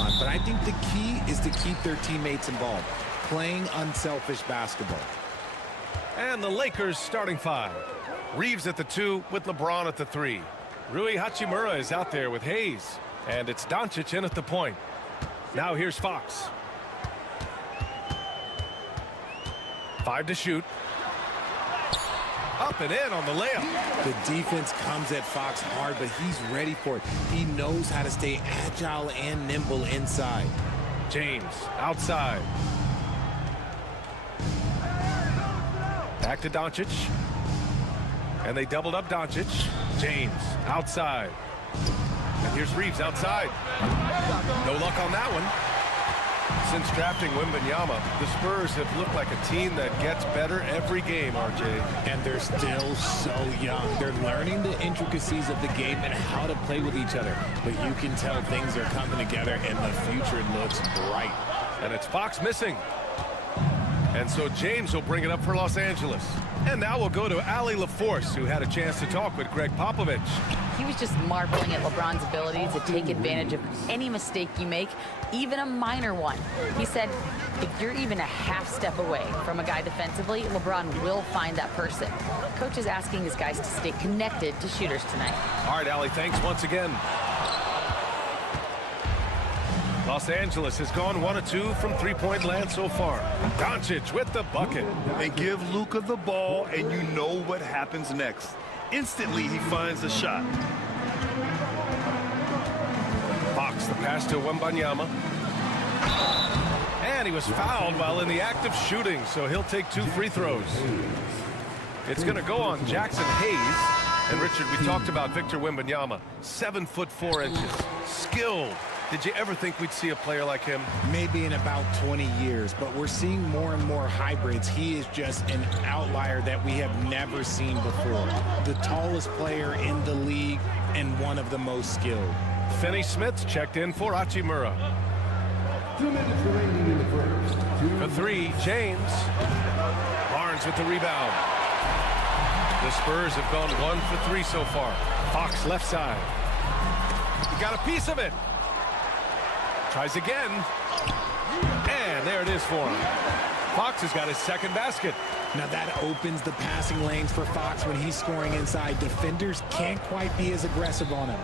LeBron, but I think the key is to keep their teammates involved, playing unselfish basketball. And the Lakers starting five. Reeves at the 2 with LeBron at the 3. Rui Hachimura is out there with Hayes. And it's Doncic in at the point. Now here's Fox. 5 to shoot. Up and in on the layup. The defense comes at Fox hard, but he's ready for it. He knows how to stay agile and nimble inside. James outside. Back to Doncic. And they doubled up Doncic. James outside. And here's Reeves outside. No luck on that one. Since drafting Wembanyama, the Spurs have looked like a team that gets better every game, RJ. And they're still so young. They're learning the intricacies of the game and how to play with each other. But you can tell things are coming together and the future looks bright. And it's Fox missing. And so James will bring it up for Los Angeles. And now we'll go to Allie LaForce, who had a chance to talk with Greg Popovich. He was just marveling at LeBron's ability to take advantage of any mistake you make, even a minor one. He said, if you're even a half step away from a guy defensively, LeBron will find that person. Coach is asking his guys to stay connected to shooters tonight. All right, Allie, thanks once again. Los Angeles has gone 1 of 2 from three-point land so far. Doncic with the bucket. They give Luka the ball, and you know what happens next. Instantly, he finds the shot. Fox, the pass to Wembanyama. And he was fouled while in the act of shooting, so he'll take 2 free throws. It's going to go on Jackson Hayes. And, Richard, we talked about Victor Wembanyama. 7'4", skilled. Did you ever think we'd see a player like him? Maybe in about 20 years, but we're seeing more and more hybrids. He is just an outlier that we have never seen before. The tallest player in the league and one of the most skilled. Finney Smith checked in for Hachimura. 2 minutes remaining in the first. For 3, James. Barnes with the rebound. The Spurs have gone 1 for 3 so far. Fox left side. He got a piece of it. Tries again. And there it is for him. Fox has got his second basket. Now that opens the passing lanes for Fox when he's scoring inside. Defenders can't quite be as aggressive on him.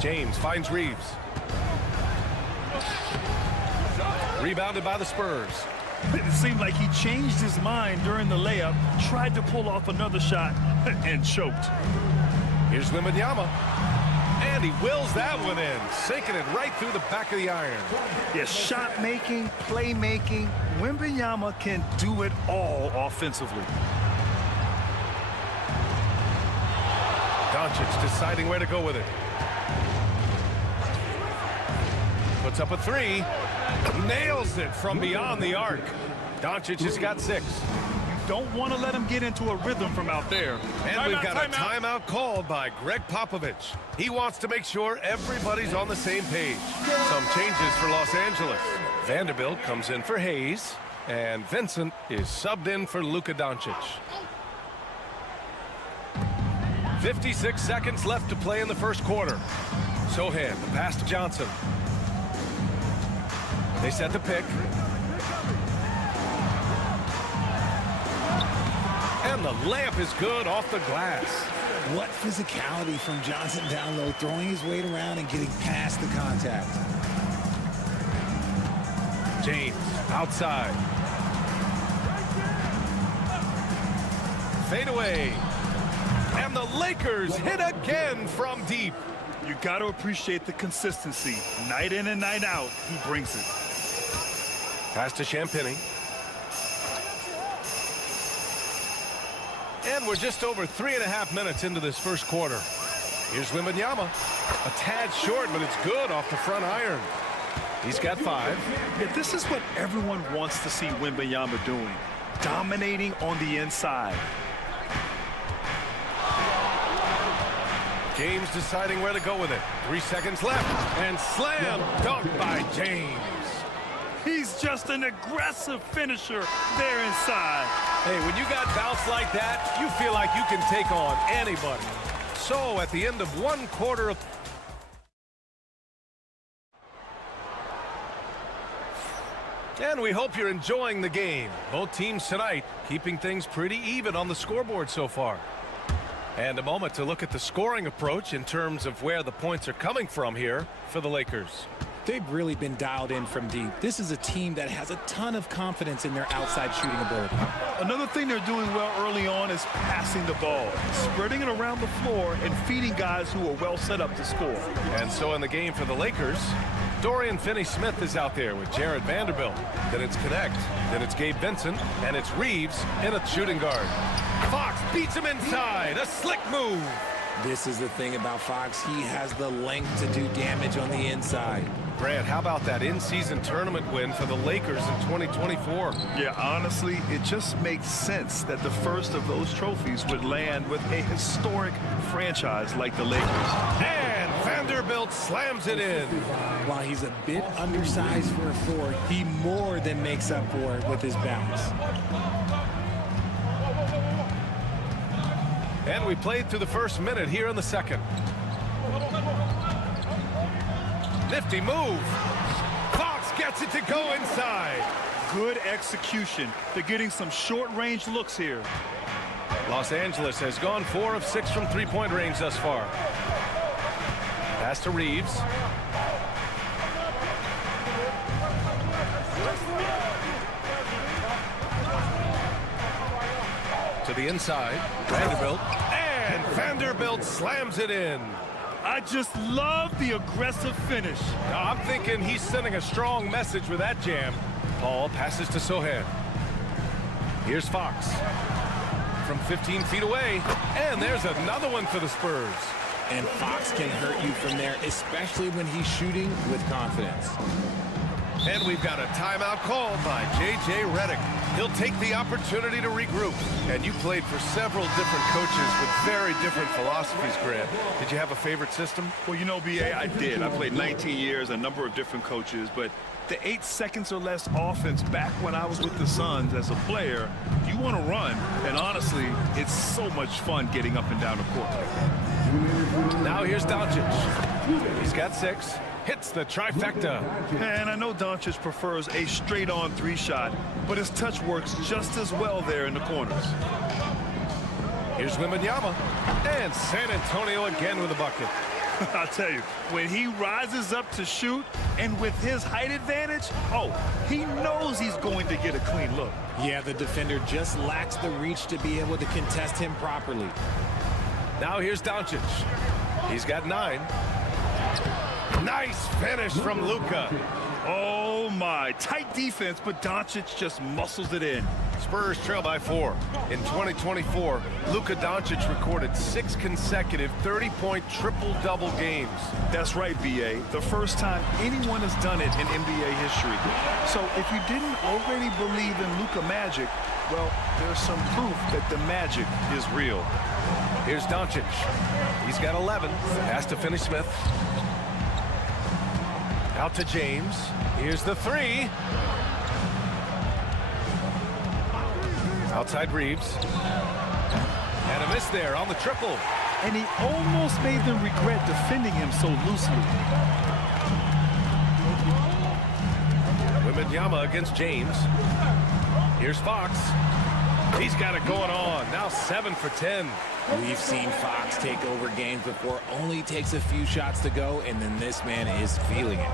James finds Reeves. Rebounded by the Spurs. It seemed like he changed his mind during the layup, tried to pull off another shot, and choked. Here's Wembanyama. And he wills that one in, sinking it right through the back of the iron. Yeah, shot making, play making, Wembanyama can do it all offensively. Doncic deciding where to go with it. Puts up a 3. Nails it from beyond the arc. Doncic has got 6. Don't want to let him get into a rhythm from out there. And we've got a timeout called by Greg Popovich. He wants to make sure everybody's on the same page. Some changes for Los Angeles. Vanderbilt comes in for Hayes, and Vincent is subbed in for Luka Doncic. 56 seconds left to play in the first quarter. Sohan, the pass to Johnson. They set the pick. And the layup is good off the glass. What physicality from Johnson down low, throwing his weight around and getting past the contact. James outside. Fade away. And the Lakers hit again from deep. You got to appreciate the consistency. Night in and night out, he brings it. Pass to Champagny. And we're just over 3.5 minutes into this first quarter. Here's Wembanyama. A tad short, but it's good off the front iron. He's got 5. Yeah, this is what everyone wants to see Wembanyama doing. Dominating on the inside. James deciding where to go with it. 3 seconds left. And slam dunk by James. He's just an aggressive finisher there inside. Hey, when you got bounce like that, you feel like you can take on anybody. So at the end of one quarter of... And we hope you're enjoying the game. Both teams tonight keeping things pretty even on the scoreboard so far. And a moment to look at the scoring approach in terms of where the points are coming from here for the Lakers. They've really been dialed in from deep. This is a team that has a ton of confidence in their outside shooting ability. Another thing they're doing well early on is passing the ball, spreading it around the floor and feeding guys who are well set up to score. And so in the game for the Lakers, Dorian Finney-Smith is out there with Jared Vanderbilt. Then it's Connect. Then it's Gabe Vincent. And it's Reeves in a shooting guard. Fox beats him inside. A slick move. This is the thing about Fox. He has the length to do damage on the inside. Grant, how about that in-season tournament win for the Lakers in 2024? Yeah, honestly, it just makes sense that the first of those trophies would land with a historic franchise like the Lakers. And Vanderbilt slams it in. While he's a bit undersized for a 4, he more than makes up for it with his bounce. And we played through the first minute here in the second. Nifty move. Fox gets it to go inside. Good execution. They're getting some short-range looks here. Los Angeles has gone 4 of 6 from three-point range thus far. Pass to Reeves. To the inside. Vanderbilt. And Vanderbilt slams it in. I just love the aggressive finish. Now, I'm thinking he's sending a strong message with that jam. Paul passes to Sohan. Here's Fox. From 15 feet away. And there's another one for the Spurs. And Fox can hurt you from there, especially when he's shooting with confidence. And we've got a timeout called by J.J. Redick. He'll take the opportunity to regroup. And you played for several different coaches with very different philosophies, Grant. Did you have a favorite system? Well, you know, B.A., I did. I played 19 years, a number of different coaches, but the 8 seconds or less offense back when I was with the Suns as a player, you want to run. And honestly, it's so much fun getting up and down the court. Now here's Doncic. He's got 6. Hits the trifecta. And I know Doncic prefers a straight-on 3-shot, but his touch works just as well there in the corners. Here's Wembanyama. And San Antonio again with a bucket. I'll tell you, when he rises up to shoot, and with his height advantage, oh, he knows he's going to get a clean look. Yeah, the defender just lacks the reach to be able to contest him properly. Now here's Doncic. He's got 9. Nice finish from Luka. Oh, my. Tight defense, but Doncic just muscles it in. Spurs trail by 4. In 2024, Luka Doncic recorded 6 consecutive 30-point triple-double games. That's right, B.A. The first time anyone has done it in NBA history. So if you didn't already believe in Luka magic, well, there's some proof that the magic is real. Here's Doncic. He's got 11. Pass to Finney-Smith. Out to James. Here's the 3. Outside Reeves. And a miss there on the triple. And he almost made them regret defending him so loosely. Wembanyama against James. Here's Fox. He's got it going on. Now 7 for 10. We've seen Fox take over games before. Only takes a few shots to go, and then this man is feeling it.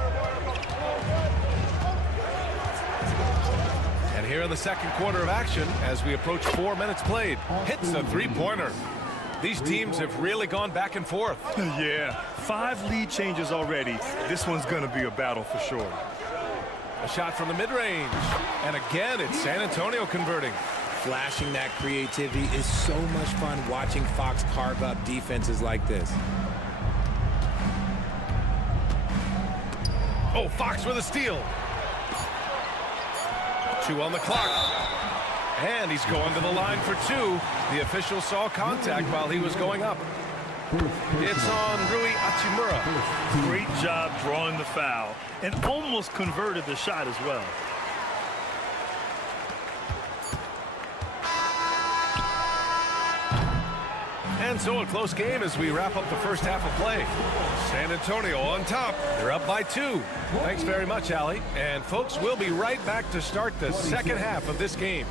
And here in the second quarter of action, as we approach 4 minutes played, hits a 3-pointer. These teams have really gone back and forth. Yeah, 5 lead changes already. This one's going to be a battle for sure. A shot from the mid-range. And again, it's San Antonio converting. Flashing that creativity is so much fun watching Fox carve up defenses like this. Oh, Fox with a steal. 2 on the clock. And he's going to the line for 2. The official saw contact while he was going up. It's on Rui Hachimura. Great job drawing the foul and almost converted the shot as well. And And so a close game as we wrap up the first half of play. San Antonio on top. They're up by 2. Thanks very much, Allie. And folks, we'll be right back to start the second half of this game.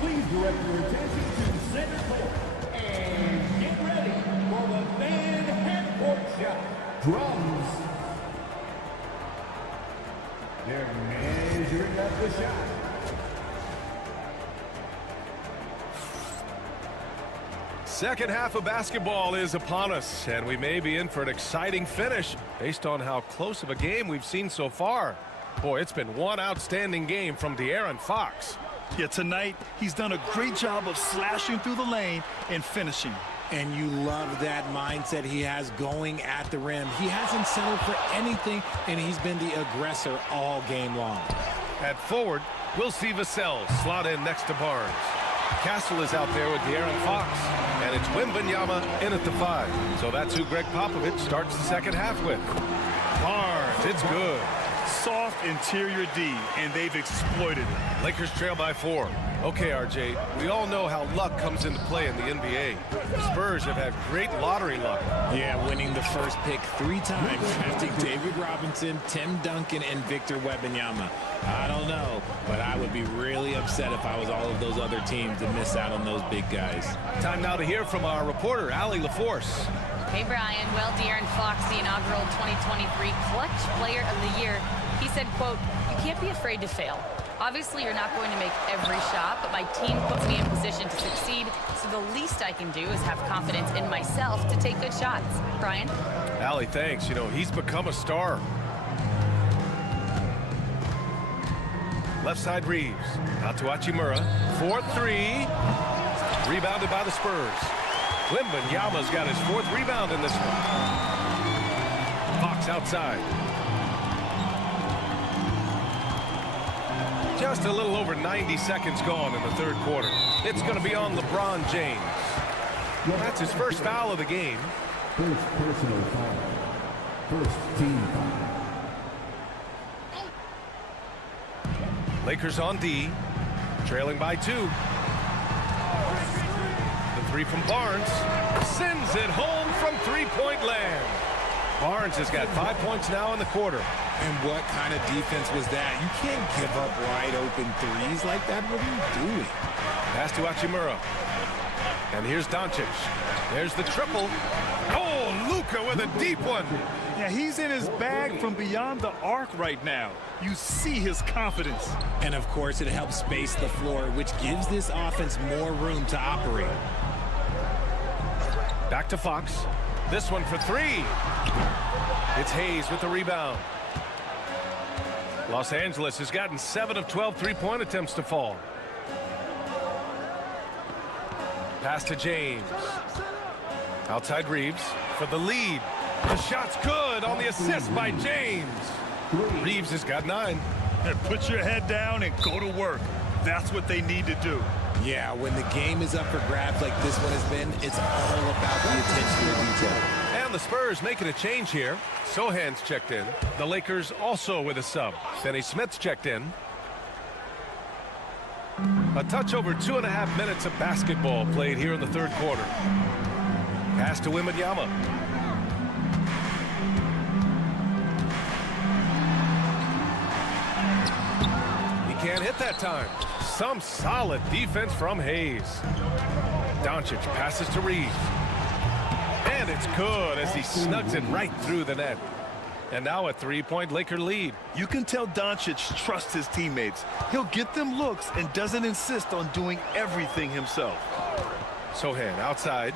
Please direct your attention to center court and get ready for the man half-court shot. Drums. They're measuring up the shot. Second half of basketball is upon us, and we may be in for an exciting finish based on how close of a game we've seen so far. Boy, it's been one outstanding game from De'Aaron Fox. Yeah, tonight he's done a great job of slashing through the lane and finishing. And you love that mindset he has going at the rim. He hasn't settled for anything, and he's been the aggressor all game long. At forward, we'll see Vassell slot in next to Barnes. Castle is out there with De'Aaron Fox, and it's Wembanyama in at the 5. So that's who Greg Popovich starts the second half with. Barnes, it's good. Soft interior D, and they've exploited it. Lakers trail by 4. Okay, RJ, we all know how luck comes into play in the NBA. The Spurs have had great lottery luck. Yeah, winning the first pick 3 times, drafting David Robinson, Tim Duncan, and Victor Wembanyama. I don't know, but I would be really upset if I was all of those other teams to miss out on those big guys. Time now to hear from our reporter, Allie LaForce. Hey, Brian. Well, De'Aaron Fox, the inaugural 2023 Clutch Player of the Year, he said, quote, "You can't be afraid to fail. Obviously, you're not going to make every shot, but my team puts me in position to succeed, so the least I can do is have confidence in myself to take good shots." Brian? Allie, thanks. You know, he's become a star. Left side Reeves. Out to Hachimura. 4-3. Rebounded by the Spurs. Wembanyama's got his 4th rebound in this one. Fox outside. Just a little over 90 seconds gone in the third quarter. It's going to be on LeBron James. That's his first foul of the game. First personal foul. First team foul. Lakers on D, trailing by 2. The 3 from Barnes sends it home from 3-point land. Barnes has got 5 points now in the quarter. And what kind of defense was that? You can't give up wide open threes like that. What are you doing? Pass to Hachimura. And here's Doncic. There's the triple. Oh, Luka with a deep one. Yeah, he's in his bag from beyond the arc right now. You see his confidence. And, of course, it helps space the floor, which gives this offense more room to operate. Back to Fox. This one for 3. It's Hayes with the rebound. Los Angeles has gotten 7 of 12 3-point attempts to fall. Pass to James. Outside Reeves for the lead. The shot's good on the assist by James. Reeves has got 9. Put your head down and go to work. That's what they need to do. Yeah, when the game is up for grabs like this one has been, it's all about the attention to detail. And the Spurs making a change here. Sohan's checked in. The Lakers also with a sub. Finney Smith's checked in. A touch over 2.5 minutes of basketball played here in the third quarter. Pass to Wembanyama. He can't hit that time. Some solid defense from Hayes. Doncic passes to Reeves. And it's good as he snugs it right through the net. And now a 3-point Laker lead. You can tell Doncic trusts his teammates. He'll get them looks and doesn't insist on doing everything himself. Sohan outside.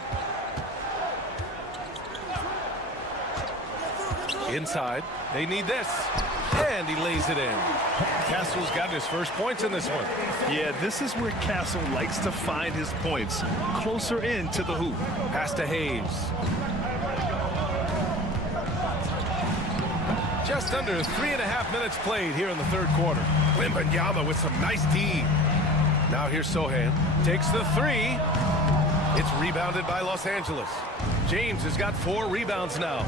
Inside. They need this. And he lays it in. Castle's got his first points in this one. Yeah, this is where Castle likes to find his points. Closer in to the hoop. Pass to Hayes. Just under 3.5 minutes played here in the third quarter. Wembanyama with some nice D. Now here's Sohan. Takes the 3. It's rebounded by Los Angeles. James has got 4 rebounds now.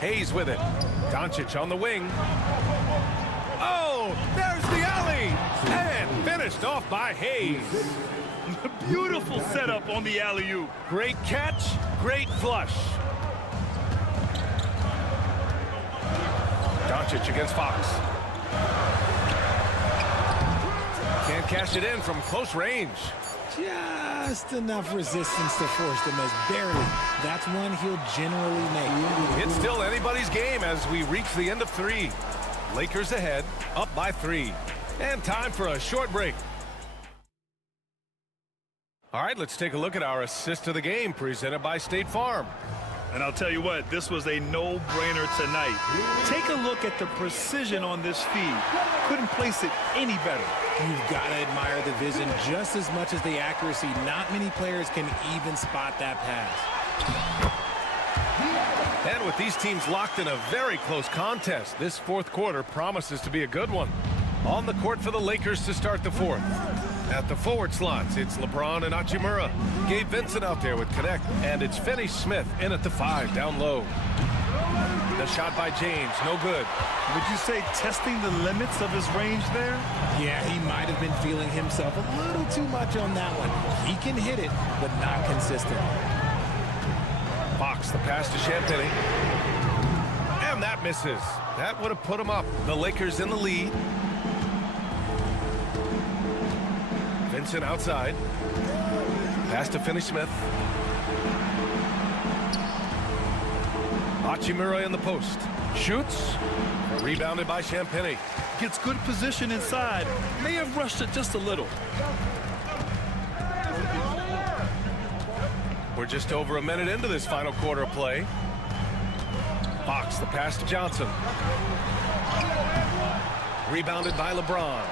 Hayes with it. Doncic on the wing. Oh, there's the alley. And finished Finished off by Hayes. Beautiful setup on the alley-oop. Great catch, great flush. Doncic against Fox. Can't cash it in from close range. Just enough resistance to force the miss. Barely. That's one he'll generally make. It's still anybody's game as we reach the end of 3. Lakers ahead, up by 3. And time for a short break. All right, let's take a look at our assist of the game presented by State Farm. And I'll tell you what, this was a no-brainer tonight. Take a look at the precision on this feed. Couldn't place it any better. You've got to admire the vision just as much as the accuracy. Not many players can even spot that pass. And with these teams locked in a very close contest, this fourth quarter promises to be a good one. On the court for the Lakers to start the fourth. At the forward slots, it's LeBron and Hachimura. Gabe Vincent out there with Connect. And it's Finney-Smith in at the 5, down low. The shot by James, no good. Would you say testing the limits of his range there? Yeah, he might have been feeling himself a little too much on that one. He can hit it, but not consistent. Fox, the pass to Champagny. And that misses. That would have put him up. The Lakers in the lead. Vincent outside. Pass to Finney-Smith. Hachimura in the post. Shoots. Rebounded by Champagny. Gets good position inside. May have rushed it just a little. We're just over a minute into this final quarter of play. Fox, the pass to Johnson. Rebounded by LeBron.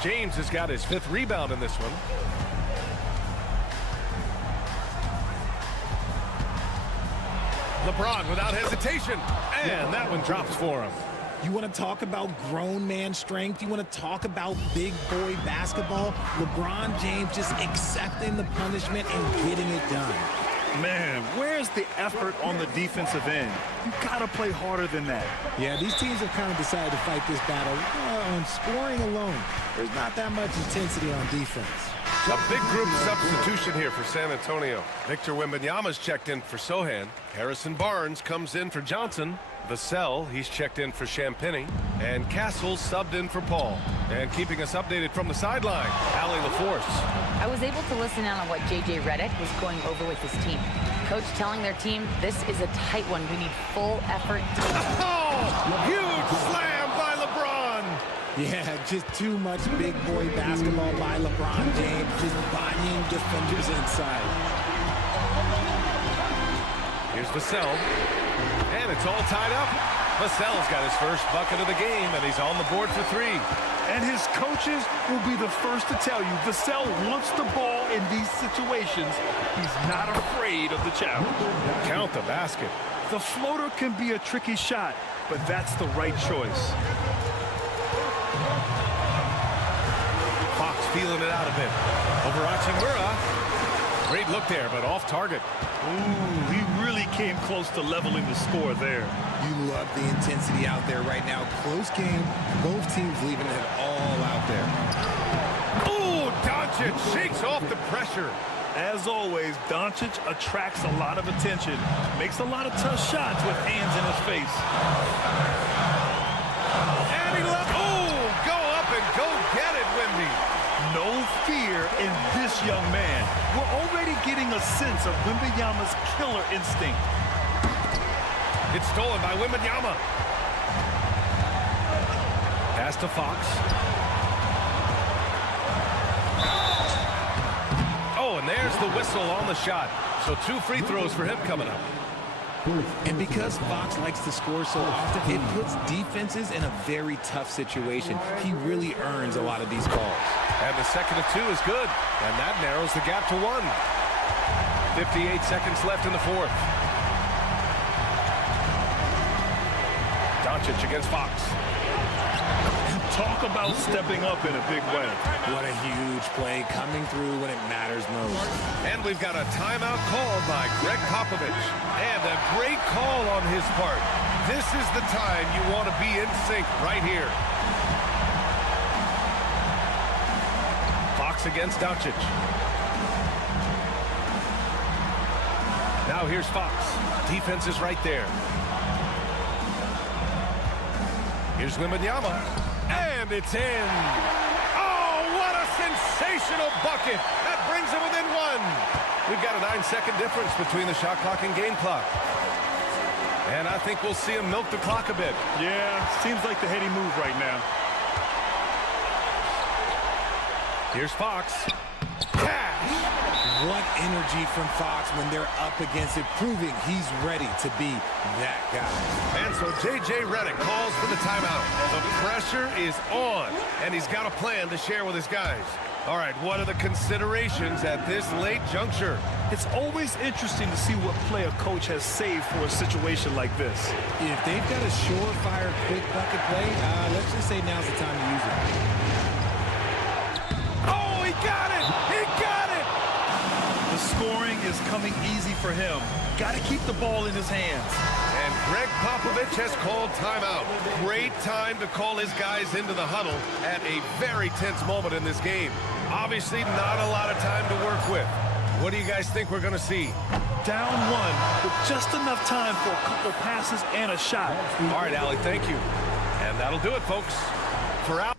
James has got his 5th rebound in this one. LeBron without hesitation. And that one drops for him. You want to talk about grown man strength? You want to talk about big boy basketball? LeBron James just accepting the punishment and getting it done. Man, where's the effort on the defensive end? You got to play harder than that. Yeah, these teams have kind of decided to fight this battle on scoring alone. There's not that much intensity on defense. A big group substitution here for San Antonio. Victor Wembanyama's checked in for Sohan. Harrison Barnes comes in for Johnson. Vassell, he's checked in for Champagny. And Castle's subbed in for Paul. And keeping us updated from the sideline, Allie LaForce. I was able to listen in on what J.J. Redick was going over with his team. Coach telling their team, this is a tight one. We need full effort. Oh! Huge slam by LeBron! Yeah, just too much big boy basketball by LeBron James, just bodying defenders inside. Here's Vassell. And it's all tied up. Vassell's got his first bucket of the game, and he's on the board for 3. And his coaches will be the first to tell you, Vassell wants the ball in these situations. He's not afraid of the challenge. Count the basket. The floater can be a tricky shot, but that's the right choice. Fox feeling it out a bit. Over Hachimura. Great look there, but off target. Ooh, he really came close to leveling the score there. You love the intensity out there right now. Close game. Both teams leaving it all out there. Oh, Doncic shakes off the pressure. As always, Doncic attracts a lot of attention. Makes a lot of tough shots with hands in his face. And he left. Oh, go up and go get it, Wemby. No fear in this young man. We're already getting a sense of Wembanyama's killer instinct. It's stolen by Wembanyama. Pass to Fox. Oh, and there's the whistle on the shot. So 2 free throws for him coming up. And because Fox likes to score so often, it puts defenses in a very tough situation. He really earns a lot of these calls. And the second of 2 is good. And that narrows the gap to 1. 58 seconds left in the fourth. Doncic against Fox. Talk about stepping up in a big way. What a huge play coming through when it matters most. And we've got a timeout called by Greg Popovich. And a great call on his part. This is the time you want to be in sync right here. Fox against Doncic. Now here's Fox. Defense is right there. Here's Wembanyama. And it's in. Oh, what a sensational bucket. That brings him within one. We've got a 9-second difference between the shot clock and game clock. And I think we'll see him milk the clock a bit. Yeah, seems like the heady move right now. Here's Fox. Cash. What energy from Fox when they're up against it, proving he's ready to be that guy. And so J.J. Redick calls for the timeout. The pressure is on, and he's got a plan to share with his guys. All right, what are the considerations at this late juncture? It's always interesting to see what play a coach has saved for a situation like this. If they've got a surefire, quick bucket play, let's just say now's the time to use it. Oh, he got it! He got it! The scoring is coming easy for him. Got to keep the ball in his hands. And Greg Popovich has called timeout. Great time to call his guys into the huddle at a very tense moment in this game. Obviously, not a lot of time to work with. What do you guys think we're going to see? Down one with just enough time for a couple passes and a shot. All right, Allie, thank you. And that'll do it, folks. For Al.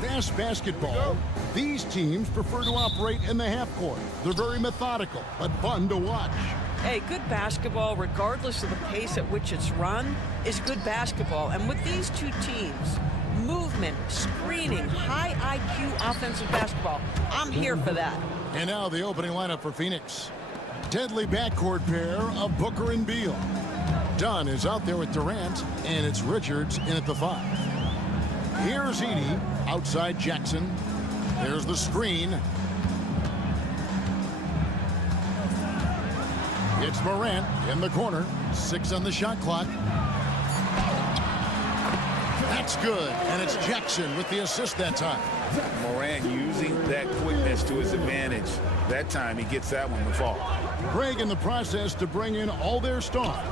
Fast basketball, these teams prefer to operate in the half court. They're very methodical, but fun to watch. Hey, good basketball, regardless of the pace at which it's run, is good basketball. And with these two teams, movement, screening, high IQ offensive basketball, I'm here for that. And now the opening lineup for Phoenix. Deadly backcourt pair of Booker and Beal. Dunn is out there with Durant, and it's Richards in at the 5. Here's Edey, outside Jackson. There's the screen. It's Morant in the corner. 6 on the shot clock. That's good, and it's Jackson with the assist that time. Morant using that quickness to his advantage. That time he gets that one to fall. Craig in the process to bring in all their stars.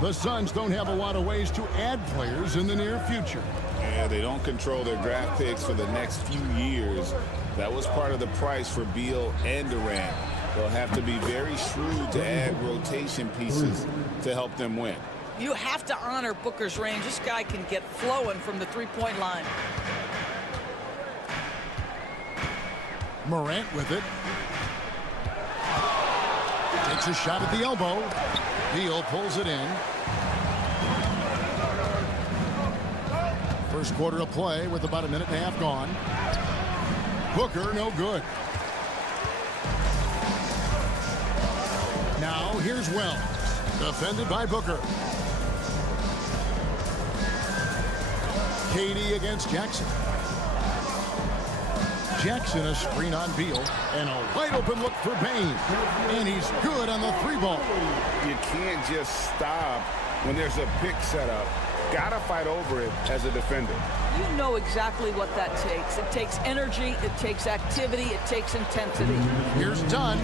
The Suns don't have a lot of ways to add players in the near future. Yeah, they don't control their draft picks for the next few years. That was part of the price for Beal and Durant. They'll have to be very shrewd to add rotation pieces to help them win. You have to honor Booker's range. This guy can get flowing from the three-point line. Morant with it. Takes a shot at the elbow. Beal pulls it in. First quarter of play with about a minute and a half gone. Booker, no good. Now here's Wells. Defended by Booker. KD against Jackson. Jackson a screen on Beal. And a wide open look for Payne. And he's good on the 3-ball. You can't just stop when there's a pick set up. Gotta fight over it as a defender. You know exactly what that takes. It takes energy, it takes activity, it takes intensity. Here's Dunn.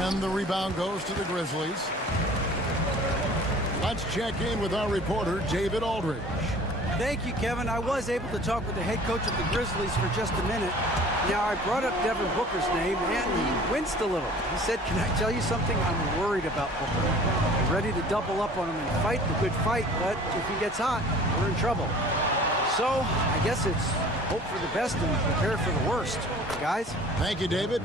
And the rebound goes to the Grizzlies. Let's check in with our reporter, David Aldridge. Thank you, Kevin. I was able to talk with the head coach of the Grizzlies for just a minute. Now, I brought up Devin Booker's name, and he winced a little. He said, "Can I tell you something? I'm worried about Booker. I'm ready to double up on him and fight the good fight, but if he gets hot, we're in trouble." So, I guess it's hope for the best and prepare for the worst. Guys? Thank you, David.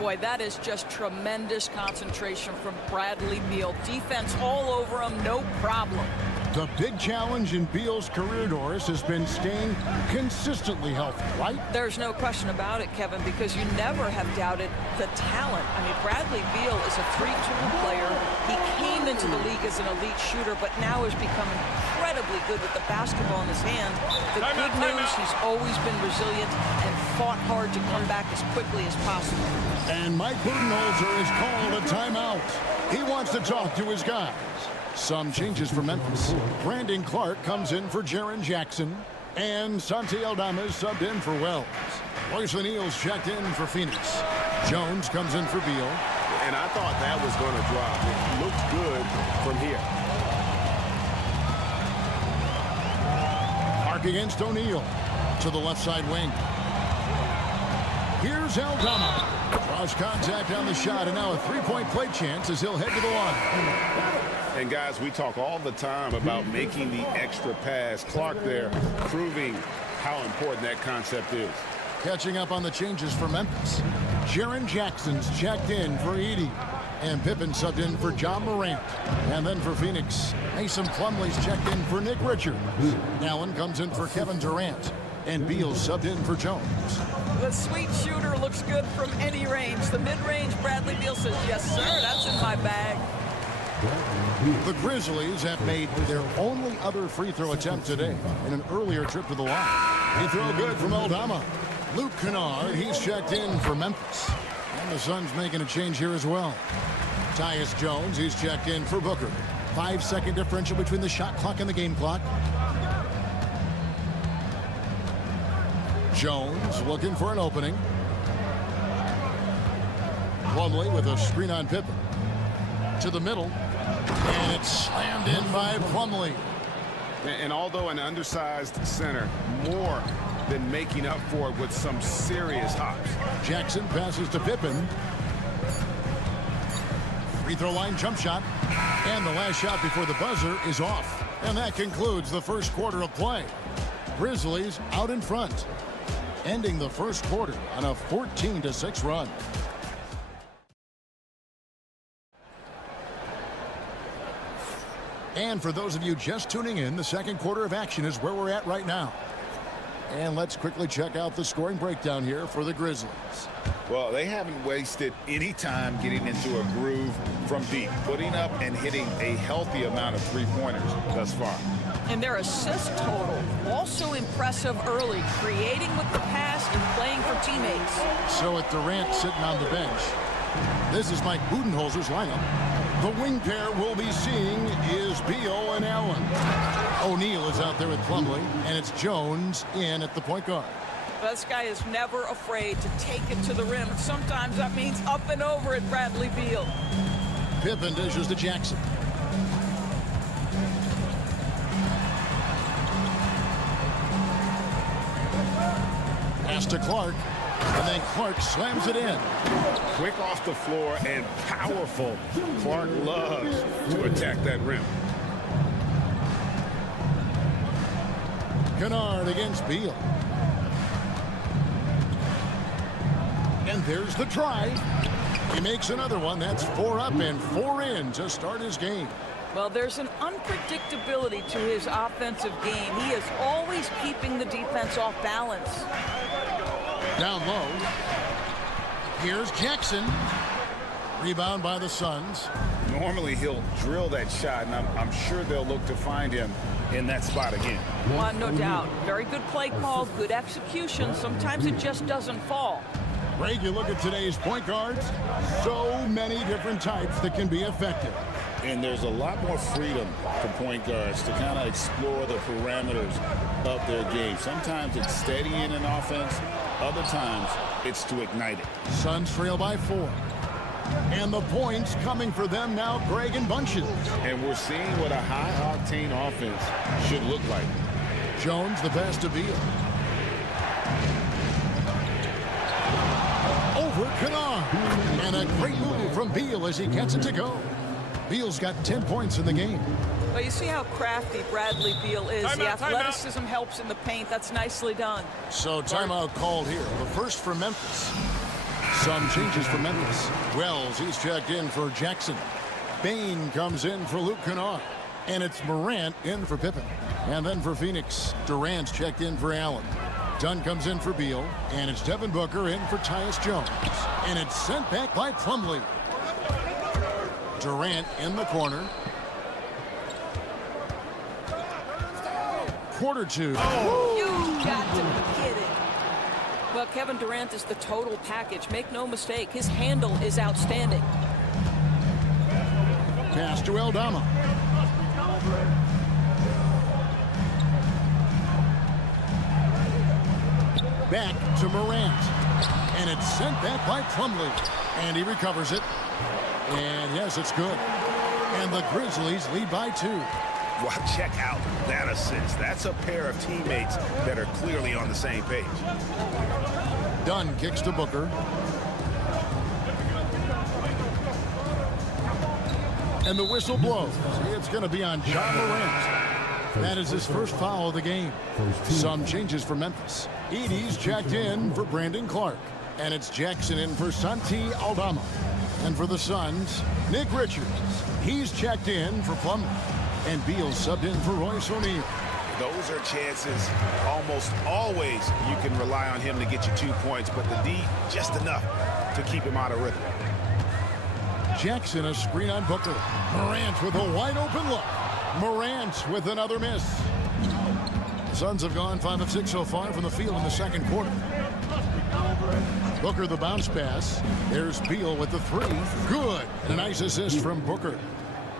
Boy, that is just tremendous concentration from Bradley Beal. Defense all over him, no problem. The big challenge in Beal's career, Doris, has been staying consistently healthy, right? There's no question about it, Kevin, because you never have doubted the talent. I mean, Bradley Beal is a 3-tool player. He came into the league as an elite shooter, but now has become incredibly good with the basketball in his hand. The good news, he's always been resilient and fought hard to come back as quickly as possible. And Mike Budenholzer has called a timeout. He wants to talk to his guys. Some changes for Memphis. Brandon Clark comes in for Jaren Jackson. And Santi Aldama is subbed in for Wells. Royce O'Neal's checked in for Phoenix. Jones comes in for Beal. And I thought that was going to drop. It looked good from here. Clark against O'Neal. To the left side wing. Here's Aldama. Draws contact on the shot, and now a three-point play chance as he'll head to the line. And guys, we talk all the time about making the extra pass. Clark there proving how important that concept is. Catching up on the changes for Memphis. Jaren Jackson's checked in for Edey. And Pippen subbed in for John Morant. And then for Phoenix, Mason Plumlee's checked in for Nick Richards. Allen comes in for Kevin Durant. And Beal subbed in for Jones. The sweet shooter looks good from any range. The mid-range, Bradley Beal says, "Yes, sir, that's in my bag." The Grizzlies have made their only other free throw attempt today in an earlier trip to the line. Free throw good from Aldama. Luke Kennard, he's checked in for Memphis. And the Suns making a change here as well. Tyus Jones, he's checked in for Booker. 5-second differential between the shot clock and the game clock. Jones looking for an opening. Plumlee with a screen on Pippen. To the middle. And it's slammed in by Plumlee. And although an undersized center, more than making up for it with some serious hops. Jackson passes to Pippen. Free throw line jump shot. And the last shot before the buzzer is off. And that concludes the first quarter of play. Grizzlies out in front, ending the first quarter on a 14-6 run. And for those of you just tuning in, the second quarter of action is where we're at right now. And let's quickly check out the scoring breakdown here for the Grizzlies. Well, they haven't wasted any time getting into a groove from deep, putting up and hitting a healthy amount of three-pointers thus far. And their assist total, also impressive early, creating with the pass and playing for teammates. So with Durant sitting on the bench, this is Mike Budenholzer's lineup. The wing pair we'll be seeing is Beal and Allen. O'Neal is out there with Plumlee, and it's Jones in at the point guard. This guy is never afraid to take it to the rim. Sometimes that means up and over at Bradley Beal. Pippen dishes to Jackson. Pass to Clark, and then Clark slams it in. Quick off the floor and powerful. Clark loves to attack that rim. Kennard against Beal. And there's the drive. He makes another one. That's 4 up and 4 in to start his game. Well, there's an unpredictability to his offensive game. He is always keeping the defense off balance. Down low. Here's Jackson. Rebound by the Suns. Normally he'll drill that shot, and I'm sure they'll look to find him in that spot again. No doubt. Very good play call, good execution. Sometimes it just doesn't fall. Greg, you look at today's point guards, so many different types that can be effective. And there's a lot more freedom for point guards to kind of explore the parameters of their game. Sometimes it's steadying an offense. Other times it's to ignite it. Suns trail by 4. And the points coming for them now, Greg, in bunches. And we're seeing what a high-octane offense should look like. Jones, the pass to Beal. Over Kennard. And a great move from Beal as he gets it to go. Beal's got 10 points in the game. Well, you see how crafty Bradley Beal is. The athleticism helps in the paint. That's nicely done. So timeout called here. The first for Memphis. Some changes for Memphis. Wells, he's checked in for Jackson. Bain comes in for Luke Kennard. And it's Morant in for Pippen. And then for Phoenix, Durant's checked in for Allen. Dunn comes in for Beal. And it's Devin Booker in for Tyus Jones. And it's sent back by Plumlee. Durant in the corner. Quarter 2. Oh. You got to be kidding. Well, Kevin Durant is the total package. Make no mistake, his handle is outstanding. Pass to Aldama. Back to Morant. And it's sent back by Plumlee. And he recovers it. And yes, it's good. And the Grizzlies lead by 2. Well, check out that assist. That's a pair of teammates that are clearly on the same page. Dunn kicks to Booker. And the whistle blows. It's going to be on Ja Morant. That is his first foul of the game. Some changes for Memphis. Edey's checked in for Brandon Clark. And it's Jackson in for Santi Aldama. And for the Suns, Nick Richards. He's checked in for Plumlee. And Beal subbed in for Royce O'Neal. Those are chances almost always you can rely on him to get you 2 points, but the D just enough to keep him out of rhythm. Jackson a screen on Booker. Morant with a wide open look. Morant with another miss. The Suns have gone 5 of 6 so far from the field in the second quarter. Booker the bounce pass. There's Beal with the 3. Good. And a nice assist from Booker.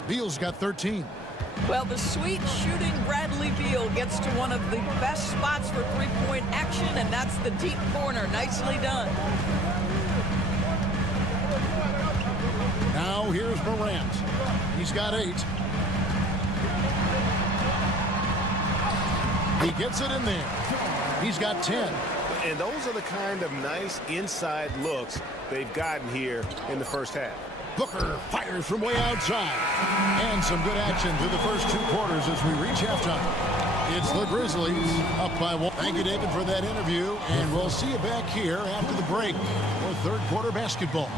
Beal's got 13. Well, the sweet shooting Bradley Beal gets to one of the best spots for three-point action, and that's the deep corner. Nicely done. Now here's Morant. He's got 8. He gets it in there. He's got 10. And those are the kind of nice inside looks they've gotten here in the first half. Booker fires from way outside. And some good action through the first 2 quarters as we reach halftime. It's the Grizzlies up by 1. Thank you, David, for that interview. And we'll see you back here after the break for third quarter basketball.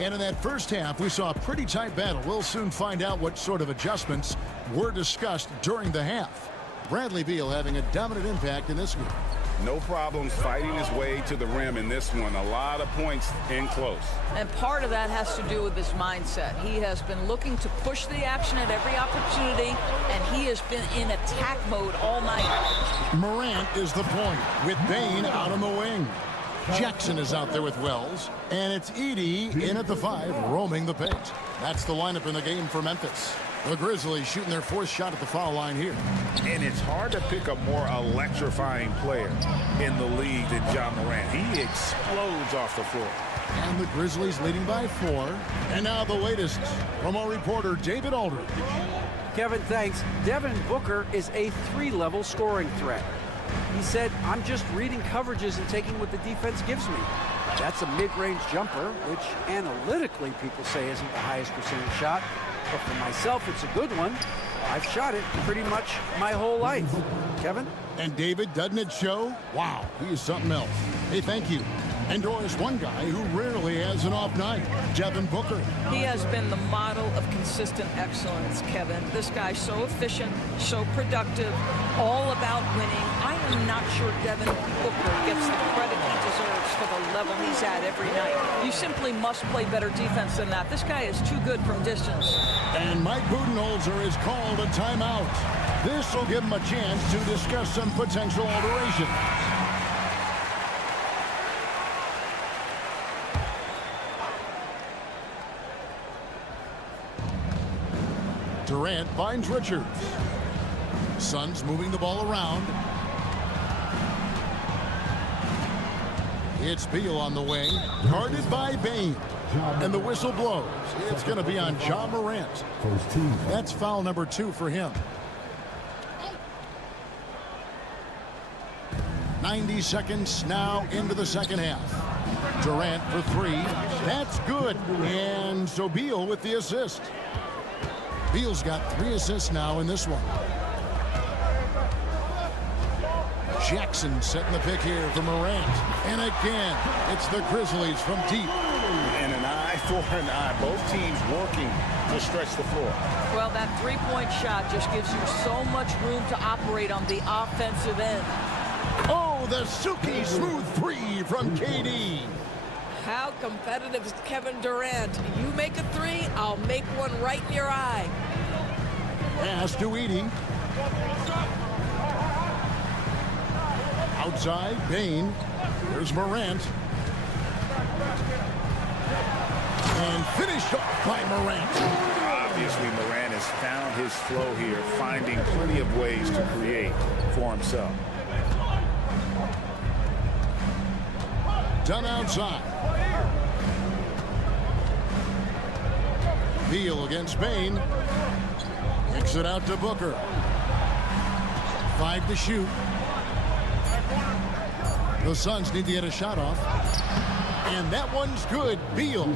And in that first half, we saw a pretty tight battle. We'll soon find out what sort of adjustments were discussed during the half. Bradley Beal having a dominant impact in this one. No problems fighting his way to the rim in this one. A lot of points in close. And part of that has to do with his mindset. He has been looking to push the action at every opportunity, and he has been in attack mode all night. Morant is the point with Bane out on the wing. Jackson is out there with Wells, and it's Edey in at the 5, roaming the paint. That's the lineup in the game for Memphis. The Grizzlies shooting their 4th shot at the foul line here. And it's hard to pick a more electrifying player in the league than Ja Morant. He explodes off the floor. And the Grizzlies leading by 4. And now the latest from our reporter, David Aldridge. Kevin, thanks. Devin Booker is a 3-level scoring threat. He said, I'm just reading coverages and taking what the defense gives me. That's a mid-range jumper, which analytically people say isn't the highest percentage shot. But for myself, it's a good one. I've shot it pretty much my whole life. Kevin? And David, doesn't it show? Wow, he is something else. Hey, thank you. And Doris, one guy who rarely has an off night, Devin Booker. He has been the model of consistent excellence, Kevin. This guy's so efficient, so productive, all about winning. I am not sure Devin Booker gets the credit he deserves for the level he's at every night. You simply must play better defense than that. This guy is too good from distance. And Mike Budenholzer is called a timeout. This will give him a chance to discuss some potential alterations. Durant finds Richards. Suns moving the ball around. It's Beal on the wing, guarded by Bane. And the whistle blows. It's going to be on Ja Morant. That's foul number 2 for him. 90 seconds now into the second half. Durant for 3. That's good. And so Beal with the assist. Beal's got 3 assists now in this one. Jackson setting the pick here for Morant. And again, it's the Grizzlies from deep. And an eye for an eye. Both teams working to stretch the floor. Well, that 3-point shot just gives you so much room to operate on the offensive end. Oh, the silky smooth 3 from KD. How competitive is Kevin Durant? You make a 3, I'll make one right in your eye. Pass to Edey. Outside, Bane. There's Morant. And finished off by Morant. Obviously, Morant has found his flow here, finding plenty of ways to create for himself. Done outside. Beal against Bane. Kicks it out to Booker. 5 to shoot. The Suns need to get a shot off. And that one's good. Beal.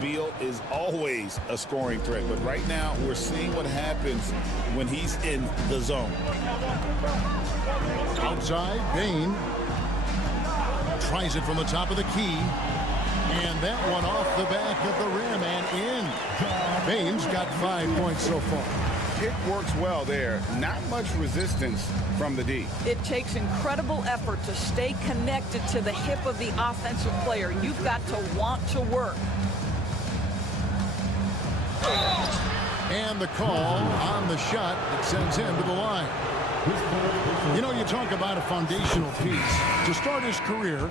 Beal is always a scoring threat, but right now we're seeing what happens when he's in the zone. Outside, Bane. Tries it from the top of the key. And that one off the back of the rim and in. Bane's got 5 points so far. It works well there. Not much resistance from the D. It takes incredible effort to stay connected to the hip of the offensive player. You've got to want to work. And the call on the shot that sends him to the line. You know, you talk about a foundational piece. To start his career,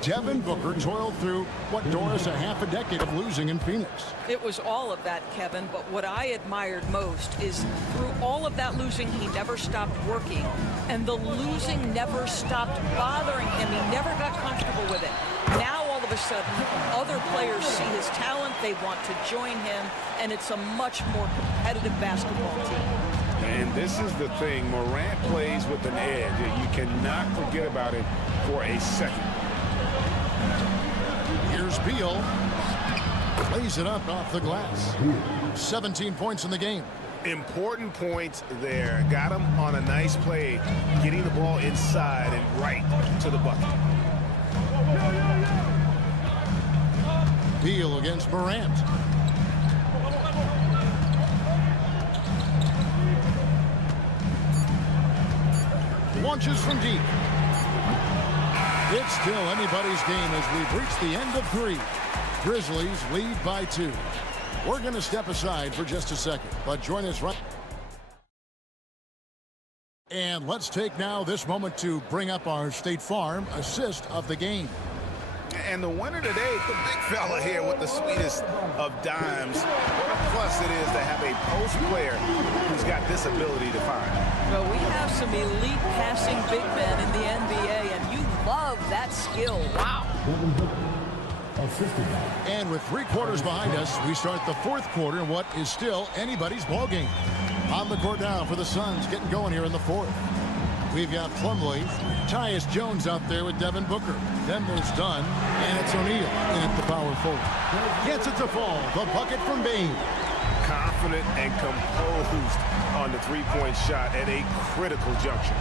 Devin Booker toiled through, what, Doris, a half a decade of losing in Phoenix. It was all of that, Kevin, but what I admired most is through all of that losing, he never stopped working, and the losing never stopped bothering him. He never got comfortable with it. Now, all of a sudden, other players see his talent, they want to join him, and it's a much more competitive basketball team. And this is the thing, Morant plays with an edge. You cannot forget about it for a second. Here's Beal. Lays it up off the glass. 17 points in the game. Important points there. Got him on a nice play, getting the ball inside and right to the bucket. Beal against Morant. Launches from deep. It's still anybody's game as we've reached the end of 3. Grizzlies lead by 2. We're going to step aside for just a second, but join us right. And let's take now this moment to bring up our State Farm assist of the game. And the winner today, the big fella here with the sweetest of dimes. What a plus it is to have a post player who's got this ability to find. Well, we have some elite passing big men in the NBA, and you love that skill. Wow. And with 3 quarters behind us, we start the 4th quarter in what is still anybody's ball game. On the court now for the Suns, getting going here in the 4th. We've got Plumlee, Tyus Jones out there with Devin Booker. Then there's Dunn, and it's O'Neal in at the power forward. Gets it to fall. The bucket from Bane. Confident and composed on the three-point shot at a critical juncture.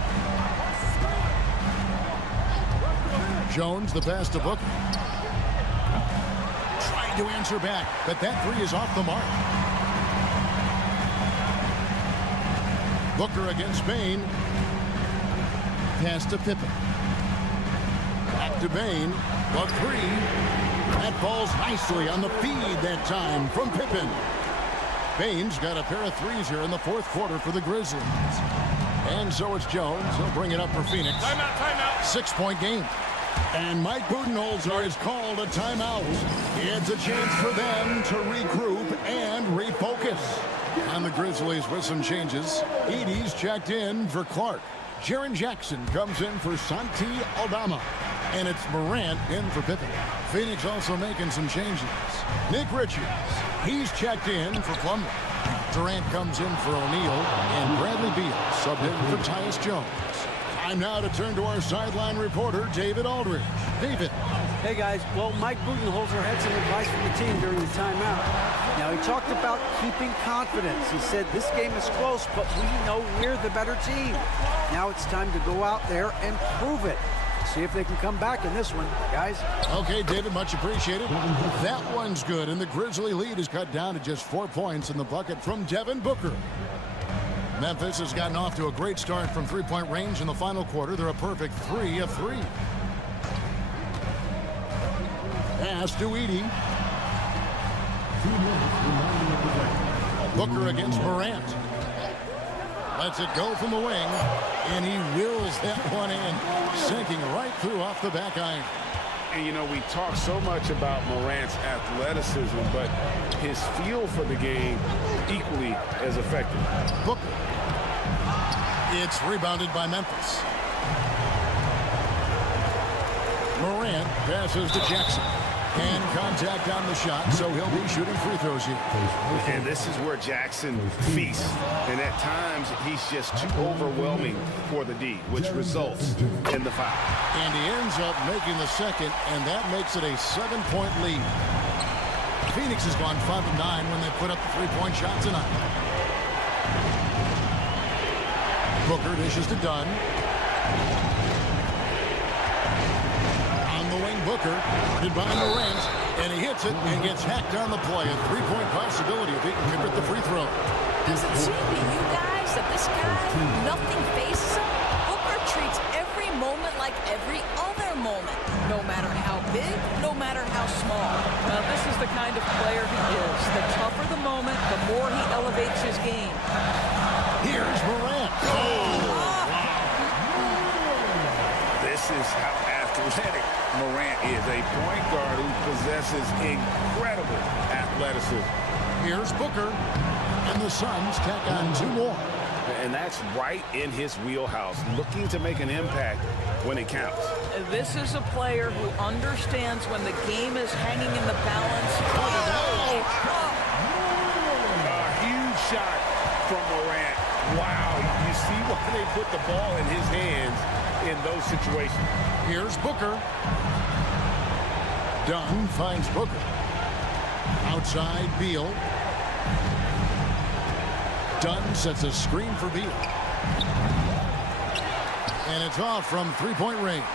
Jones, the pass to Booker. Trying to answer back, but that 3 is off the mark. Booker against Bane. Pass to Pippen. Back to Bane. The 3. That falls nicely on the feed that time from Pippen. Bane's got a pair of 3s here in the 4th quarter for the Grizzlies. And so it's Jones. He'll bring it up for Phoenix. Timeout. 6-point game. And Mike Budenholzer has called a timeout. It's a chance for them to regroup and refocus. And the Grizzlies with some changes. Edey's checked in for Clark. Jaren Jackson comes in for Santi Aldama. And it's Morant in for Pippen. Phoenix also making some changes. Nick Richards, he's checked in for Plumlee. Durant comes in for O'Neal. And Bradley Beal subbed in for Tyus Jones. Time now to turn to our sideline reporter, David Aldridge. David. Hey, guys. Well, Mike Budenholzer had some advice from the team during the timeout. Now, he talked about keeping confidence. He said this game is close, but we know we're the better team. Now it's time to go out there and prove it. See if they can come back in this one, guys. Okay, David, much appreciated. That one's good, and the Grizzly lead is cut down to just 4 points in the bucket from Devin Booker. Memphis has gotten off to a great start from 3-point range in the final quarter. They're a perfect 3 of 3. Pass to Edey. Booker against Morant. Lets it go from the wing, and he wills that one in, sinking right through off the back iron. And, you know, we talk so much about Morant's athleticism, but his feel for the game equally as effective. Booker. It's rebounded by Memphis. Morant passes to Jackson. And contact on the shot, so he'll be shooting free throws here. And this is where Jackson feasts. And at times, he's just too overwhelming for the D, which results in the foul. And he ends up making the second, and that makes it a 7-point lead. Phoenix has gone 5 of 9 when they put up the 3-point shot tonight. Booker dishes to Dunn. Booker, guarded by Morant, and he hits it and gets hacked on the play. A 3-point possibility if he can convert the free throw. Does it seem to you guys that this guy, nothing faces him? Booker treats every moment like every other moment, no matter how big, no matter how small. Now, this is the kind of player he is. The tougher the moment, the more he elevates his game. Here's Morant. This is how athletic Morant is, a point guard who possesses incredible athleticism. Here's Booker, and the Suns tack on 2 more. And that's right in his wheelhouse, looking to make an impact when it counts. This is a player who understands when the game is hanging in the balance. A huge shot from Morant. Wow, you see why they put the ball in his hands in those situations. Here's Booker. Dunn finds Booker. Outside, Beal. Dunn sets a screen for Beal. And it's off from three-point range.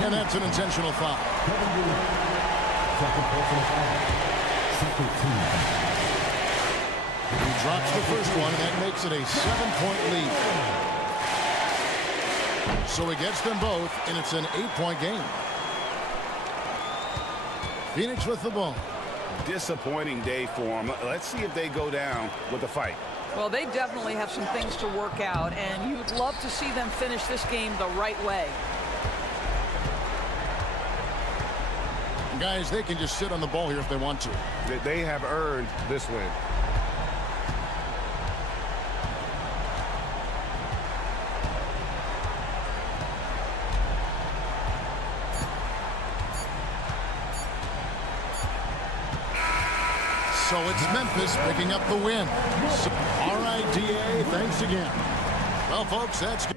And that's an intentional foul. Second personal foul. Second team. He drops the first one, and that makes it a 7-point lead. So he gets them both, and it's an 8-point game. Phoenix with the ball. Disappointing day for them. Let's see if they go down with a fight. Well, they definitely have some things to work out, and you'd love to see them finish this game the right way. Guys, they can just sit on the ball here if they want to. They have earned this win. So it's Memphis picking up the win. So, all right, DA, thanks again. Well, folks, that's good.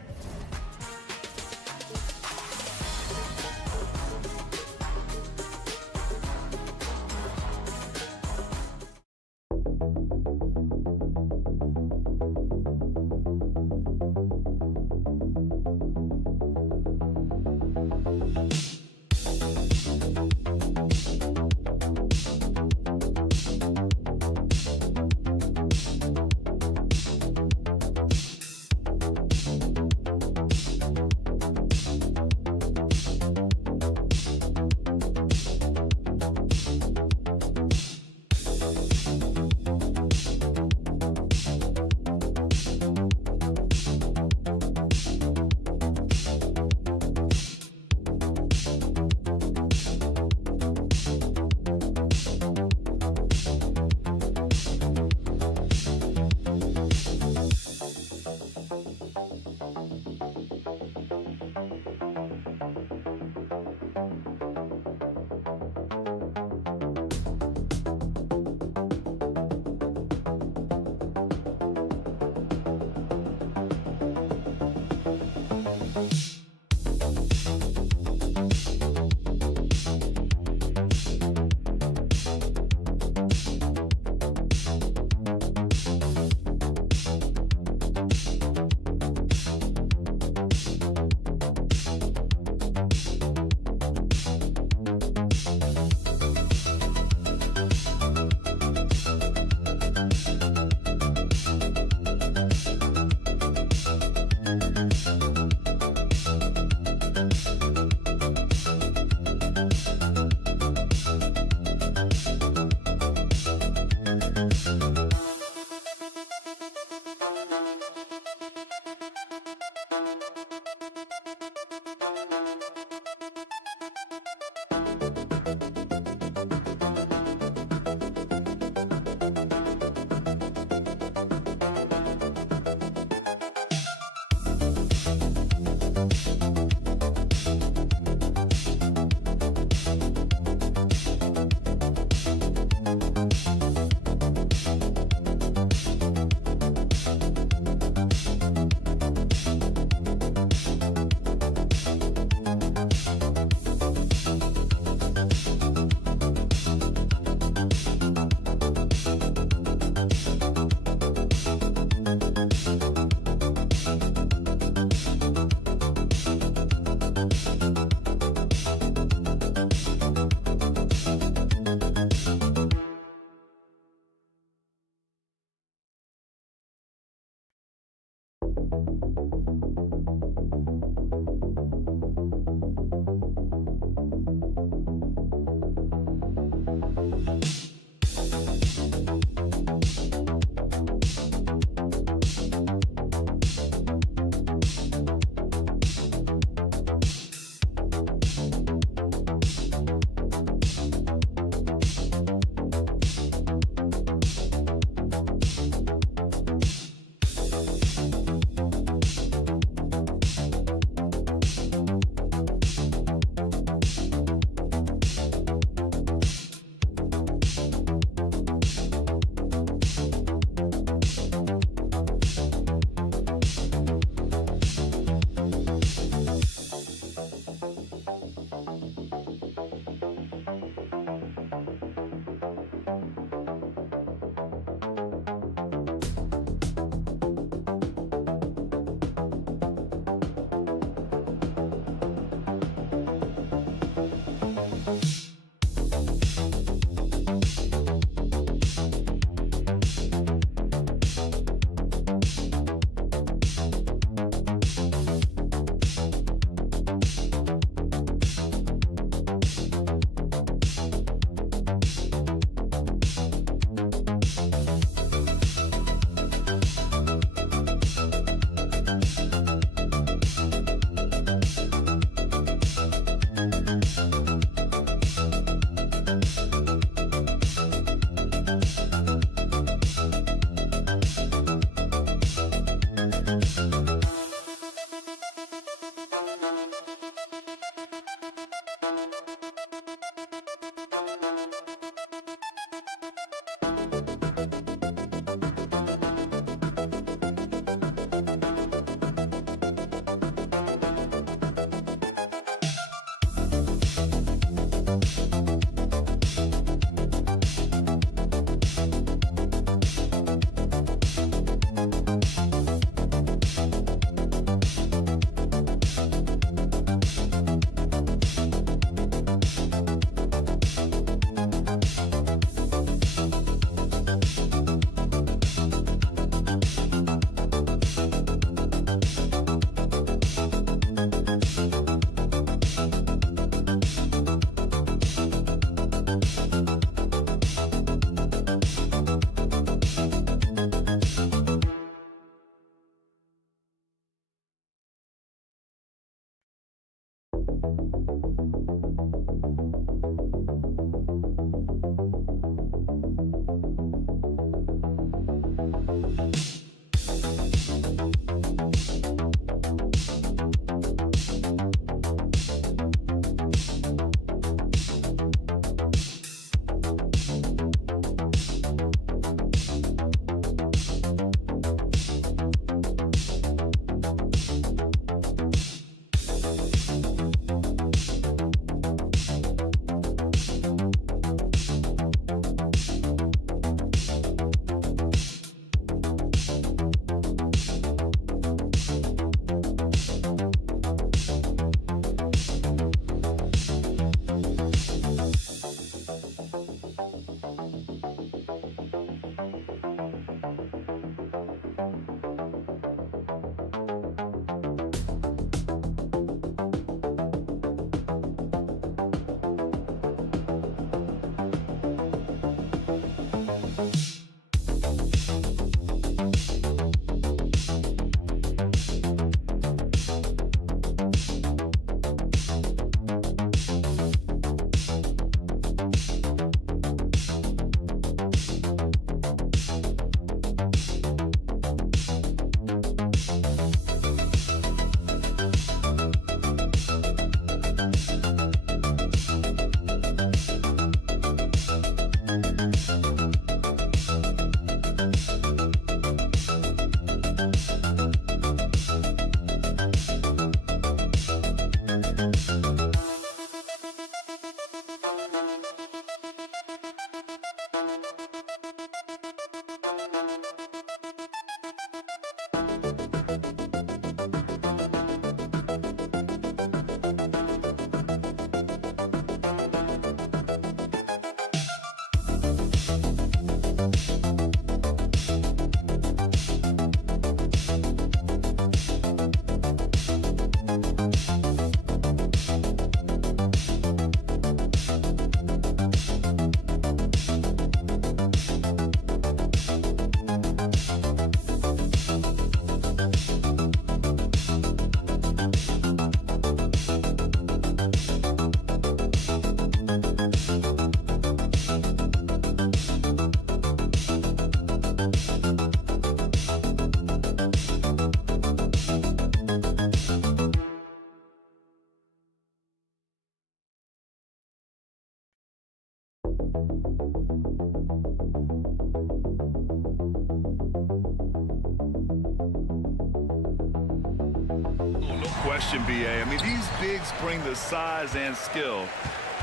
Question, BA. I mean, these bigs bring the size and skill.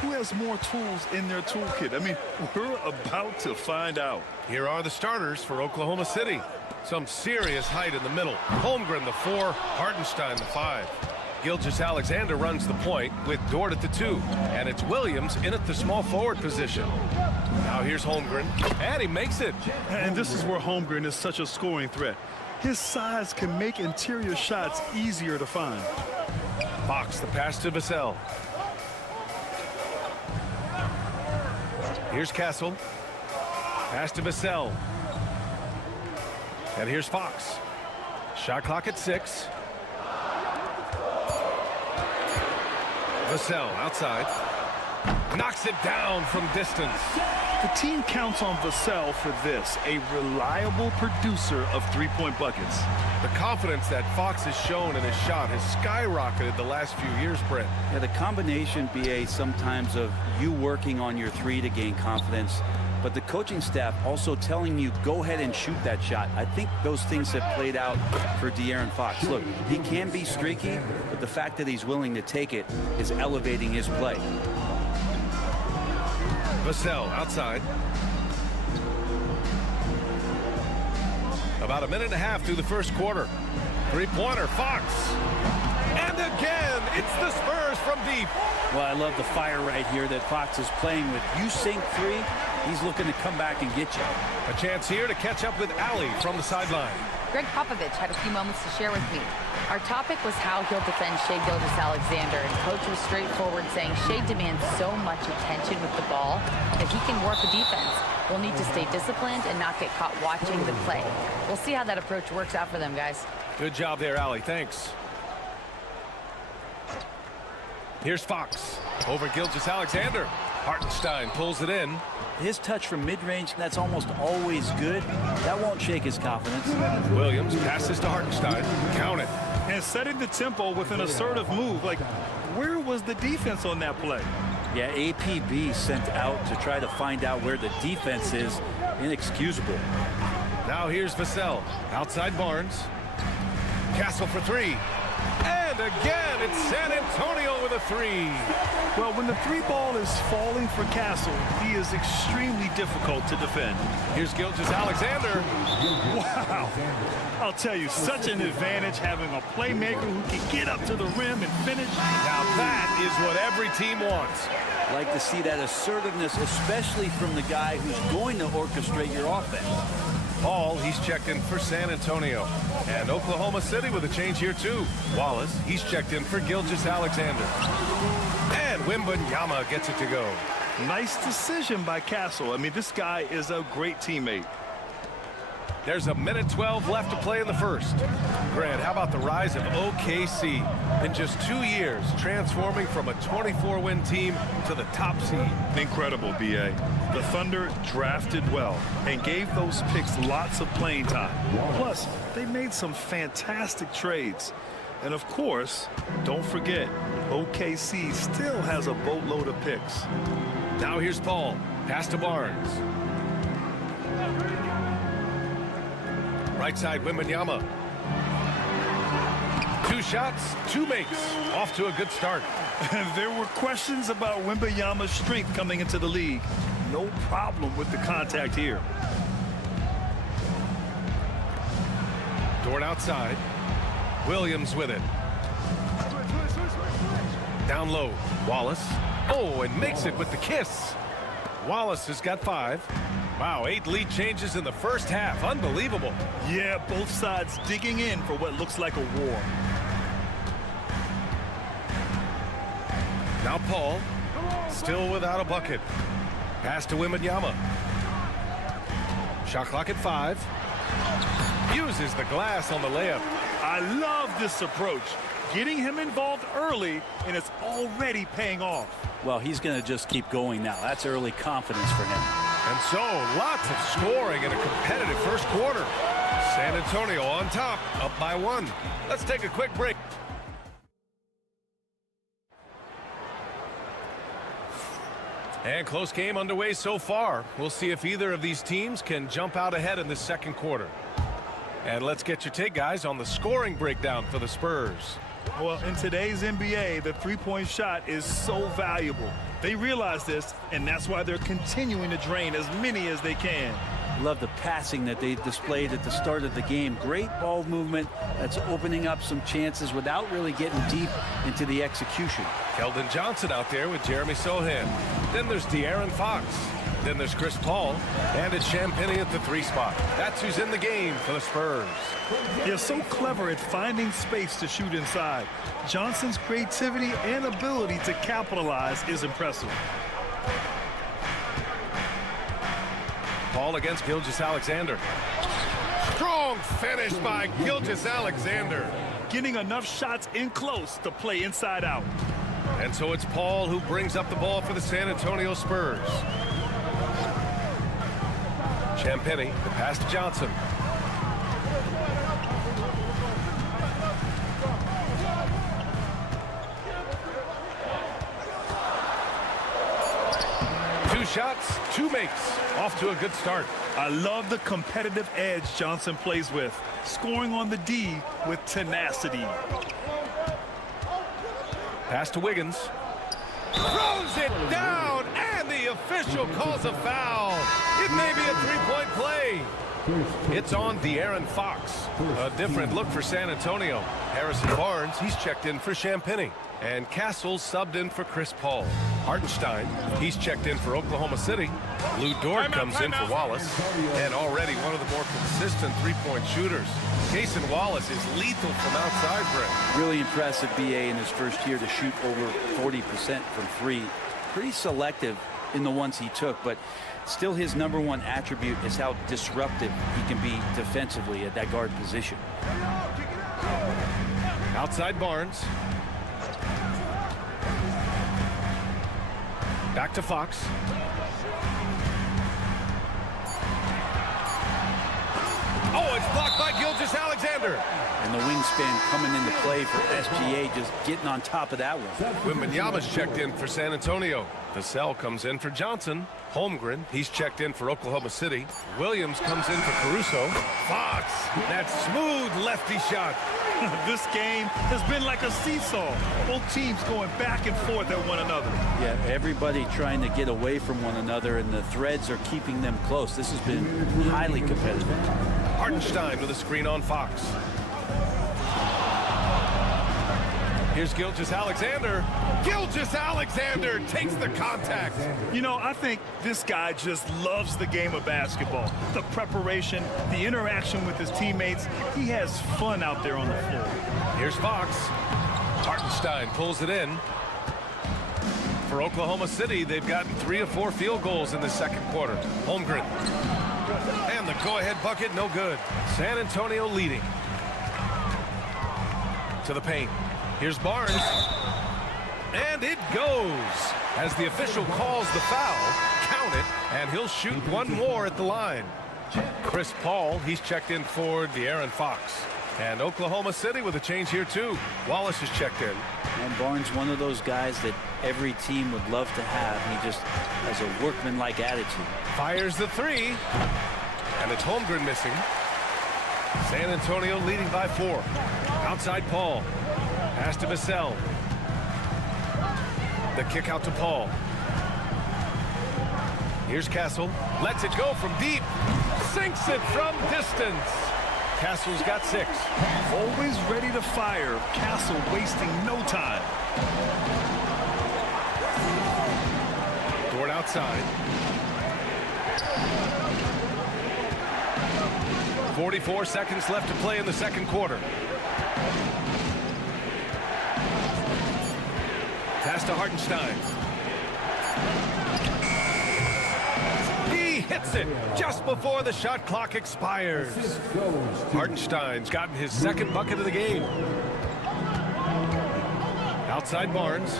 Who has more tools in their toolkit? I mean, we're about to find out. Here are the starters for Oklahoma City. Some serious height in the middle. Holmgren, the 4. Hartenstein, the 5. Gilgeous-Alexander runs the point with Dort at the 2. And it's Williams in at the small forward position. Now here's Holmgren. And he makes it. And this is where Holmgren is such a scoring threat. His size can make interior shots easier to find. Fox, the pass to Vassell. Here's Castle. Pass to Vassell. And here's Fox. Shot clock at 6. Vassell outside. Knocks it down from distance. The team counts on Vassell for this, a reliable producer of three-point buckets. The confidence that Fox has shown in his shot has skyrocketed the last few years, Brent. Yeah, the combination, BA, sometimes of you working on your 3 to gain confidence, but the coaching staff also telling you, go ahead and shoot that shot. I think those things have played out for De'Aaron Fox. Look, he can be streaky, but the fact that he's willing to take it is elevating his play. Vassell outside. About a minute and a half through the first quarter. Three-pointer, Fox. And again, it's the Spurs from deep. Well, I love the fire right here that Fox is playing with. You sink 3, he's looking to come back and get you. A chance here to catch up with Ali from the sideline. Greg Popovich had a few moments to share with me. Our topic was how he'll defend Shai Gilgeous-Alexander, and Coach was straightforward, saying Shai demands so much attention with the ball that he can work the defense. We'll need to stay disciplined and not get caught watching the play. We'll see how that approach works out for them, guys. Good job there, Ali. Thanks. Here's Fox over Gilgeous-Alexander. Hartenstein pulls it in. His touch from mid-range, that's almost always good. That won't shake his confidence. Williams passes to Hartenstein. Count it. And setting the tempo with an assertive move. Like, where was the defense on that play? Yeah, APB sent out to try to find out where the defense is. Inexcusable. Now here's Vassell. Outside Barnes. Castle for 3. And again, it's San Antonio with a 3. Well, when the 3-ball is falling for Castle, he is extremely difficult to defend. Here's Gilgeous-Alexander. Wow. I'll tell you, such an advantage having a playmaker who can get up to the rim and finish. Now that is what every team wants. Like to see that assertiveness, especially from the guy who's going to orchestrate your offense. Paul, he's checked in for San Antonio. And Oklahoma City with a change here, too. Wallace, he's checked in for Gilgeous-Alexander. And Wembanyama gets it to go. Nice decision by Castle. I mean, this guy is a great teammate. There's a minute 12 left to play in the first. Grant, how about the rise of OKC? In just 2 years, transforming from a 24-win team to the top seed. Incredible, BA. The Thunder drafted well and gave those picks lots of playing time. Plus, they made some fantastic trades. And of course, don't forget, OKC still has a boatload of picks. Now here's Paul. Pass to Barnes. Right side, Wembanyama. 2 2 shots, 2 makes. Off to a good start. There were questions about Wembanyama's strength coming into the league. No problem with the contact here. Dort outside. Williams with it. Down low. Wallace. Oh, and makes it with the kiss. Wallace has got 5. Wow, 8 lead changes in the first half. Unbelievable. Yeah, both sides digging in for what looks like a war. Now Paul, still without a bucket. Pass to Wembanyama. Shot clock at 5. Uses the glass on the layup. I love this approach. Getting him involved early, and it's already paying off. Well, he's going to just keep going now. That's early confidence for him. And so, lots of scoring in a competitive first quarter. San Antonio on top, up by 1. Let's take a quick break. And close game underway so far. We'll see if either of these teams can jump out ahead in the second quarter. And let's get your take, guys, on the scoring breakdown for the Spurs. Well, in today's NBA, the three-point shot is so valuable. They realize this, and that's why they're continuing to drain as many as they can. Love the passing that they displayed at the start of the game. Great ball movement that's opening up some chances without really getting deep into the execution. Keldon Johnson out there with Jeremy Sohan. Then there's De'Aaron Fox. Then there's Chris Paul. And it's Champagnie at the 3 spot. That's who's in the game for the Spurs. They're so clever at finding space to shoot inside. Johnson's creativity and ability to capitalize is impressive. Paul against Gilgeous-Alexander. Strong finish by Gilgeous-Alexander. Getting enough shots in close to play inside out. And so it's Paul who brings up the ball for the San Antonio Spurs. Champagnie, the pass to Johnson. Two shots, 2 makes. Off to a good start. I love the competitive edge Johnson plays with, scoring on the D with tenacity. Pass to Wiggins. Throws it down, and the official calls a foul. It may be a 3-point play. It's on De'Aaron Fox. A different look for San Antonio. Harrison Barnes, he's checked in for Champagnie. And Castle subbed in for Chris Paul. Hartenstein, he's checked in for Oklahoma City. Lou Dort comes in for Wallace. And already one of the more consistent 3-point shooters. Jason Wallace is lethal from outside Brett. Really impressive BA in his first year to shoot over 40% from 3. Pretty selective in the ones he took, but still his #1 attribute is how disruptive he can be defensively at that guard position. Outside Barnes. Back to Fox. Oh, it's blocked by Gilgeous-Alexander. And the wingspan coming into play for SGA, just getting on top of that one. Wembanyama's checked in for San Antonio. Vassell comes in for Johnson. Holmgren, he's checked in for Oklahoma City. Williams comes in for Caruso. Fox, that smooth lefty shot. This game has been like a seesaw. Both teams going back and forth at one another. Yeah, everybody trying to get away from one another, and the threads are keeping them close. This has been highly competitive. Hartenstein with a screen on Fox. Here's Gilgeous-Alexander. Gilgeous-Alexander takes the contact. You know, I think this guy just loves the game of basketball. The preparation, the interaction with his teammates. He has fun out there on the floor. Here's Fox. Hartenstein pulls it in. For Oklahoma City, they've gotten 3 of 4 field goals in the second quarter. Holmgren. And the go-ahead bucket, no good. San Antonio leading. To the paint. Here's Barnes. And it goes. As the official calls the foul, count it, and he'll shoot one more at the line. Chris Paul, he's checked in for De'Aaron Fox. And Oklahoma City with a change here too. Wallace is checked in. And Barnes, one of those guys that every team would love to have. He just has a workman-like attitude. Fires the 3. And it's Holmgren missing. San Antonio leading by 4. Outside Paul. Pass to Vassell. The kick out to Paul. Here's Castle. Lets it go from deep. Sinks it from distance. Castle's got 6. Always ready to fire. Castle wasting no time. Dort outside. 44 seconds left to play in the second quarter. Pass to Hartenstein. He hits it just before the shot clock expires. Hartenstein's gotten his second bucket of the game. Outside Barnes.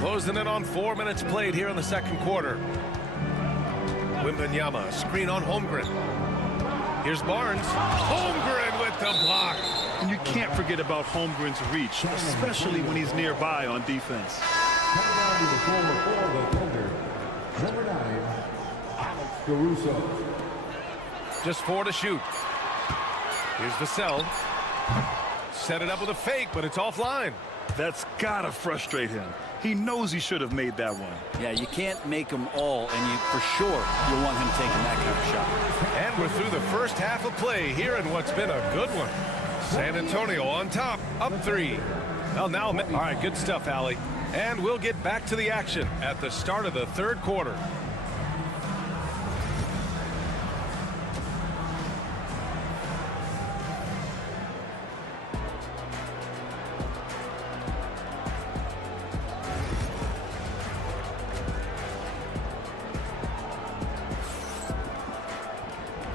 Closing in on 4 minutes played here in the second quarter. Wembanyama, screen on Holmgren. Here's Barnes. Holmgren with the block. And you can't forget about Holmgren's reach, especially when he's nearby on defense. Number 9, Alex Caruso. Just 4 to shoot. Here's Vassell. Set it up with a fake, but it's offline. That's gotta frustrate him. He knows he should have made that one. Yeah, you can't make them all, and you for sure you'll want him taking that kind of shot. And we're through the first half of play here in what's been a good one. San Antonio on top, up 3. Well, now, all right, good stuff, Allie. And we'll get back to the action at the start of the third quarter.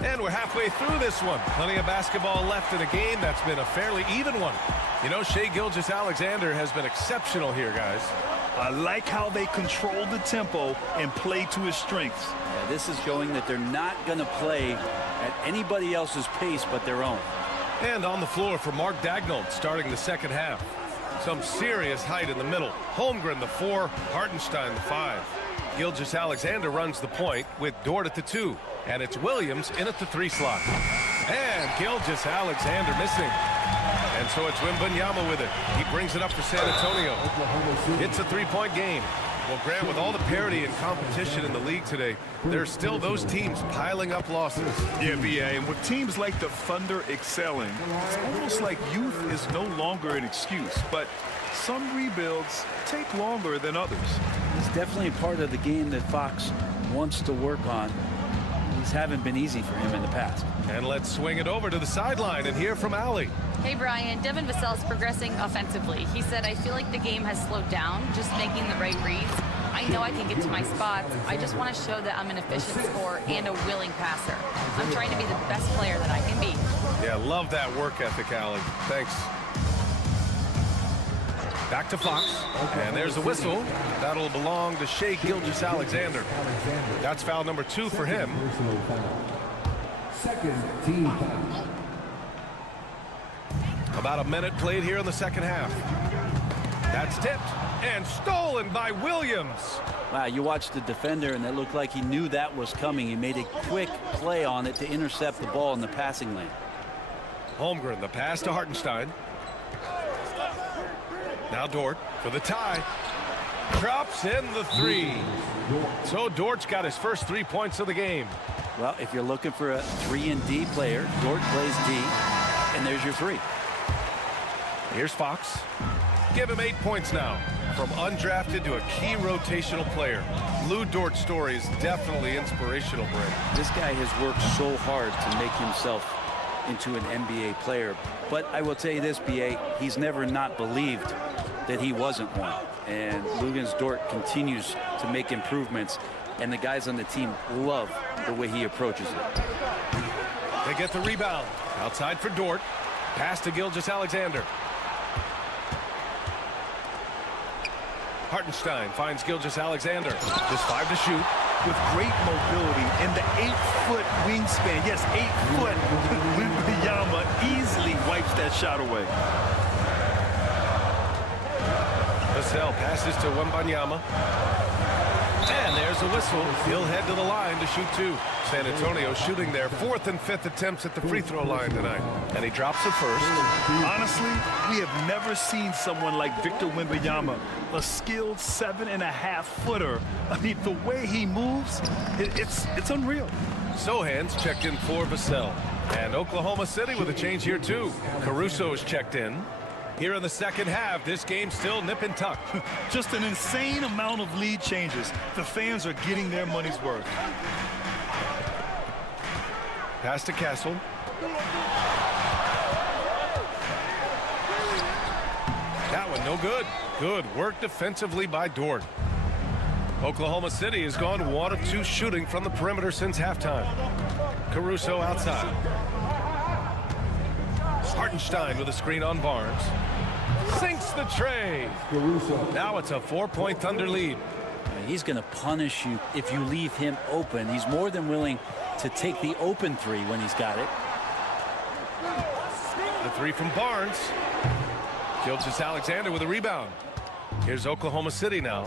And we're halfway through this one. Plenty of basketball left in a game that's been a fairly even one. You know, Shai Gilgeous-Alexander has been exceptional here, guys. I like how they control the tempo and play to his strengths. Yeah, this is showing that they're not going to play at anybody else's pace but their own. And on the floor for Mark Daigneault starting the second half. Some serious height in the middle. Holmgren the 4, Hartenstein the 5. Gilgeous-Alexander runs the point with Dort at the 2. And it's Williams in at the 3 slot. And Gilgeous-Alexander missing. And so it's Wembanyama with it. He brings it up for San Antonio. It's a 3-point game. Well, Grant, with all the parity and competition in the league today, there's still those teams piling up losses. Yeah, B.A., and with teams like the Thunder excelling, it's almost like youth is no longer an excuse. But some rebuilds take longer than others. It's definitely part of the game that Fox wants to work on. These haven't been easy for him in the past. And let's swing it over to the sideline and hear from Allie. Hey, Brian. Devin Vassell is progressing offensively. He said, I feel like the game has slowed down, just making the right reads. I know I can get to my spots. I just want to show that I'm an efficient scorer and a willing passer. I'm trying to be the best player that I can be. Yeah, love that work ethic, Allie. Thanks. Back to Fox, and there's a whistle. That'll belong to Shai Gilgeous-Alexander. That's foul number 2 for him. Second team foul. About a minute played here in the second half. That's tipped and stolen by Williams. Wow, you watched the defender, and it looked like he knew that was coming. He made a quick play on it to intercept the ball in the passing lane. Holmgren, the pass to Hartenstein. Now Dort for the tie. Drops in the 3. So Dort's got his first 3 points of the game. Well, if you're looking for a 3-and-D player, Dort plays D, and there's your 3. Here's Fox. Give him 8 points now. From undrafted to a key rotational player. Lou Dort's story is definitely inspirational, Brent. This guy has worked so hard to make himself into an NBA player. But I will tell you this, B.A., he's never not believed that he wasn't one. And Luguentz Dort continues to make improvements, and the guys on the team love the way he approaches it. They get the rebound. Outside for Dort. Pass to Gilgeous-Alexander. Hartenstein finds Gilgeous-Alexander. Just 5 to shoot. With great mobility and the 8-foot wingspan. Yes, 8 foot. Wembanyama easily wipes that shot away. Vassell passes to Wembanyama. And there There's a whistle. He'll head to the line to shoot 2. San Antonio shooting their 4th and 5th attempts at the free throw line tonight. And he drops the first. Honestly, we have never seen someone like Victor Wembanyama, a skilled 7.5-footer. I mean, the way he moves, it's unreal. Sohan's checked in for Vassell. And Oklahoma City with a change here too. Caruso's checked in. Here in the second half, this game's still nip and tuck. Just an insane amount of lead changes. The fans are getting their money's worth. Pass to Castle. That one no good. Good work defensively by Dort. Oklahoma City has gone 1 of 2 shooting from the perimeter since halftime. Caruso outside. Hartenstein with a screen on Barnes. Sinks the tray. Now it's a 4-point Thunder lead. He's going to punish you if you leave him open. He's more than willing to take the open 3 when he's got it. The 3 from Barnes. Gilgeous-Alexander with a rebound. Here's Oklahoma City now.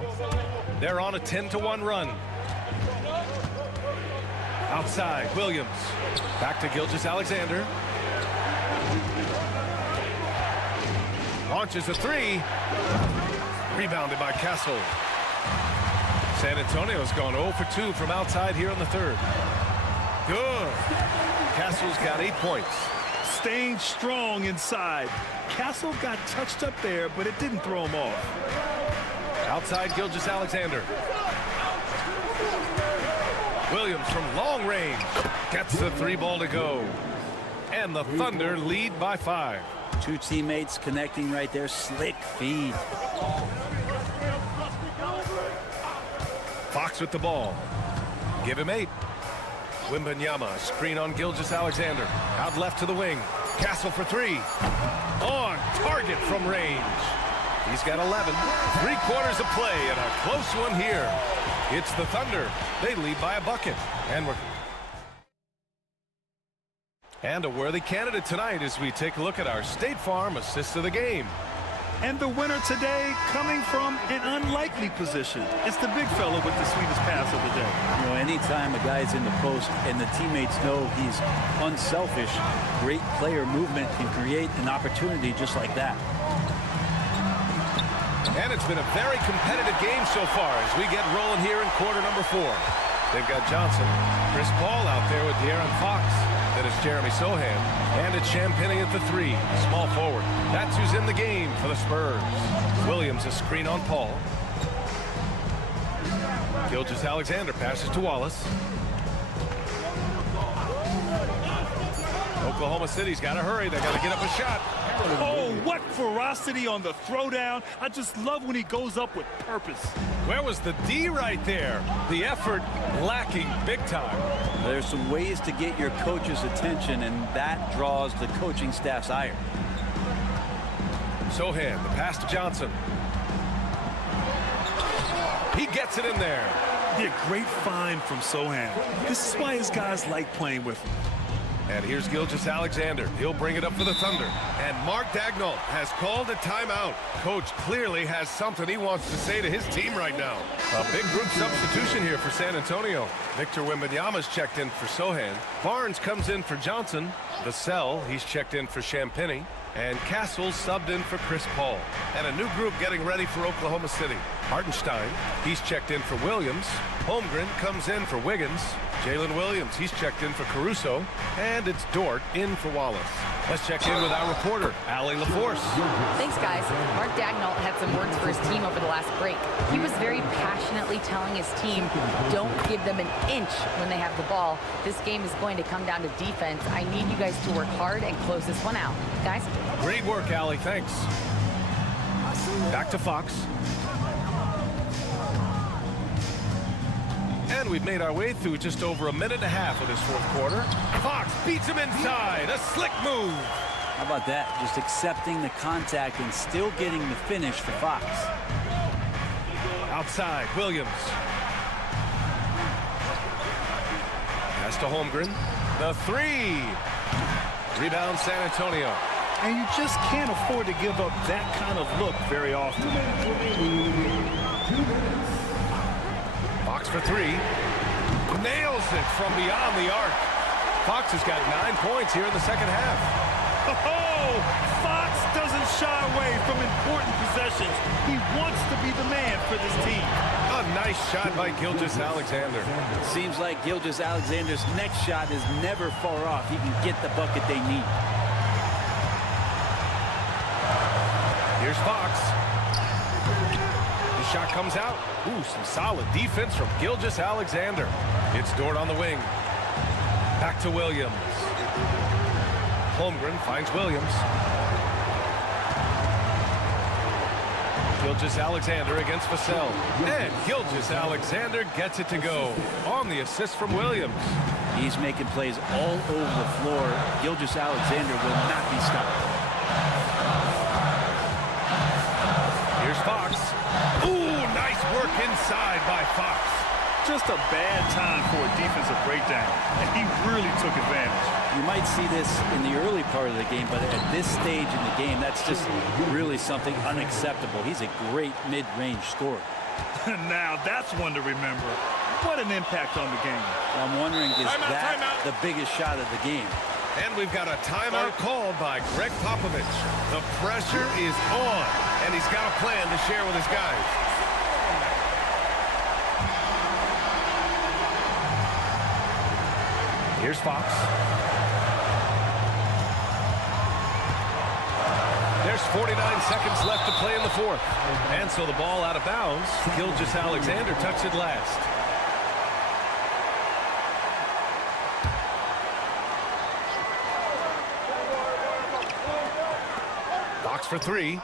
They're on a 10-1 run. Outside, Williams. Back to Gilgeous-Alexander. Launches a 3. Rebounded by Castle. San Antonio's gone 0 for 2 from outside here in the 3rd. Good. Castle's got 8 points. Staying strong inside. Castle got touched up there, but it didn't throw him off. Outside Gilgeous-Alexander. Williams from long range gets the 3 ball to go. And the Thunder lead by 5. 2 teammates connecting right there. Slick feed. Fox with the ball. Give him 8. Wembanyama, screen on Gilgeous-Alexander. Out left to the wing. Castle for 3. On target from range. He's got 11. 3/4 of play and a close one here. It's the Thunder. They lead by a bucket. And a worthy candidate tonight as we take a look at our State Farm assist of the game. And the winner today coming from an unlikely position. It's the big fella with the sweetest pass of the day. You know, anytime a guy's in the post and the teammates know he's unselfish, great player movement can create an opportunity just like that. And it's been a very competitive game so far as we get rolling here in quarter number 4. They've got Johnson, Chris Paul out there with De'Aaron Fox. Then it's Jeremy Sohan, and it's Champagnie at the 3, small forward. That's who's in the game for the Spurs. Williams, a screen on Paul. Gilgeous-Alexander passes to Wallace. Oklahoma City's got to hurry. They got to get up a shot. Oh, what ferocity on the throwdown. I just love when he goes up with purpose. Where was the D right there? The effort lacking big time. There's some ways to get your coach's attention, and that draws the coaching staff's ire. Sohan, the pass to Johnson. He gets it in there. Be a great find from Sohan. This is why his guys like playing with him. And here's Gilgeous-Alexander. He'll bring it up for the Thunder. And Mark Daigneault has called a timeout. Coach clearly has something he wants to say to his team right now. A big group substitution here for San Antonio. Victor Wembanyama's checked in for Sohan. Barnes comes in for Johnson. Vassell, he's checked in for Champagnie. And Castle subbed in for Chris Paul. And a new group getting ready for Oklahoma City. Hartenstein, he's checked in for Williams. Holmgren comes in for Wiggins. Jalen Williams, he's checked in for Caruso. And it's Dort in for Wallace. Let's check in with our reporter, Allie LaForce. Thanks, guys. Mark Daigneault had some words for his team over the last break. He was very passionately telling his team, don't give them an inch when they have the ball. This game is going to come down to defense. I need you guys to work hard and close this one out. Guys? Great work, Allie. Thanks. Back to Fox. And we've made our way through just over a minute and a half of this 4th quarter. Fox beats him inside. A slick move. How about that? Just accepting the contact and still getting the finish for Fox. Outside, Williams. Pass to Holmgren. The 3. Rebound San Antonio. And you just can't afford to give up that kind of look very often. Fox for three. Nails it from beyond the arc. Fox has got 9 points here in the second half. Oh, Fox doesn't shy away from important possessions. He wants to be the man for this team. A nice shot by Gilgeous-Alexander. Seems like Gilgeous-Alexander's next shot is never far off. He can get the bucket they need. Here's Fox. The shot comes out. Ooh, some solid defense from Gilgeous-Alexander. It's Dort on the wing. Back to Williams. Holmgren finds Williams. Gilgeous-Alexander against Vassell. And Gilgeous-Alexander gets it to go on the assist from Williams. He's making plays all over the floor. Gilgeous-Alexander will not be stopped. Here's Fox. Ooh, nice work inside by Fox. Just a bad time for a defensive breakdown, and he really took advantage. You might see this in the early part of the game, but at this stage in the game, that's just really something unacceptable. He's a great mid-range scorer. Now, that's one to remember. What an impact on the game. I'm wondering, is that the biggest shot of the game? And we've got a timeout called by Greg Popovich. The pressure is on, and he's got a plan to share with his guys. Here's Fox. There's 49 seconds left to play in the fourth. And so the ball out of bounds. Gilgeous-Alexander touched it last. Fox for three.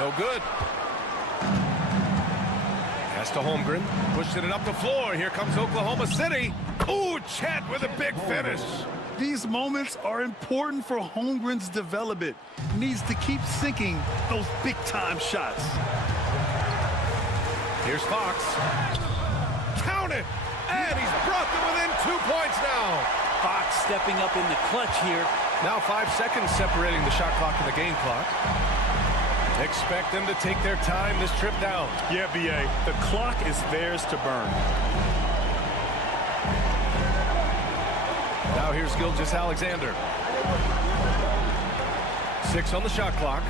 No good. Pass to Holmgren. Pushed it up the floor. Here comes Oklahoma City. Ooh, Chet with a big finish. These moments are important for Holmgren's development. Needs to keep sinking those big-time shots. Here's Fox. Count it! And he's brought them within 2 points now. Fox stepping up in the clutch here. Now 5 seconds separating the shot clock and the game clock. Expect them to take their time this trip down. Yeah, B.A., the clock is theirs to burn. Now here's Gilgeous-Alexander. 6 on the shot clock.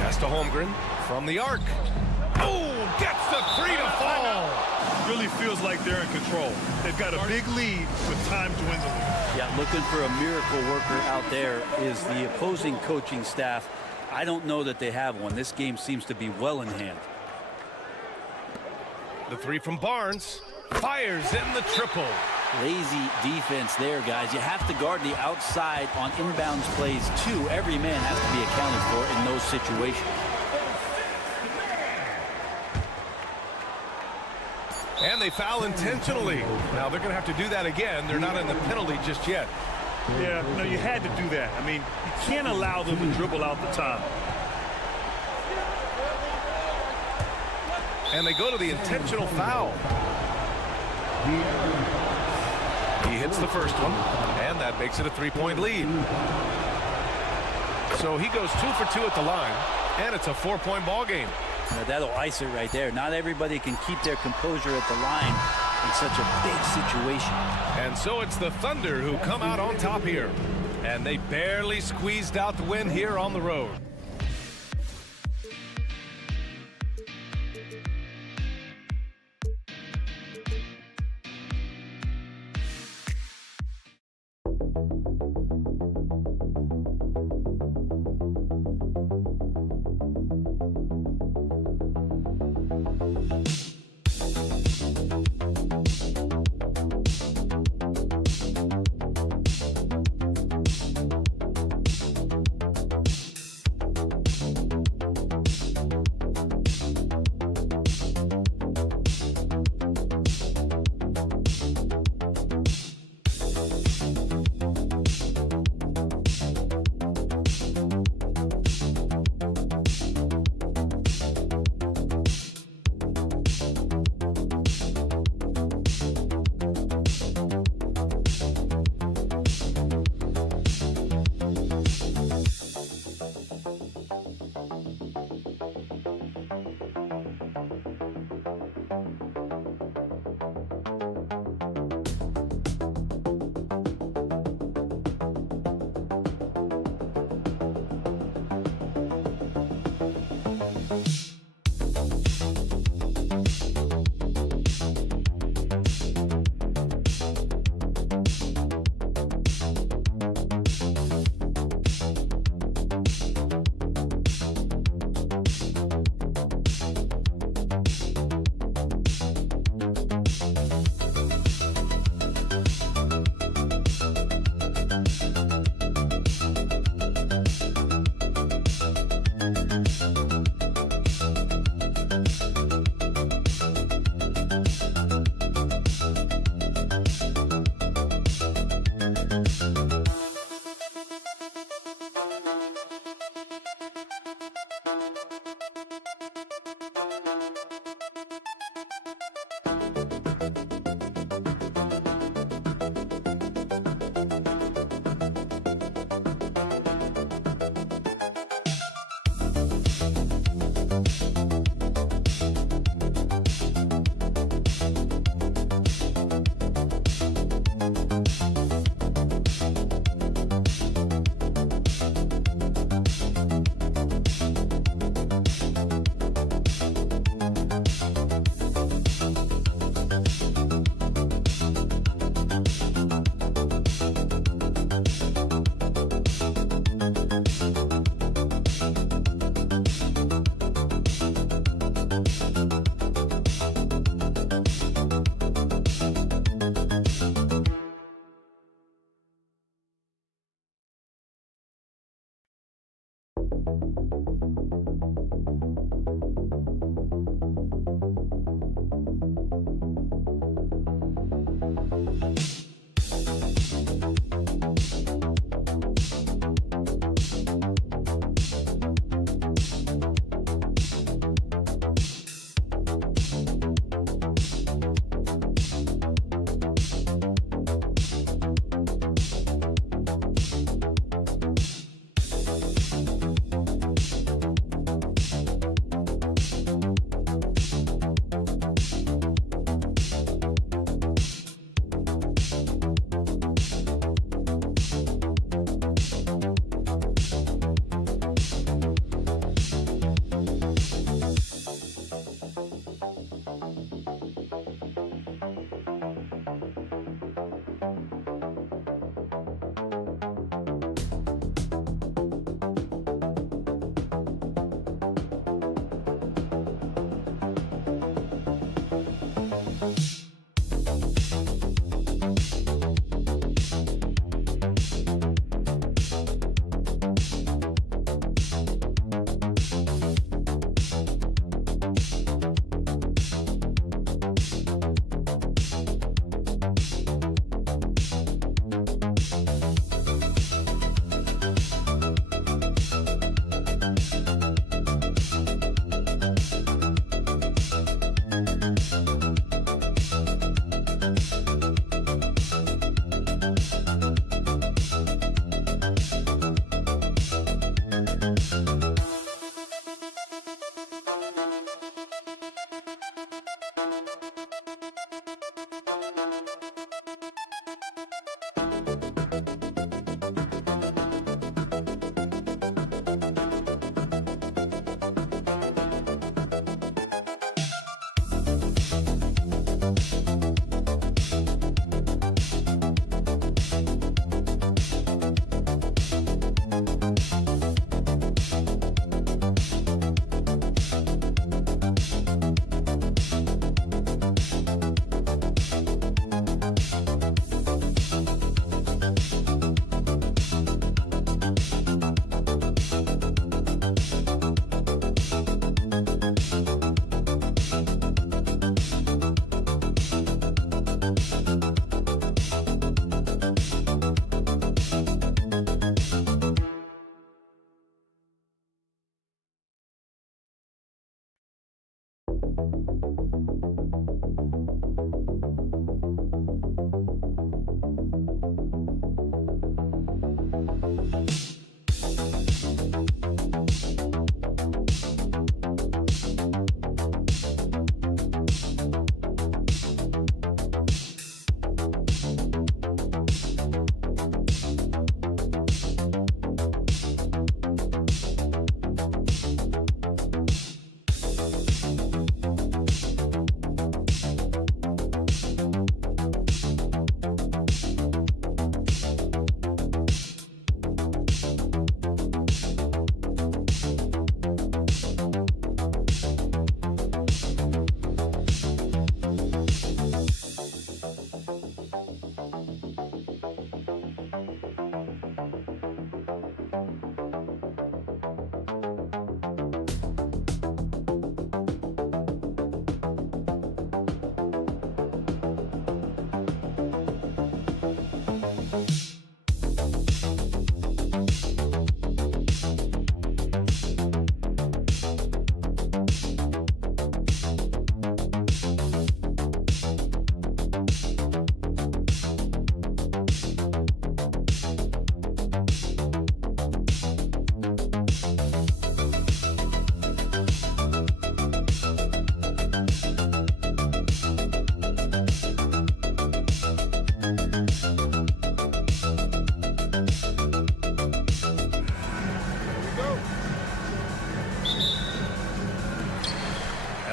Pass to Holmgren from the arc. Oh, gets the 3 to fall. Really feels like they're in control. They've got a big lead with time dwindling. Yeah, looking for a miracle worker out there is the opposing coaching staff. I don't know that they have one. This game seems to be well in hand. The 3 from Barnes. Fires in the triple. Lazy defense there, guys. You have to guard the outside on inbounds plays, too. Every man has to be accounted for in those situations. And they foul intentionally. Now they're going to have to do that again. They're not in the penalty just yet. Yeah, no, you had to do that. I mean, you can't allow them to dribble out the time. And they go to the intentional foul. He hits the first one, and that makes it a 3-point lead. So he goes 2 for 2 at the line, and it's a 4-point ball game. Now that'll ice it right there. Not everybody can keep their composure at the line in such a big situation. And so it's the Thunder who come out on top here. And they barely squeezed out the win here on the road.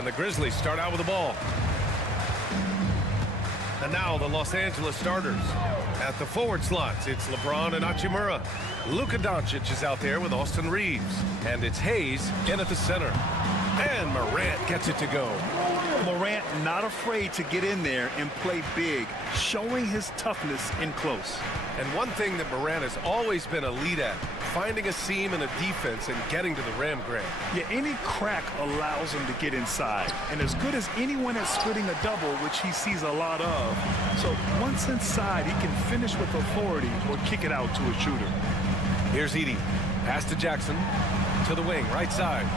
And the Grizzlies start out with the ball. And now the Los Angeles starters. At the forward slots, it's LeBron and Hachimura. Luka Doncic is out there with Austin Reeves. And it's Hayes in at the center. And Morant gets it to go. Morant not afraid to get in there and play big, showing his toughness in close. And one thing that Morant has always been elite at, finding a seam in a defense and getting to the rim, Grant. Yeah, any crack allows him to get inside. And as good as anyone at splitting a double, which he sees a lot of. So once inside, he can finish with authority or kick it out to a shooter. Here's Edie. Pass to Jackson. To the wing, right side.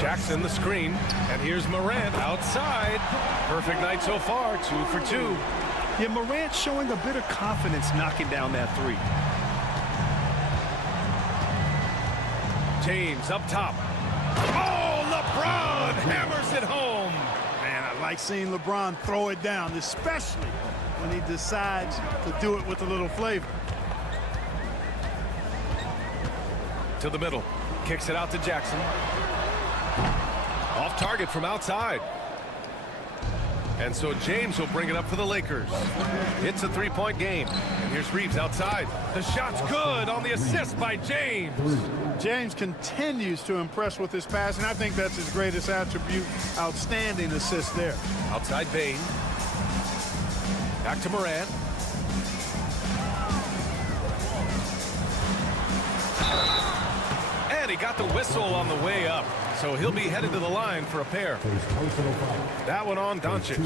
Jackson the screen. And here's Morant outside. Perfect night so far, 2 for 2. Yeah, Morant showing a bit of confidence knocking down that three. James up top. Oh, LeBron hammers it home. Man, I like seeing LeBron throw it down, especially when he decides to do it with a little flavor. To the middle. Kicks it out to Jackson. Off target from outside. And so James will bring it up for the Lakers. It's a three-point game. And here's Reeves outside. The shot's good on the assist by James. James continues to impress with his passing. I think that's his greatest attribute. Outstanding assist there. Outside Bane. Back to Morant. And he got the whistle on the way up. So he'll be headed to the line for a pair. That one on Doncic.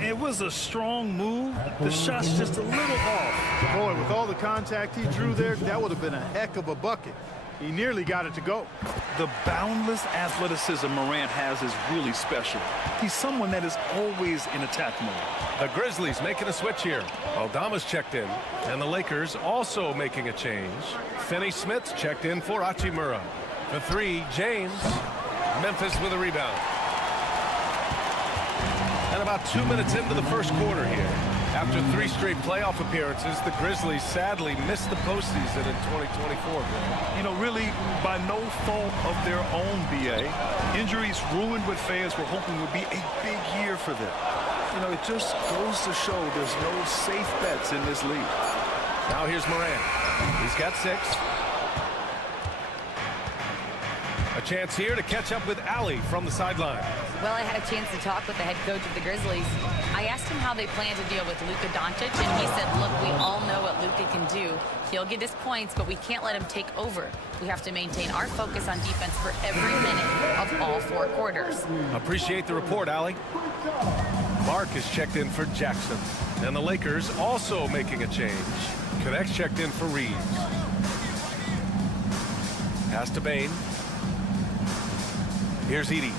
It was a strong move. The shot's just a little off. Boy, with all the contact he drew there, that would have been a heck of a bucket. He nearly got it to go. The boundless athleticism Morant has is really special. He's someone that is always in attack mode. The Grizzlies making a switch here. Aldama's checked in. And the Lakers also making a change. Finney-Smith's checked in for Hachimura. For three, James. Memphis with a rebound. And about 2 minutes into the first quarter here. After 3 straight playoff appearances, the Grizzlies sadly missed the postseason in 2024. You know, really by no fault of their own, BA. Injuries ruined what fans were hoping would be a big year for them. You know, it just goes to show there's no safe bets in this league. Now here's Morant. He's got 6. A chance here to catch up with Allie from the sideline. Well, I had a chance to talk with the head coach of the Grizzlies. I asked him how they plan to deal with Luka Doncic, and he said, look, we all know what Luka can do. He'll get his points, but we can't let him take over. We have to maintain our focus on defense for every minute of all 4 quarters. Appreciate the report, Allie. Mark is checked in for Jackson. And the Lakers also making a change. Connect's checked in for Reeves. Pass to Bane. Here's Edie.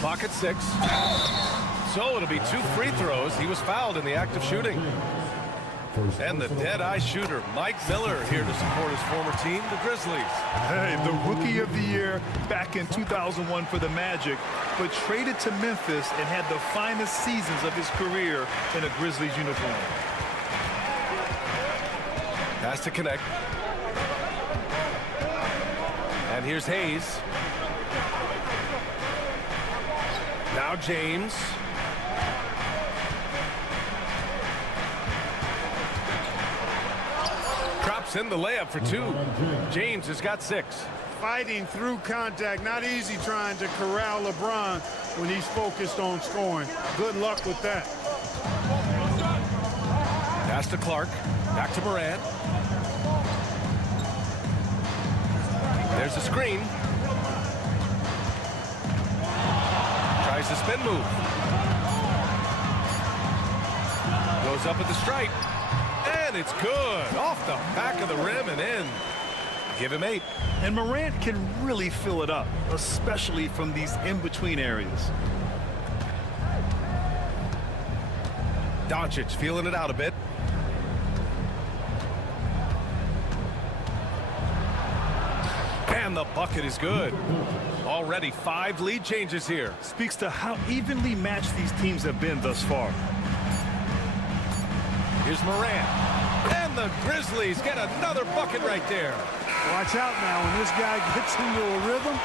Clock at 6. So it'll be 2 free throws. He was fouled in the act of shooting. And the dead-eye shooter, Mike Miller, here to support his former team, the Grizzlies. Hey, the Rookie of the Year back in 2001 for the Magic, but traded to Memphis and had the finest seasons of his career in a Grizzlies uniform. Pass to Connect. And here's Hayes. Now James. Drops in the layup for 2. James has got 6. Fighting through contact. Not easy trying to corral LeBron when he's focused on scoring. Good luck with that. Pass to Clark. Back to Morant. There's the screen. Tries the spin move. Goes up at the stripe. And it's good. Off the back of the rim and in. Give him 8. And Morant can really fill it up, especially from these in-between areas. Doncic feeling it out a bit. And the bucket is good. Already 5 lead changes here. Speaks to how evenly matched these teams have been thus far. Here's Morant. And the Grizzlies get another bucket right there. Watch out now. When this guy gets into a rhythm,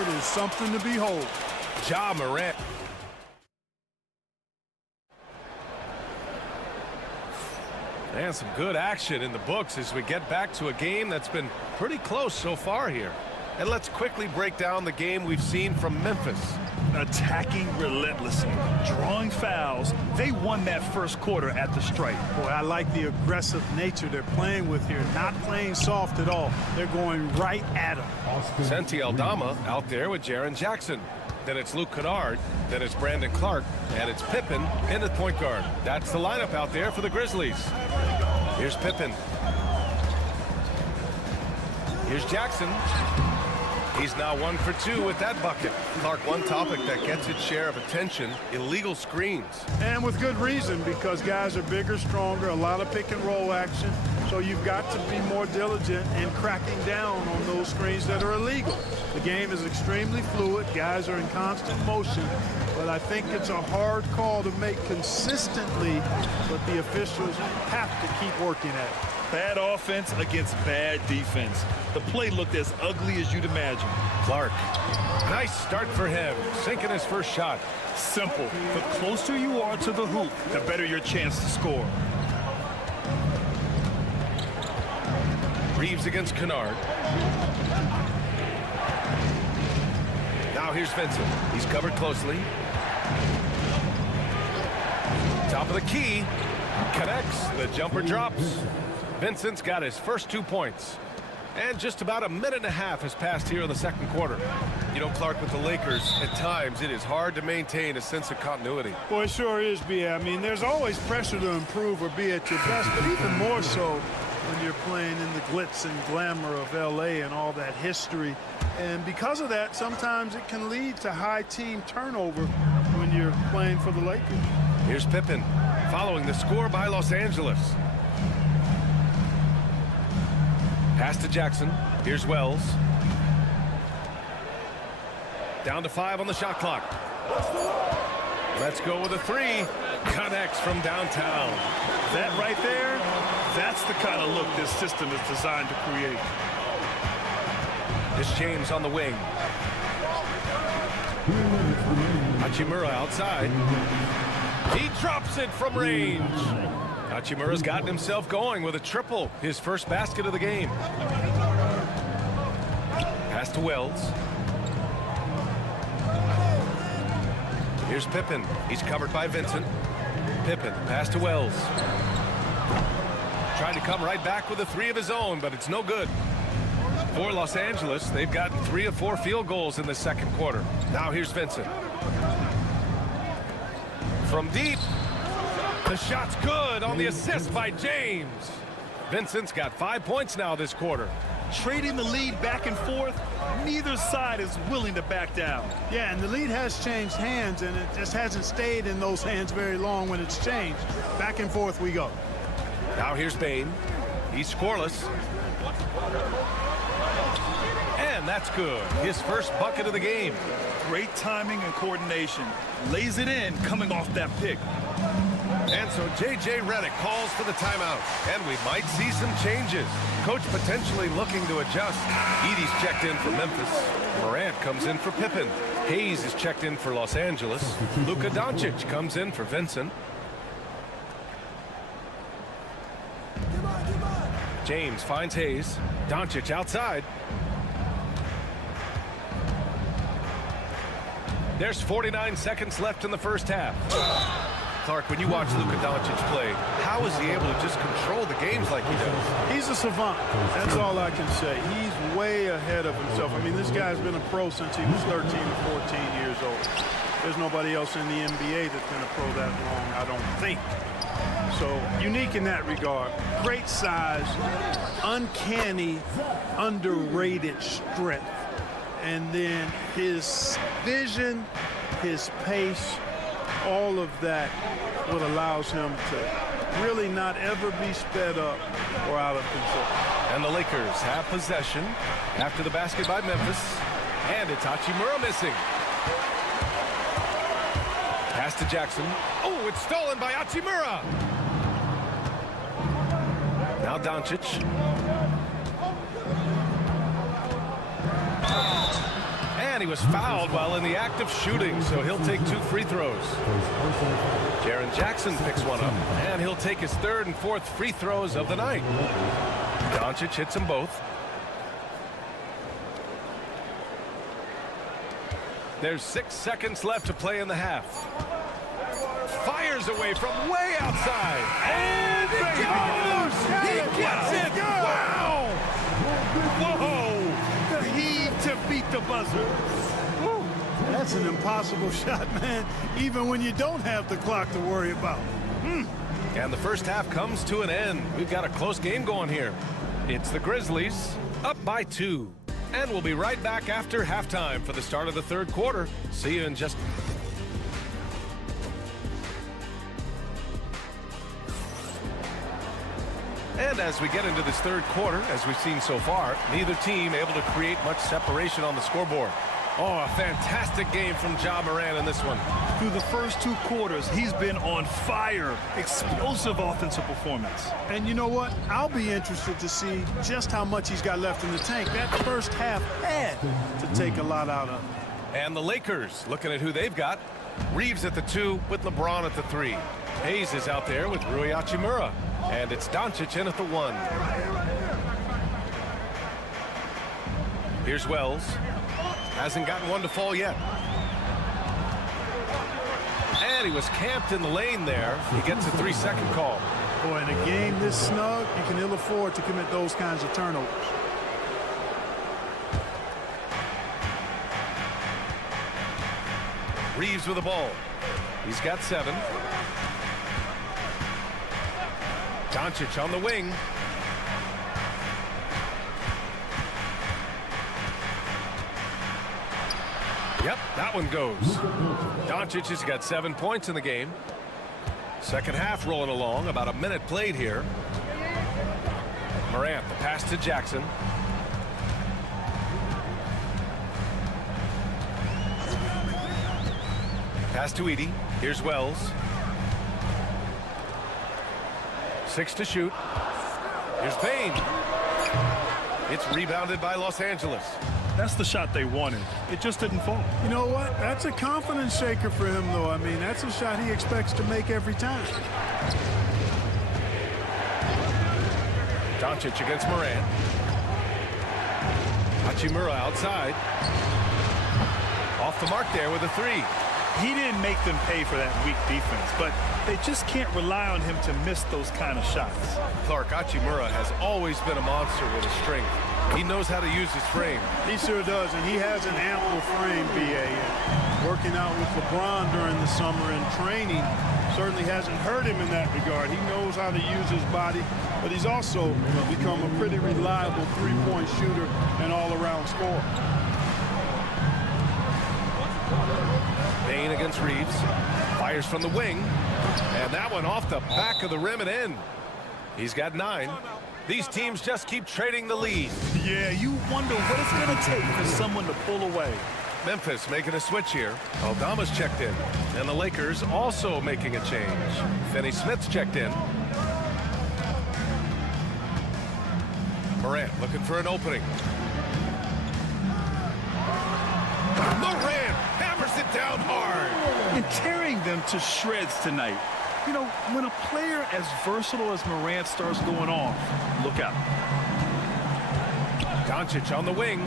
it is something to behold. Ja Morant. And some good action in the books as we get back to a game that's been pretty close so far here. And let's quickly break down the game we've seen from Memphis. Attacking relentlessly, drawing fouls. They won that first quarter at the stripe. Boy, I like the aggressive nature they're playing with here. Not playing soft at all. They're going right at him. Senti Aldama out there with Jaren Jackson. Then it's Luke Kennard. Then it's Brandon Clark. And it's Pippen in the point guard. That's the lineup out there for the Grizzlies. Here's Pippen. Here's Jackson. He's now 1 for 2 with that bucket. Clark, one topic that gets its share of attention, illegal screens. And with good reason, because guys are bigger, stronger, a lot of pick and roll action. So you've got to be more diligent in cracking down on those screens that are illegal. The game is extremely fluid. Guys are in constant motion. But I think it's a hard call to make consistently, but the officials have to keep working at it. Bad offense against bad defense. The play looked as ugly as you'd imagine. Clark, nice start for him, sinking his first shot. Simple. The closer you are to the hoop, the better your chance to score. Reeves against Kennard. Now here's Vincent. He's covered closely. Top of the key. Connects. The jumper drops. Vincent's got his first 2 points. And just about a minute and a half has passed here in the second quarter. You know, Clark, with the Lakers, at times it is hard to maintain a sense of continuity. Boy, it sure is, B. I mean, there's always pressure to improve or be at your best, but even more so when you're playing in the glitz and glamour of L.A. and all that history. And because of that, sometimes it can lead to high team turnover when you're playing for the Lakers. Here's Pippen, following the score by Los Angeles. Pass to Jackson. Here's Wells. Down to 5 on the shot clock. Let's go with a 3. Connects from downtown. That right there, that's the kind of look this system is designed to create. It's James on the wing. Hachimura outside. He drops it from range. Hachimura's gotten himself going with a triple, his first basket of the game. Pass to Wells. Here's Pippen. He's covered by Vincent. Pippen, pass to Wells. Trying to come right back with a 3 of his own, but it's no good. For Los Angeles, they've gotten 3 of 4 field goals in the second quarter. Now here's Vincent. From deep. The shot's good on the assist by James. Vincent's got 5 points now this quarter. Trading the lead back and forth, neither side is willing to back down. Yeah, and the lead has changed hands, and it just hasn't stayed in those hands very long when it's changed. Back and forth we go. Now here's Bane. He's scoreless. And that's good. His first bucket of the game. Great timing and coordination. Lays it in coming off that pick. And so J.J. Redick calls for the timeout. And we might see some changes. Coach potentially looking to adjust. Edey's checked in for Memphis. Morant comes in for Pippen. Hayes is checked in for Los Angeles. Luka Doncic comes in for Vincent. James finds Hayes. Doncic outside. There's 49 seconds left in the first half. Clark, when you watch Luka Doncic play, how is he able to just control the games like he does? He's a savant. That's all I can say. He's way ahead of himself. I mean, this guy's been a pro since he was 13 or 14 years old. There's nobody else in the NBA that's been a pro that long, I don't think. So, unique in that regard. Great size, uncanny, underrated strength. And then his vision, his pace, all of that what allows him to really not ever be sped up or out of control. And the Lakers have possession after the basket by Memphis. And it's Hachimura missing. Pass to Jackson. Oh, it's stolen by Hachimura. Now Doncic. And he he was fouled while in the act of shooting, so he'll take 2 free throws. Jaren Jackson picks one up, and he'll take his 3rd and 4th free throws of the night. Doncic hits them both. There's 6 seconds left to play in the half. Fires away from way outside. And it goes! He gets it! Wow! Whoa! The heave to beat the buzzer. Woo. That's an impossible shot, man, even when you don't have the clock to worry about. And the first half comes to an end. We've got a close game going here. It's the Grizzlies up by 2. And we'll be right back after halftime for the start of the 3rd quarter. See you in just... And as we get into this 3rd quarter, as we've seen so far, neither team able to create much separation on the scoreboard. Oh, a fantastic game from Ja Morant in this one. Through the first 2 quarters, he's been on fire. Explosive offensive performance. And you know what? I'll be interested to see just how much he's got left in the tank. That first half had to take a lot out of him. And the Lakers looking at who they've got. Reeves at the 2 with LeBron at the 3. Hayes is out there with Rui Hachimura. And it's Doncic in at the 1. Here's Wells. Hasn't gotten one to fall yet. And he was camped in the lane there. He gets a 3-second call. Boy, in a game this snug, you can ill afford to commit those kinds of turnovers. Reeves with the ball. He's got 7. Doncic on the wing. Yep, that one goes. Doncic has got 7 points in the game. Second half rolling along, about a minute played here. Morant, the pass to Jackson. Pass to Edey. Here's Wells. 6 to shoot. Here's Payne. It's rebounded by Los Angeles. That's the shot they wanted. It just didn't fall. You know what? That's a confidence shaker for him, though. I mean, that's a shot he expects to make every time. Doncic against Morant. Hachimura outside. Off the mark there with a 3. He didn't make them pay for that weak defense, but they just can't rely on him to miss those kind of shots. Clark, Hachimura has always been a monster with his strength. He knows how to use his frame. He sure does, and he has an ample frame, B.A. Working out with LeBron during the summer and training certainly hasn't hurt him in that regard. He knows how to use his body, but he's also become a pretty reliable three-point shooter and all-around scorer. Payne against Reeves. Fires from the wing. And that one off the back of the rim and in. He's got 9. These teams just keep trading the lead. Yeah, you wonder what it's going to take for someone to pull away. Memphis making a switch here. Aldama's checked in. And the Lakers also making a change. Finney Smith's checked in. Morant looking for an opening. Morant hammers it down hard. And tearing them to shreds tonight. You know, when a player as versatile as Morant starts going off, look out. Doncic on the wing.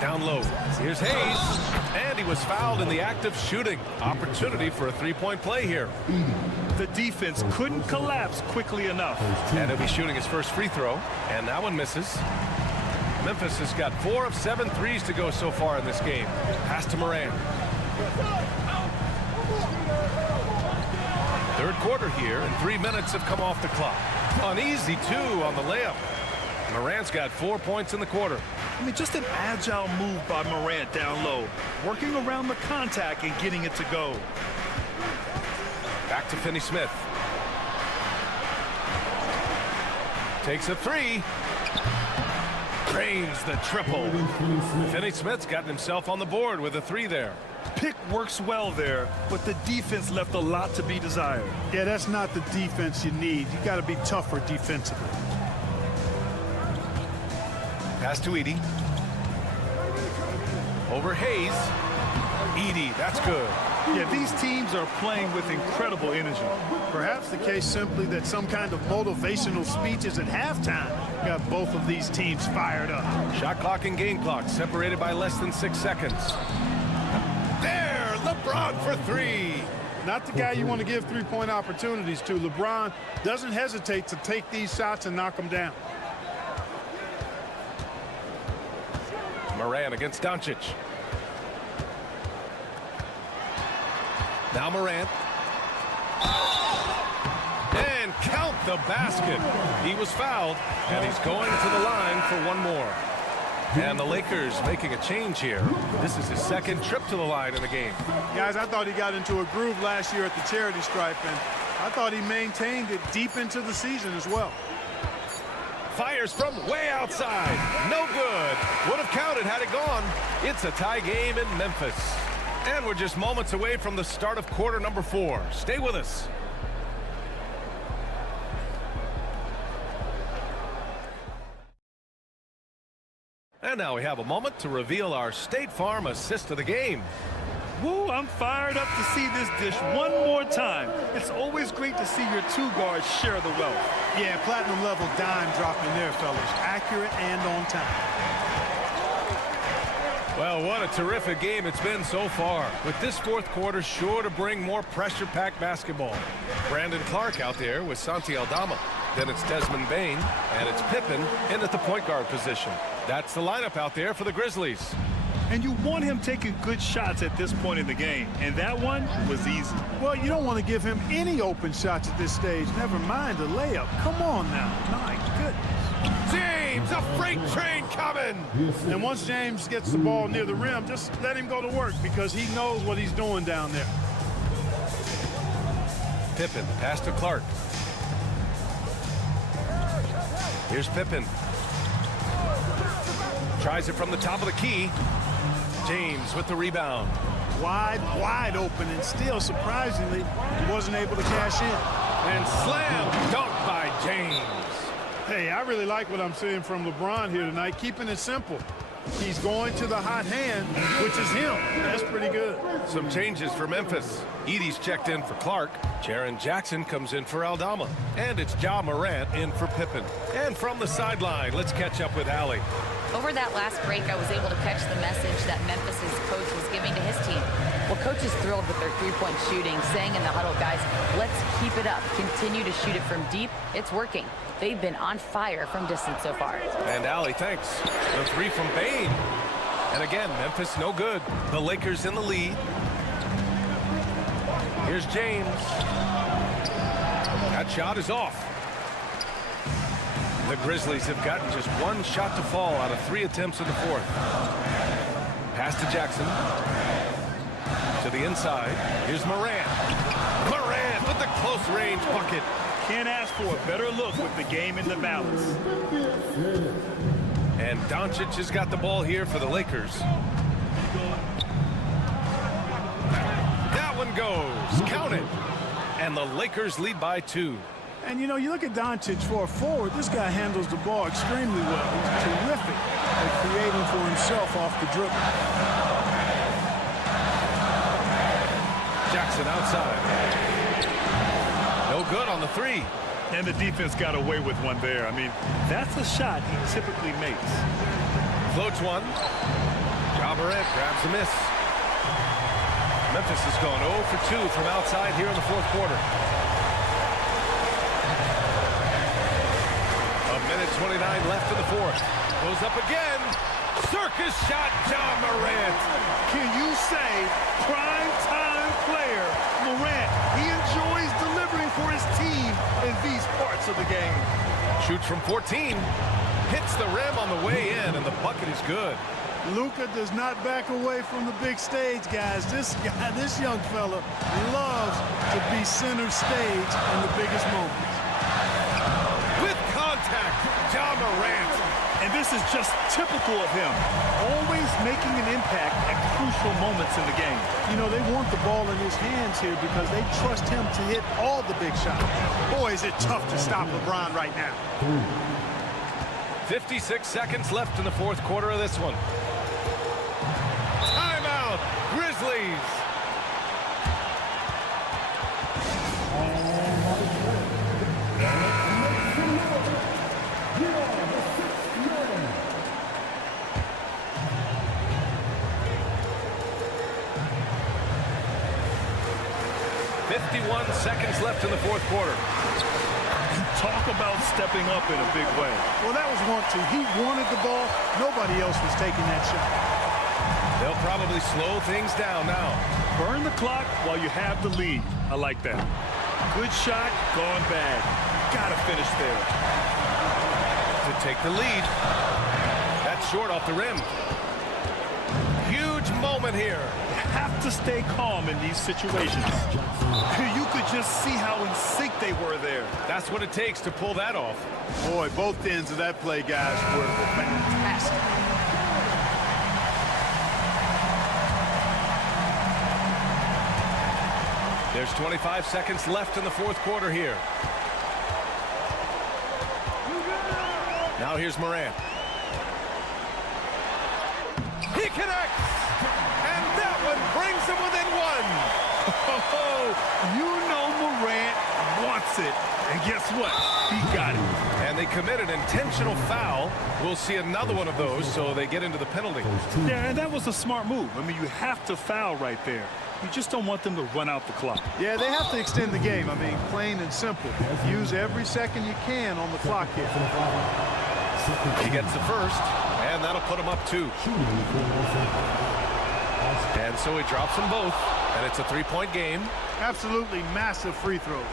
Down low. Here's Hayes. And he was fouled in the act of shooting. Opportunity for a 3-point play here. The defense couldn't collapse quickly enough. And he'll be shooting his first free throw. And that one misses. Memphis has got 4 of 7 threes to go so far in this game. Pass to Morant. Third quarter here, and 3 minutes have come off the clock. An easy 2 on the layup. Morant's got 4 points in the quarter. I mean, just an agile move by Morant down low, working around the contact and getting it to go. Back to Finney Smith. Takes a 3. Drains the triple. Finney Smith's gotten himself on the board with a 3 there. Pick works well there, but the defense left a lot to be desired. Yeah, that's not the defense you need. You got to be tougher defensively. Pass to Edey. Over Hayes. Edey, that's good. Yeah, these teams are playing with incredible energy. Perhaps the case simply that some kind of motivational speeches at halftime got both of these teams fired up. Shot clock and game clock separated by less than 6 seconds. There, LeBron for three. Not the guy you want to give three-point opportunities to. LeBron doesn't hesitate to take these shots and knock them down. Morant against Doncic. Now Morant. And count the basket. He was fouled, and he's going to the line for one more. And the Lakers making a change here. This is his second trip to the line in the game. Guys, I thought he got into a groove last year at the charity stripe, and I thought he maintained it deep into the season as well. Fires from way outside. No good. Would have counted had it gone. It's a tie game in Memphis. And we're just moments away from the start of quarter number 4. Stay with us. And now we have a moment to reveal our State Farm assist of the game. Woo, I'm fired up to see this dish one more time. It's always great to see your two guards share the wealth. Yeah, platinum level dime dropping there, fellas. Accurate and on time. Well, what a terrific game it's been so far. With this fourth quarter sure to bring more pressure-packed basketball. Brandon Clark out there with Santi Aldama. Then it's Desmond Bain, and it's Pippen in at the point guard position. That's the lineup out there for the Grizzlies. And you want him taking good shots at this point in the game, and that one was easy. Well, you don't want to give him any open shots at this stage. Never mind a layup. Come on now. My goodness. James, a freight train coming. And once James gets the ball near the rim, just let him go to work because he knows what he's doing down there. Pippen, pass to Clark. Here's Pippen. Tries it from the top of the key. James with the rebound. Wide open, and still, surprisingly, he wasn't able to cash in. And slam dunk by James. Hey, I really like what I'm seeing from LeBron here tonight, keeping it simple. He's going to the hot hand, which is him. That's pretty good. Some changes for Memphis. Edey's checked in for Clark. Jaren Jackson comes in for Aldama. And it's Ja Morant in for Pippen. And from the sideline, let's catch up with Allie. Over that last break, I was able to catch the message that Memphis's coach was giving to his team. Well, coach is thrilled with their three-point shooting, saying in the huddle, guys, let's keep it up. Continue to shoot it from deep. It's working. They've been on fire from distance so far. And Allie, thanks. The three from Bain. And again, Memphis no good. The Lakers in the lead. Here's James. That shot is off. The Grizzlies have gotten just one shot to fall out of 3 attempts in the fourth. Pass to Jackson. To the inside. Here's Morant. Morant with the close range bucket. Can't ask for a better look with the game in the balance. And Doncic has got the ball here for the Lakers. That one goes. Count it. And the Lakers lead by 2. And, you know, you look at Doncic for a forward, this guy handles the ball extremely well. He's terrific at creating for himself off the dribble. Jackson outside. No good on the 3. And the defense got away with one there. I mean, that's a shot he typically makes. Floats one. Ja Morant grabs the miss. Memphis has gone 0 for 2 from outside here in the fourth quarter. 1:29 left in the fourth. Goes up again. Circus shot, Ja Morant. Can you say prime time player Morant? He enjoys delivering for his team in these parts of the game. Shoots from 14. Hits the rim on the way in, and the bucket is good. Luka does not back away from the big stage, guys. This young fella loves to be center stage in the biggest moments. Ja Morant. And this is just typical of him. Always making an impact at crucial moments in the game. You know, they want the ball in his hands here because they trust him to hit all the big shots. Boy, is it tough to stop LeBron right now. 56 seconds left in the fourth quarter of this one. seconds left in the fourth quarter. Talk about stepping up in a big way. Well, that was 1-2. He wanted the ball. Nobody else was taking that shot. They'll probably slow things down now. Burn the clock while you have the lead. I like that. Good shot, gone bad. Gotta finish there. To take the lead. That's short off the rim. Huge moment here. You have to stay calm in these situations. You could just see how in sync they were there. That's what it takes to pull that off. Boy, both ends of that play, guys, were fantastic. There's 25 seconds left in the fourth quarter here. Now here's Morant. He connects! And that one brings them within one. You know Morant wants it. And guess what? He got it. And they commit an intentional foul. We'll see another one of those, so they get into the penalty. Yeah, and that was a smart move. I mean, you have to foul right there. You just don't want them to run out the clock. Yeah, they have to extend the game. I mean, plain and simple. Use every second you can on the clock here. He gets the first, and that'll put him up 2. And so he drops them both, and it's a 3-point game. Absolutely massive free throws.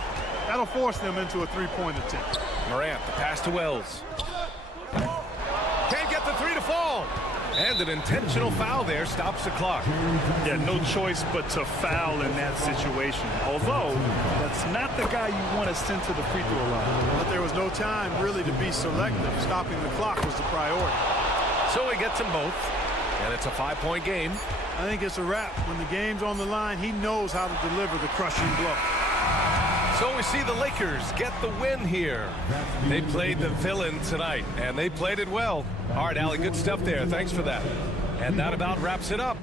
That'll force them into a 3-point attempt. Morant, the pass to Wells. Can't get the 3 to fall. And an intentional foul there stops the clock. Yeah, no choice but to foul in that situation. Although, that's not the guy you want to send to the free throw line. But there was no time really to be selective. Stopping the clock was the priority. So he gets them both, and it's a 5-point game. I think it's a wrap. When the game's on the line, he knows how to deliver the crushing blow. So we see the Lakers get the win here. They played the villain tonight, and they played it well. All right, Allie, good stuff there. Thanks for that. And that about wraps it up.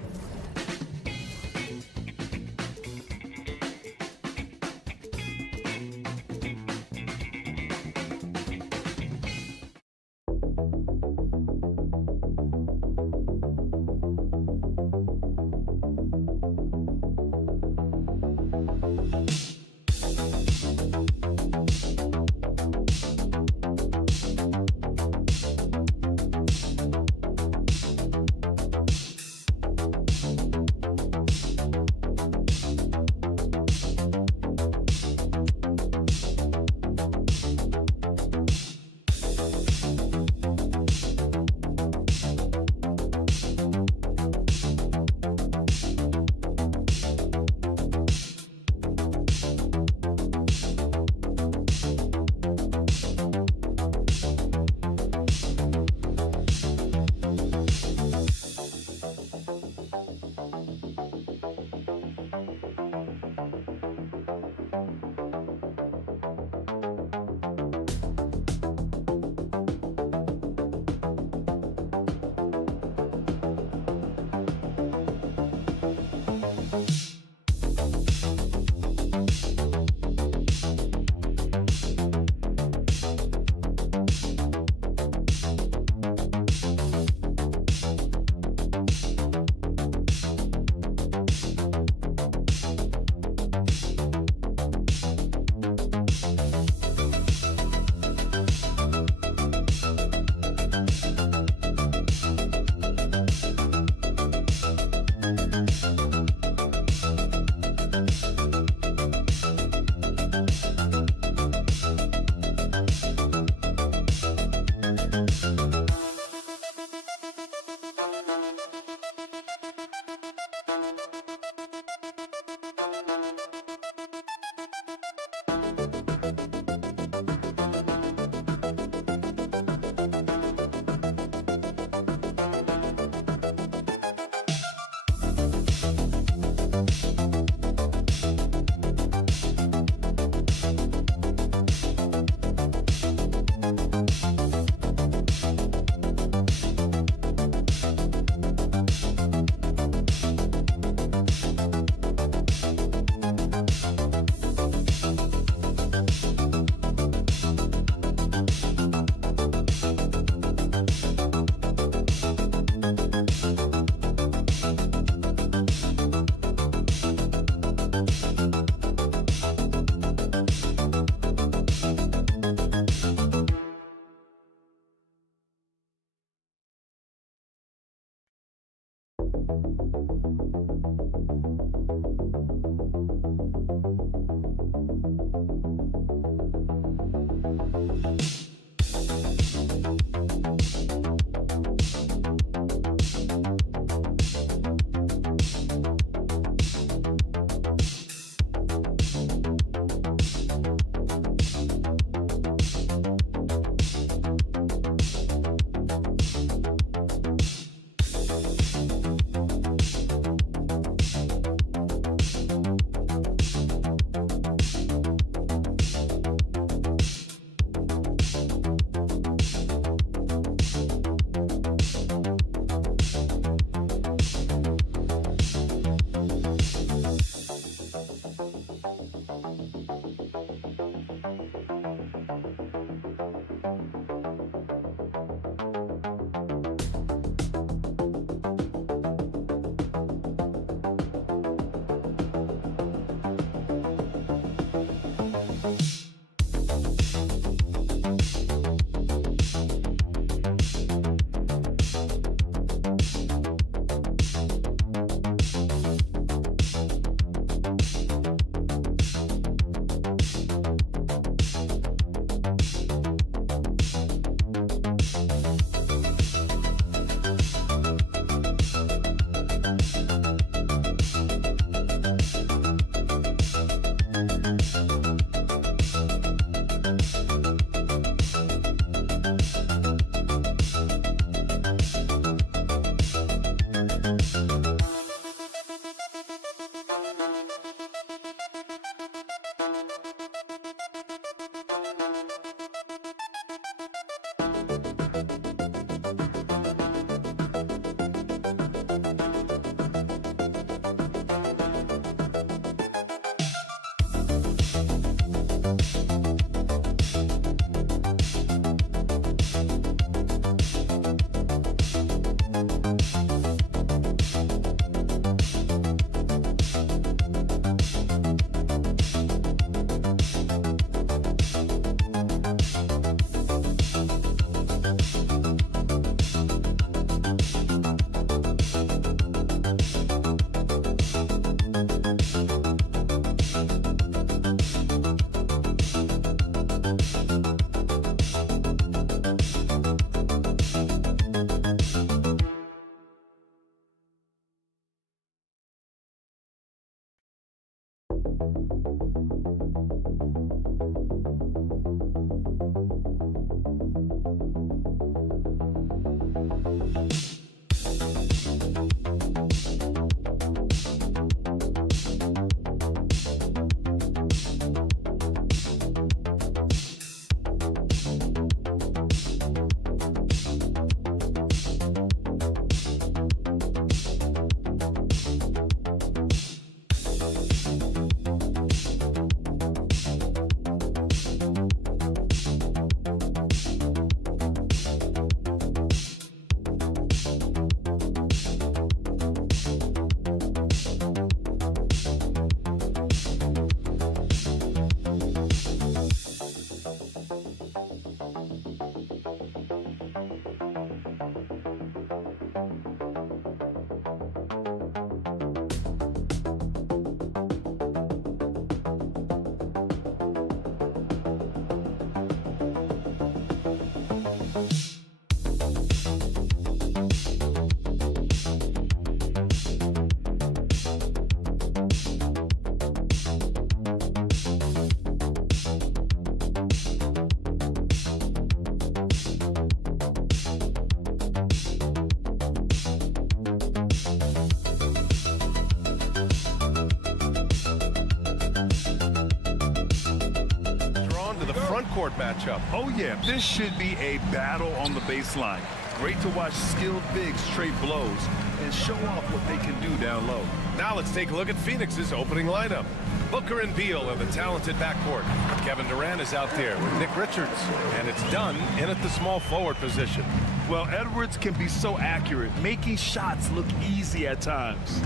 court matchup. Oh, yeah, this should be a battle on the baseline. Great to watch skilled bigs trade blows and show off what they can do down low. Now let's take a look at Phoenix's opening lineup. Booker and Beal are the talented backcourt. Kevin Durant is out there with Nick Richards, and it's Dunn in at the small forward position. Well, Edwards can be so accurate, making shots look easy at times.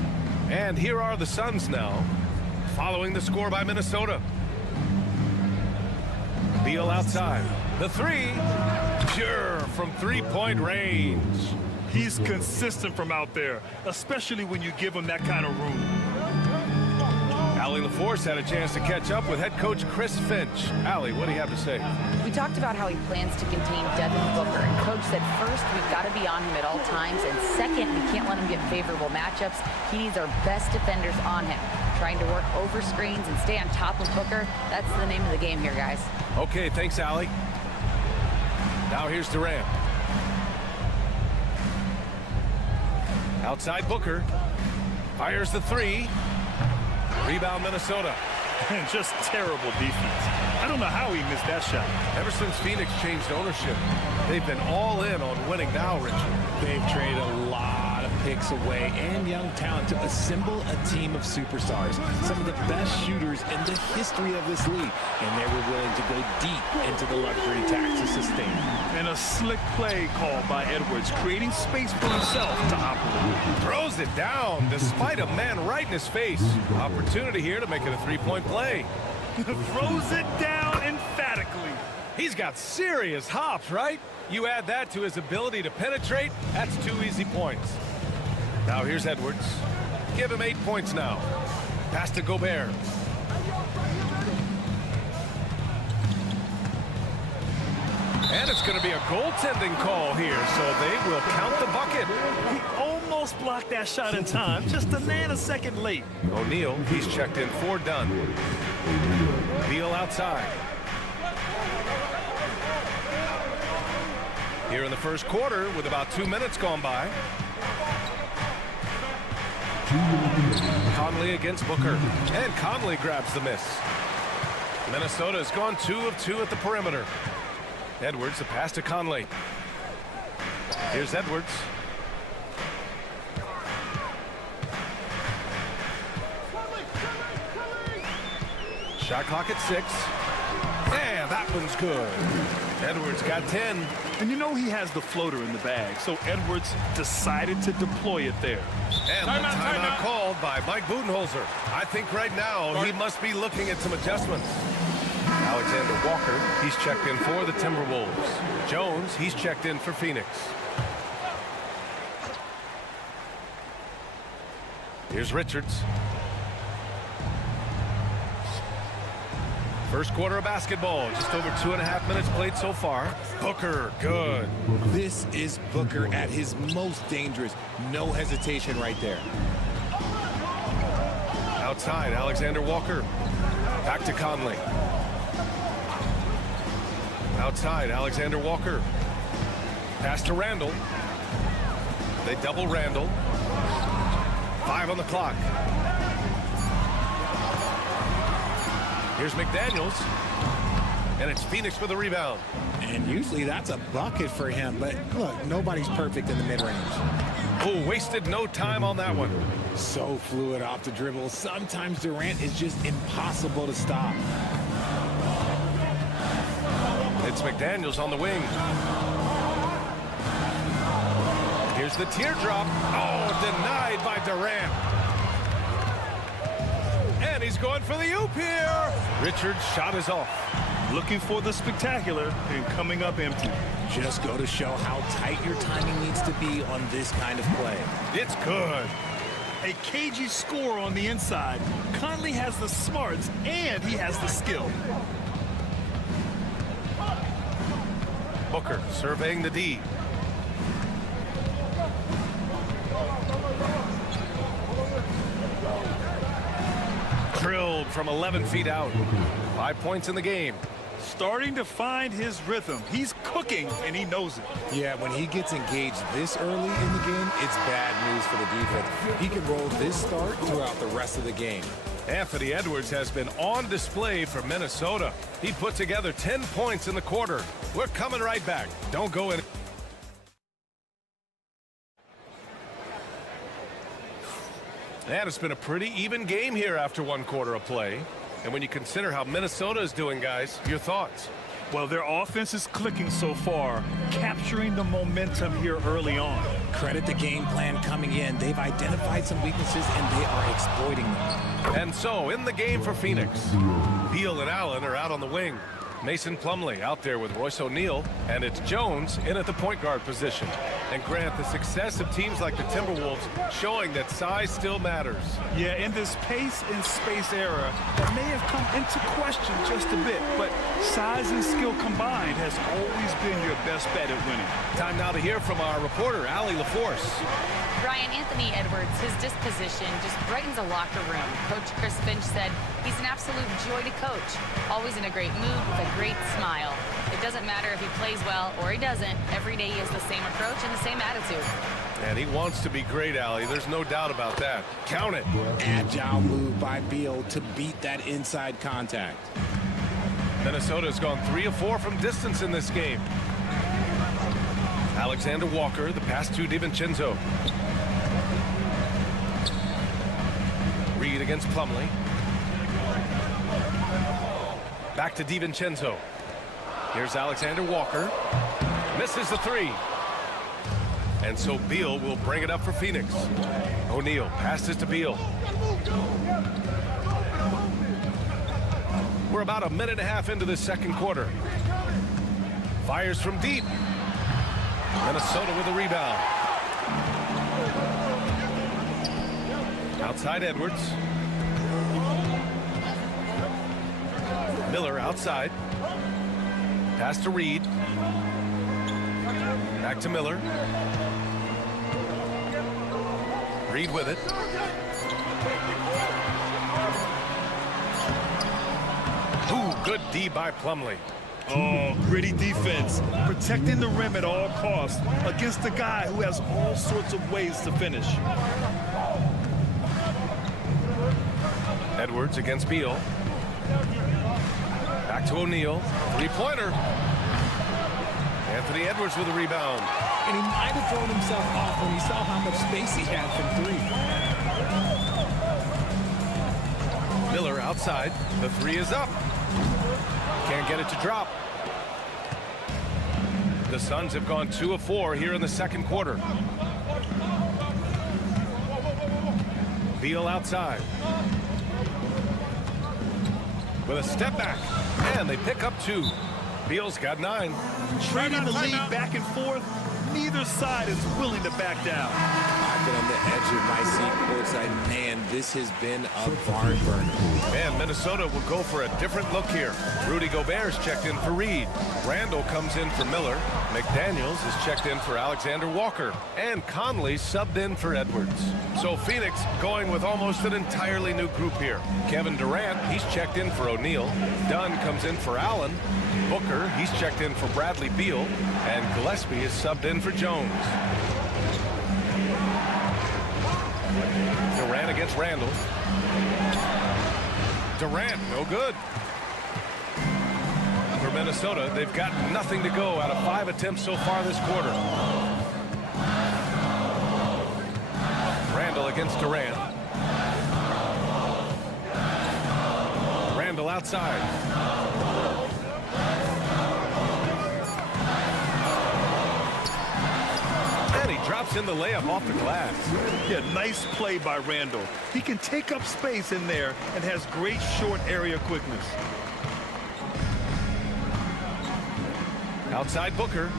And here are the Suns now, following the score by Minnesota. Beal outside. The three, pure from three-point range. He's consistent from out there, especially when you give him that kind of room. Allie LaForce had a chance to catch up with head coach Chris Finch. Allie, what do you have to say? We talked about how he plans to contain Devin Booker. And Coach said, first, we've got to be on him at all times. And second, we can't let him get favorable matchups. He needs our best defenders on him. Trying to work over screens and stay on top of Booker. That's the name of the game here, guys. Okay, thanks, Allie. Now here's Durant. Outside Booker. Fires the three. Rebound Minnesota. And just terrible defense. I don't know how he missed that shot. Ever since Phoenix changed ownership, they've been all in on winning now, Richard. They've traded a lot of picks away and young talent to assemble a team of superstars. Some of the best shooters in the history of this league. And they were willing to go deep into the luxury tax to sustain it. And a slick play called by Edwards, creating space for himself to operate. Throws it down despite a man right in his face. Opportunity here to make it a three-point play. Throws it down emphatically. He's got serious hops, right? You add that to his ability to penetrate, that's 2 easy points. Now here's Edwards. Give him 8 points now. Pass to Gobert. And it's going to be a goaltending call here, so they will count the bucket. He almost blocked that shot in time, just a nanosecond late. O'Neal, he's checked in for Dunn. Beal outside. Here in the first quarter with about 2 minutes gone by. Conley against Booker. And Conley grabs the miss. Minnesota has gone 2 of 2 at the perimeter. Edwards, the pass to Conley. Here's Edwards. Shot clock at 6. And that one's good. Edwards got 10. And you know he has the floater in the bag, so Edwards decided to deploy it there. And the timeout called by Mike Budenholzer. I think right now he must be looking at some adjustments. Alexander Walker, he's checked in for the Timberwolves. Jones, he's checked in for Phoenix. Here's Richards. First quarter of basketball, just over 2.5 minutes played so far. Booker, good. This is Booker at his most dangerous. No hesitation right there. Outside, Alexander Walker. Back to Conley. Outside, Alexander Walker. Pass to Randall. They double Randall. 5 on the clock. Here's McDaniels. And it's Phoenix for the rebound. And usually that's a bucket for him. But look, nobody's perfect in the mid-range. Oh, wasted no time on that one. So fluid off the dribble. Sometimes Durant is just impossible to stop. It's McDaniels on the wing. Here's the teardrop. Oh, denied by Durant. And he's going for the oop here. Richard's shot is off. Looking for the spectacular and coming up empty. Just go to show how tight your timing needs to be on this kind of play. It's good. A cagey score on the inside. Conley has the smarts and he has the skill. Booker surveying the D. Drilled from 11 feet out. 5 points in the game. Starting to find his rhythm. He's cooking, and he knows it. Yeah, when he gets engaged this early in the game, it's bad news for the defense. He can roll this start throughout the rest of the game. Anthony Edwards has been on display for Minnesota. He put together 10 points in the quarter. We're coming right back. Don't go in. And it's been a pretty even game here after 1 quarter of play. And when you consider how Minnesota is doing, guys, your thoughts? Well, their offense is clicking so far, capturing the momentum here early on. Credit the game plan coming in. They've identified some weaknesses, and they are exploiting them. And so, in the game for Phoenix, Beal and Allen are out on the wing. Mason Plumlee out there with Royce O'Neal, and it's Jones in at the point guard position. And Grant, the success of teams like the Timberwolves showing that size still matters. Yeah, in this pace and space era, that may have come into question just a bit, but size and skill combined has always been your best bet at winning. Time now to hear from our reporter, Allie LaForce. Brian, Anthony Edwards, his disposition just brightens a locker room. Coach Chris Finch said he's an absolute joy to coach. Always in a great mood with a great smile. It doesn't matter if he plays well or he doesn't. Every day he has the same approach and the same attitude. And he wants to be great, Allie. There's no doubt about that. Count it. Agile move by Beal to beat that inside contact. Minnesota's gone 3 of 4 from distance in this game. Alexander Walker, the pass to DiVincenzo. Reed against Plumlee. Back to DiVincenzo. Here's Alexander Walker. Misses the 3. And so Beal will bring it up for Phoenix. O'Neal passes to Beal. We're about a minute and a half into the second quarter. Fires from deep. Minnesota with a rebound. Outside Edwards. Miller outside. Pass to Reed. Back to Miller. Reed with it. Ooh, good D by Plumlee. Oh, gritty defense. Protecting the rim at all costs against a guy who has all sorts of ways to finish. Edwards against Beal. Back to O'Neal. Three-pointer. Anthony Edwards with a rebound. And he might have thrown himself off when he saw how much space he had from 3. Miller outside. The 3 is up. Can't get it to drop. The Suns have gone 2 of 4 here in the second quarter. Beal outside. With a step back. And they pick up 2. Beal's got 9. Trading the lead back and forth. Neither side is willing to back down. I've been on the edge of my seat courtside. Man, this has been a barn burner. And Minnesota will go for a different look here. Rudy Gobert's checked in for Reed. Randall comes in for Miller. McDaniels is checked in for Alexander Walker. And Conley subbed in for Edwards. So Phoenix going with almost an entirely new group here. Kevin Durant, he's checked in for O'Neal. Dunn comes in for Allen. Booker, he's checked in for Bradley Beal. And Gillespie is subbed in for Jones. Durant against Randall. Durant, no good. For Minnesota, they've got nothing to go out of 5 attempts so far this quarter. Randall against Durant. Randall outside. And he drops in the layup off the glass. Yeah, nice play by Randall. He can take up space in there and has great short area quickness. Outside Booker.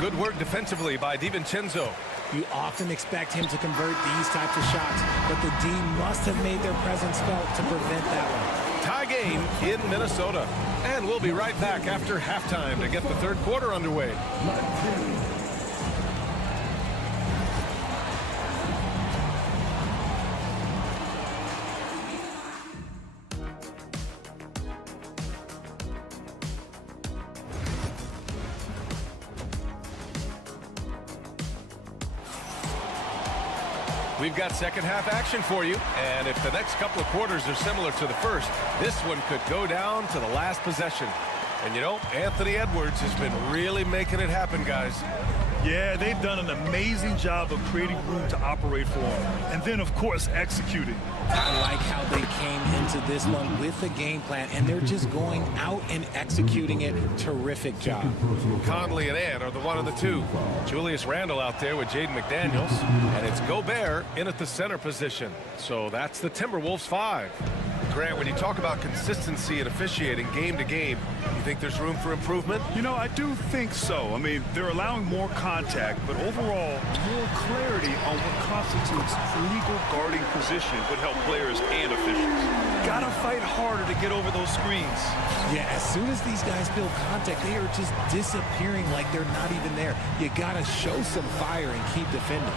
Good work defensively by DiVincenzo. You often expect him to convert these types of shots, but the D must have made their presence felt to prevent that one. Tie game in Minnesota. And we'll be right back after halftime to get the third quarter underway. We've got second half action for you, and if the next couple of quarters are similar to the first, this one could go down to the last possession. And you know, Anthony Edwards has been really making it happen, guys. Yeah, they've done an amazing job of creating room to operate for him. And then, of course, executing. I like how they came into this one with a game plan, and they're just going out and executing it. Terrific job. Conley and Ant are the 1 and the 2. Julius Randle out there with Jaden McDaniels, and it's Gobert in at the center position. So that's the Timberwolves 5. Grant, when you talk about consistency and officiating game to game, you think there's room for improvement? You know, I do think so. I mean, they're allowing more contact, but overall, more clarity on what constitutes legal guarding position would help players and officials. Gotta fight harder to get over those screens. Yeah, as soon as these guys feel contact, they are just disappearing like they're not even there. You gotta show some fire and keep defending.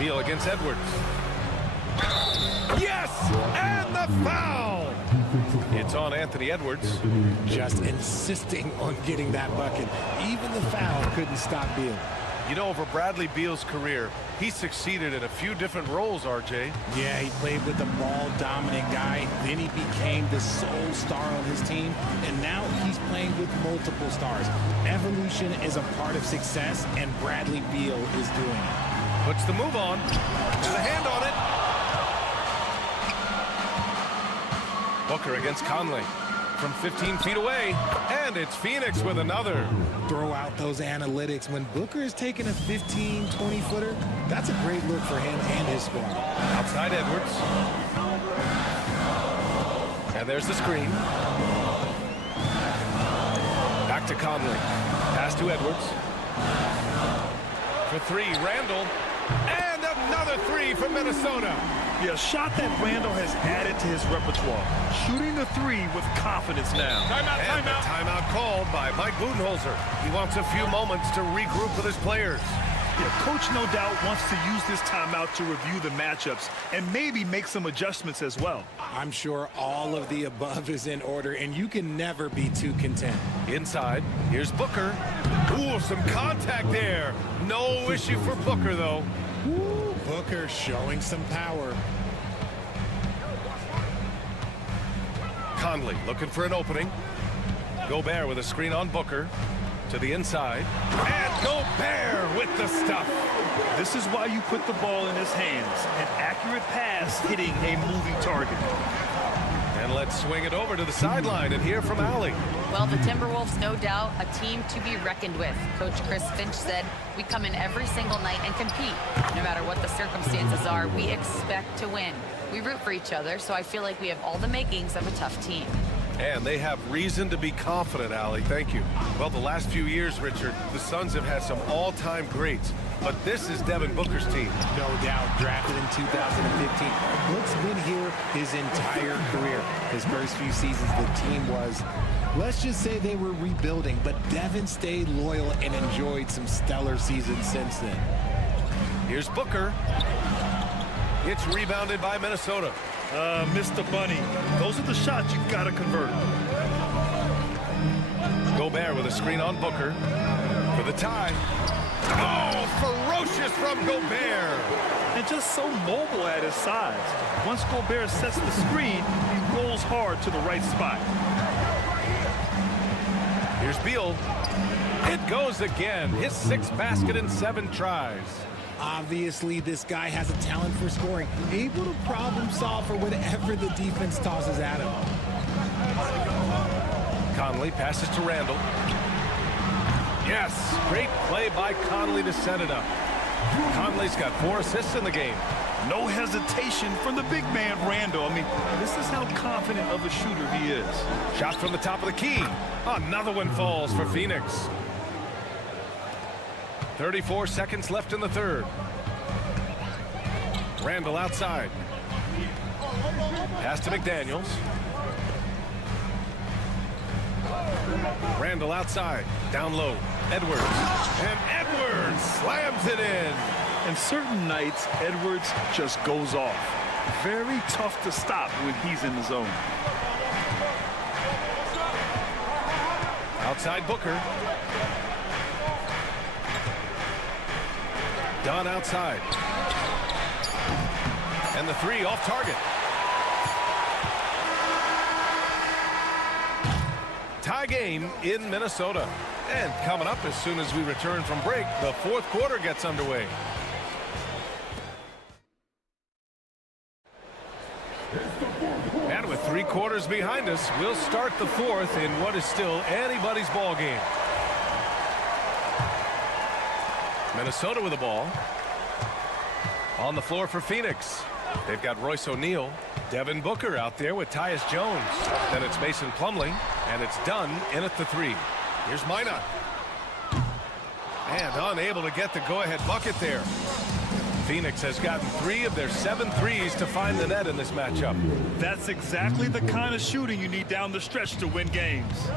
Beal against Edwards. Yes! And the foul! It's on Anthony Edwards. Just insisting on getting that bucket. Even the foul couldn't stop Beal. You know, over Bradley Beal's career, he succeeded in a few different roles, RJ. Yeah, he played with the ball-dominant guy. Then he became the sole star on his team. And now he's playing with multiple stars. Evolution is a part of success, and Bradley Beal is doing it. Puts the move on. Got a hand on it. Booker against Conley from 15 feet away, and it's Phoenix with another. Throw out those analytics. When Booker is taking a 15, 20-footer, that's a great look for him and his squad. Outside Edwards. And there's the screen. Back to Conley. Pass to Edwards. For 3, Randle. And another 3 from Minnesota. Yeah, a shot that Randle has added to his repertoire. Shooting the 3 with confidence now. Timeout called by Mike Budenholzer. He wants a few moments to regroup with his players. Yeah, coach no doubt wants to use this timeout to review the matchups and maybe make some adjustments as well. I'm sure all of the above is in order, and you can never be too content. Inside, here's Booker. Ooh, some contact there. No issue for Booker, though. Woo, Booker showing some power. Conley looking for an opening. Gobert with a screen on Booker. To the inside. And Gobert with the stuff. This is why you put the ball in his hands. An accurate pass hitting a moving target. And let's swing it over to the sideline and hear from Allie. Well, the Timberwolves, no doubt, a team to be reckoned with. Coach Chris Finch said, we come in every single night and compete. No matter what the circumstances are, we expect to win. We root for each other, so I feel like we have all the makings of a tough team. And they have reason to be confident, Allie. Thank you. Well, the last few years, Richard, the Suns have had some all-time greats. But this is Devin Booker's team. No doubt, drafted in 2015. Book's been here his entire career. His first few seasons, the team was, let's just say they were rebuilding, but Devin stayed loyal and enjoyed some stellar seasons since then. Here's Booker. It's rebounded by Minnesota. Mr. Bunny, those are the shots you've got to convert. Gobert with a screen on Booker for the tie. Oh, ferocious from Gobert. And just so mobile at his size. Once Gobert sets the screen, he rolls hard to the right spot. Here's Beal. It goes again. His 6th basket in 7 tries. Obviously, this guy has a talent for scoring, able to problem solve for whatever the defense tosses at him. Conley passes to Randle. Yes, great play by Conley to set it up. Conley's got 4 assists in the game. No hesitation from the big man, Randle. I mean, this is how confident of a shooter he is. Shot from the top of the key. Another one falls for Phoenix. 34 seconds left in the 3rd. Randle outside. Pass to McDaniels. Randle outside. Down low. Edwards. And Edwards slams it in. And certain nights, Edwards just goes off. Very tough to stop when he's in the zone. Outside Booker. Dunn outside. And the 3 off target. tie game in Minnesota. And coming up as soon as we return from break, the fourth quarter gets underway. And with 3 quarters behind us, we'll start the fourth in what is still anybody's ball game. Minnesota with the ball. On the floor for Phoenix. They've got Royce O'Neal, Devin Booker out there with Tyus Jones. Then it's Mason Plumlee, and it's done in at the 3. Here's Minot. And unable to get the go-ahead bucket there. Phoenix has gotten 3 of their 7 threes to find the net in this matchup. That's exactly the kind of shooting you need down the stretch to win games.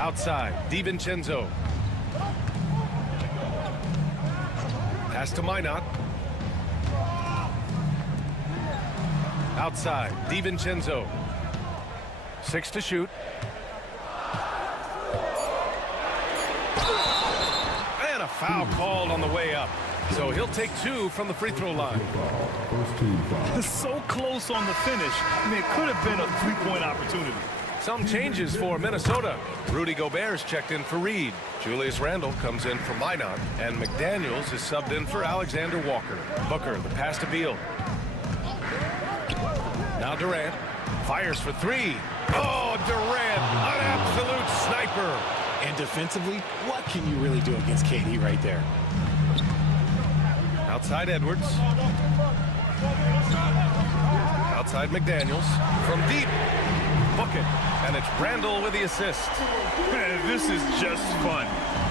Outside, DiVincenzo. Pass to Minot. Outside, DiVincenzo. 6 to shoot. And a foul called on the way up. So he'll take 2 from the free throw line. So close on the finish. I mean, it could have been a 3-point opportunity. Some changes for Minnesota. Rudy Gobert's checked in for Reed. Julius Randle comes in for Minot. And McDaniels is subbed in for Alexander Walker. Booker, the pass to Beal. Now Durant fires for 3. Oh, Durant, an absolute sniper. And defensively, what can you really do against KD right there? Outside Edwards. Outside McDaniels. From deep. Book it. And it's Randle with the assist. Man, this is just fun.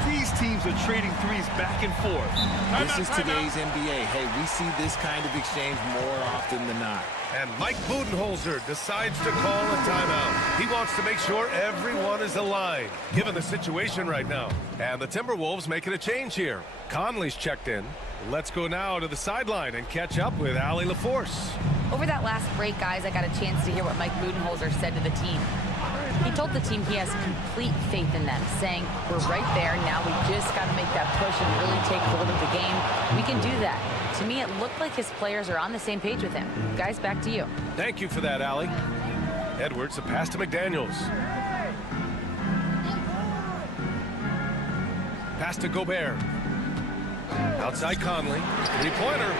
These teams are trading threes back and forth. This is today's NBA. Hey, we see this kind of exchange more often than not. And Mike Budenholzer decides to call a timeout. He wants to make sure everyone is aligned, given the situation right now. And the Timberwolves making a change here. Conley's checked in. Let's go now to the sideline and catch up with Allie LaForce. Over that last break, guys, I got a chance to hear what Mike Budenholzer said to the team. He told the team he has complete faith in them, saying, we're right there, now we just got to make that push and really take hold of the game. We can do that. To me, it looked like his players are on the same page with him. Guys, back to you. Thank you for that, Allie. Edwards, a pass to McDaniels. Pass to Gobert. Outside Conley. 3-pointer.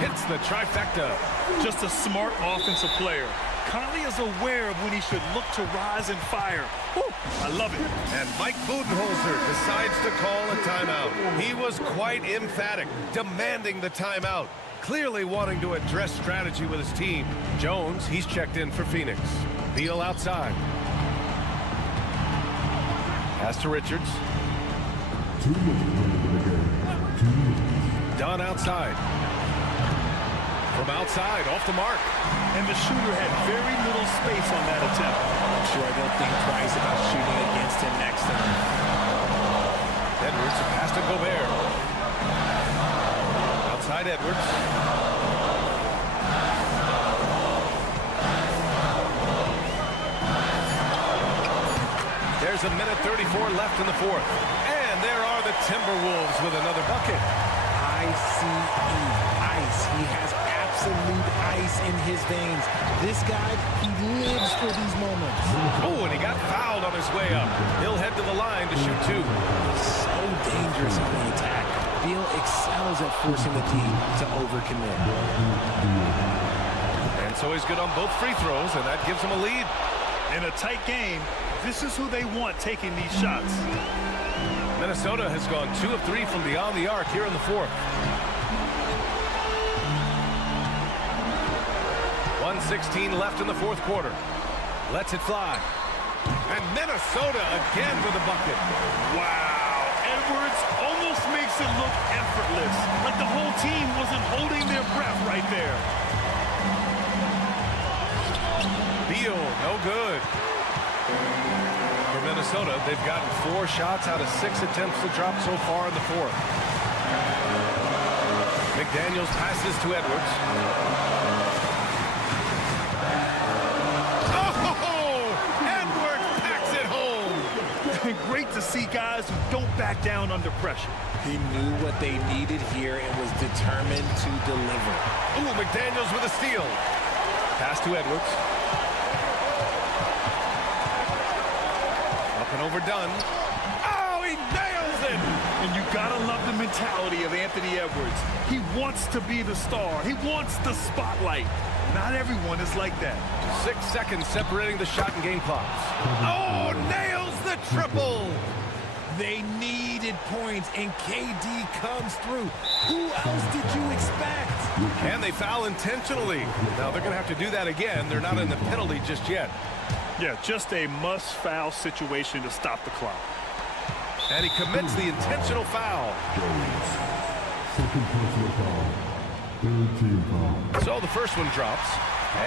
Hits the trifecta. Just a smart offensive player. Conley is aware of when he should look to rise and fire. Woo, I love it. And Mike Budenholzer decides to call a timeout. He was quite emphatic, demanding the timeout, clearly wanting to address strategy with his team. Jones, he's checked in for Phoenix. Beal outside. Pass to Richards. Dunn outside. From outside, off the mark. And the shooter had very little space on that attempt. I'm sure they'll think twice about shooting against him next time. Edwards, a pass to Gobert. Outside Edwards. There's 1:34 left in the fourth. And there are the Timberwolves with another bucket. I-C-E, ice. He has absolute ice in his veins. This guy, he lives for these moments. Oh, and he got fouled on his way up. He'll head to the line to shoot 2. So dangerous on the attack. Beal excels at forcing the team to overcommit. And so he's good on both free throws, and that gives him a lead. In a tight game, this is who they want taking these shots. Minnesota has gone 2 of 3 from beyond the arc here in the fourth. 1:16 left in the fourth quarter. Lets it fly. And Minnesota again with a bucket. Wow. Edwards almost makes it look effortless. Like the whole team wasn't holding their breath right there. Beal, no good. For Minnesota, they've gotten 4 shots out of 6 attempts to drop so far in the fourth. McDaniels passes to Edwards. Great to see guys who don't back down under pressure. He knew what they needed here and was determined to deliver. Ooh, McDaniels with a steal. Pass to Edwards. overdone. Oh, he nails it! And you gotta love the mentality of Anthony Edwards. He wants to be the star. He wants the spotlight. Not everyone is like that. 6 seconds separating the shot and game clocks. Oh, nails the triple! They needed points, and KD comes through. Who else did you expect? And they foul intentionally. Now they're going to have to do that again. They're not in the penalty just yet. Yeah, just a must-foul situation to stop the clock. And he commits the intentional foul. Second personal foul. Third team foul. So the first one drops,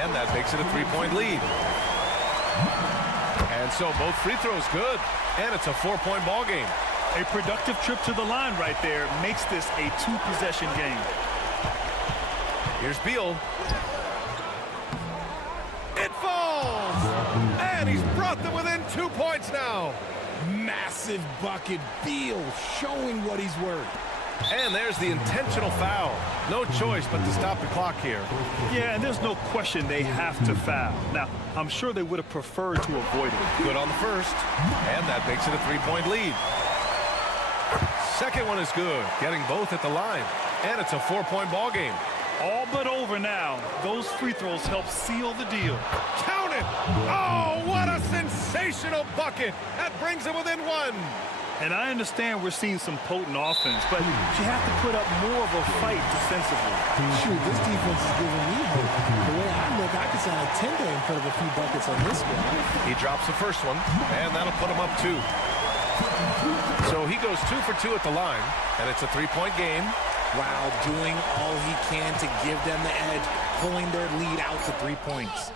and that makes it a 3-point lead. And so both free throws good, and it's a 4-point ball game. A productive trip to the line right there makes this a 2-possession game. Here's Beal. It falls! And he's brought them within 2 points now. Massive bucket. Beal showing what he's worth. And there's the intentional foul. No choice but to stop the clock here. Yeah, and there's no question they have to foul. Now, I'm sure they would have preferred to avoid it. Good on the first, and that makes it a 3-point lead. Second one is good, getting both at the line, and it's a 4-point ball game. All but over now. Those free throws help seal the deal. Count it! Oh, what a sensational bucket! That brings them within 1. And I understand we're seeing some potent offense, but you have to put up more of a fight defensively. Shoot, this defense is giving me hope. The way I look, I could sign a 10-day and put up a few buckets on this one. He drops the first one, and that'll put him up 2. So he goes 2 for 2 at the line, and it's a 3-point game. While doing all he can to give them the edge, pulling their lead out to 3 points.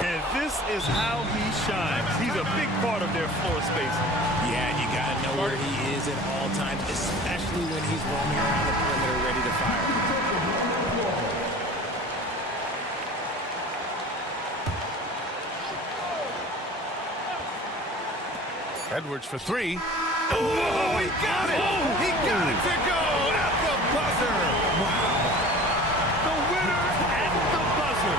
And this is how he shines. He's a big part of their floor space. Yeah, you got to know where he is at all times, especially when he's roaming around the perimeter ready to fire. Edwards for 3. Oh, he got it! He got it to go at the buzzer! Wow. The winner at the buzzer.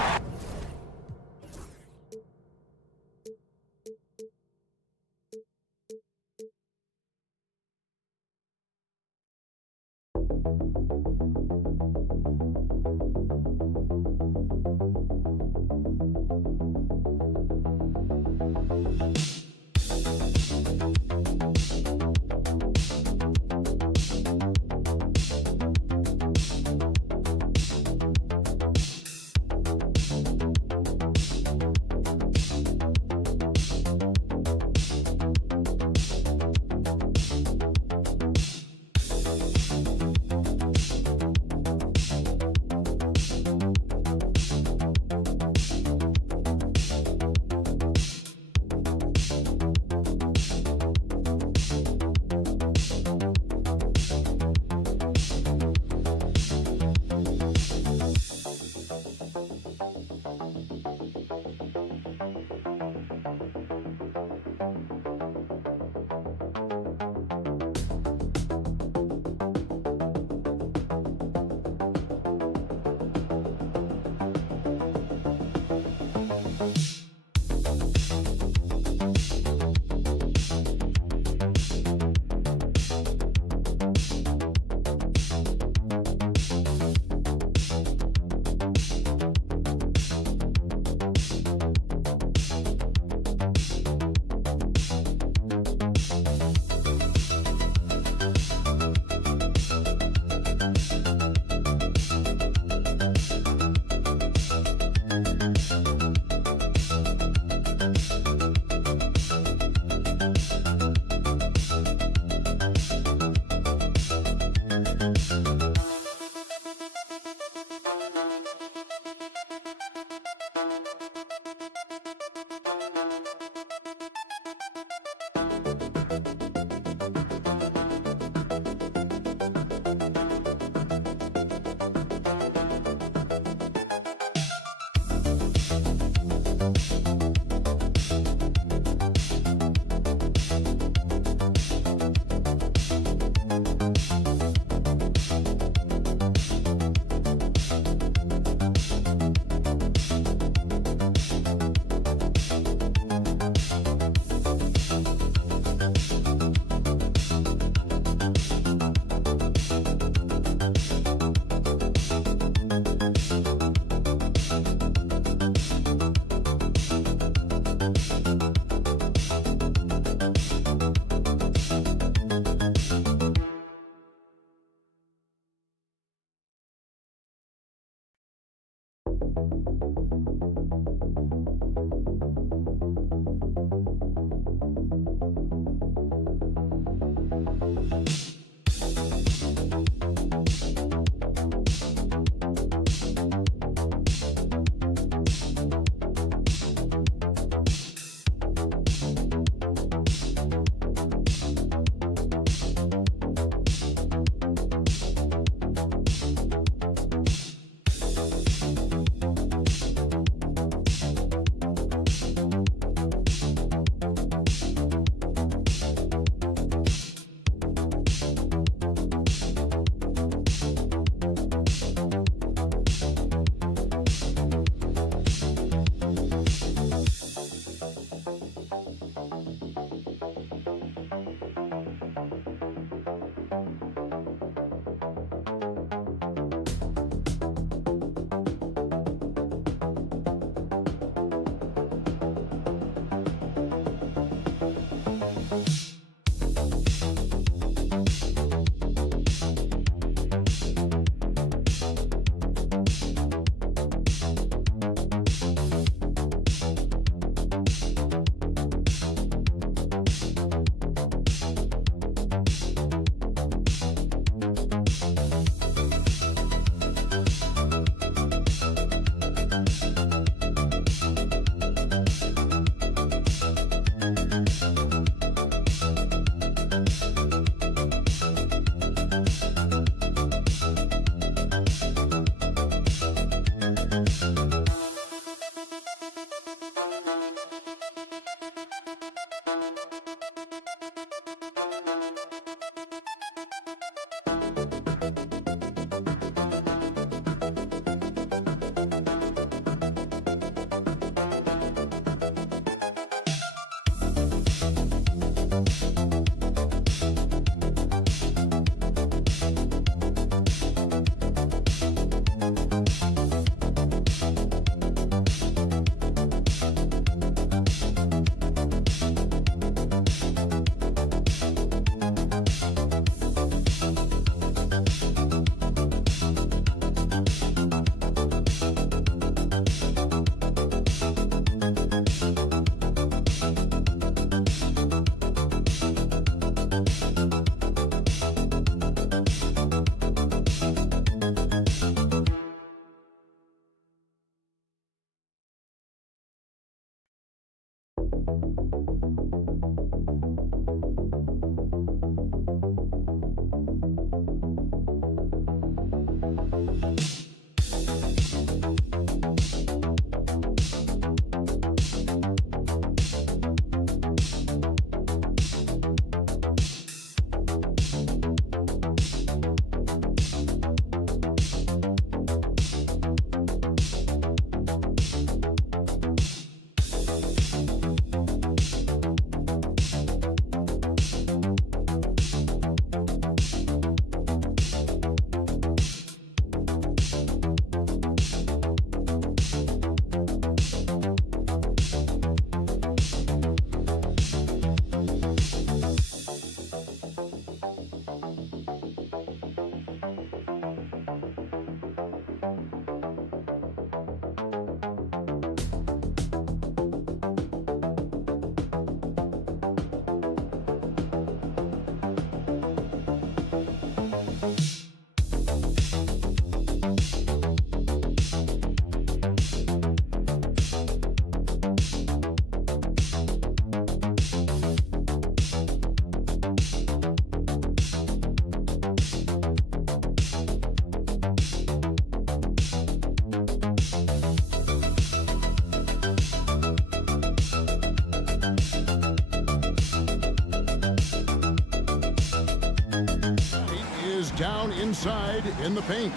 down inside in the paint.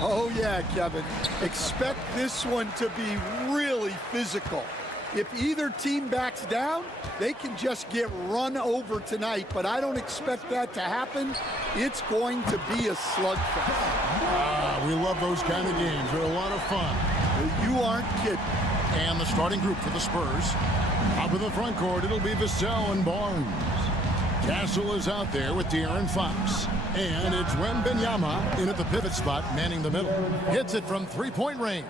Oh, yeah, Kevin. Expect this one to be really physical. If either team backs down, they can just get run over tonight, but I don't expect that to happen. It's going to be a slugfest. We love those kind of games. They're a lot of fun. You aren't kidding. And the starting group for the Spurs. Up in the front court, it'll be Vassell and Barnes. Castle is out there with De'Aaron Fox. And it's Wembanyama in at the pivot spot, manning the middle. Hits it from three-point range.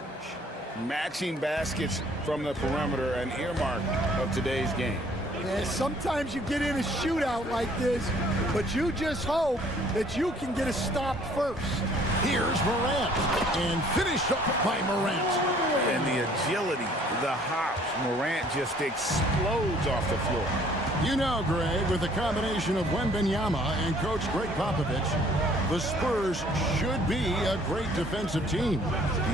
Matching baskets from the perimeter, an earmark of today's game. And sometimes you get in a shootout like this, but you just hope that you can get a stop first. Here's Morant, and finished up by Morant. And the agility, the hops, Morant just explodes off the floor. You know, Greg, with the combination of Wembanyama and Coach Greg Popovich, the Spurs should be a great defensive team.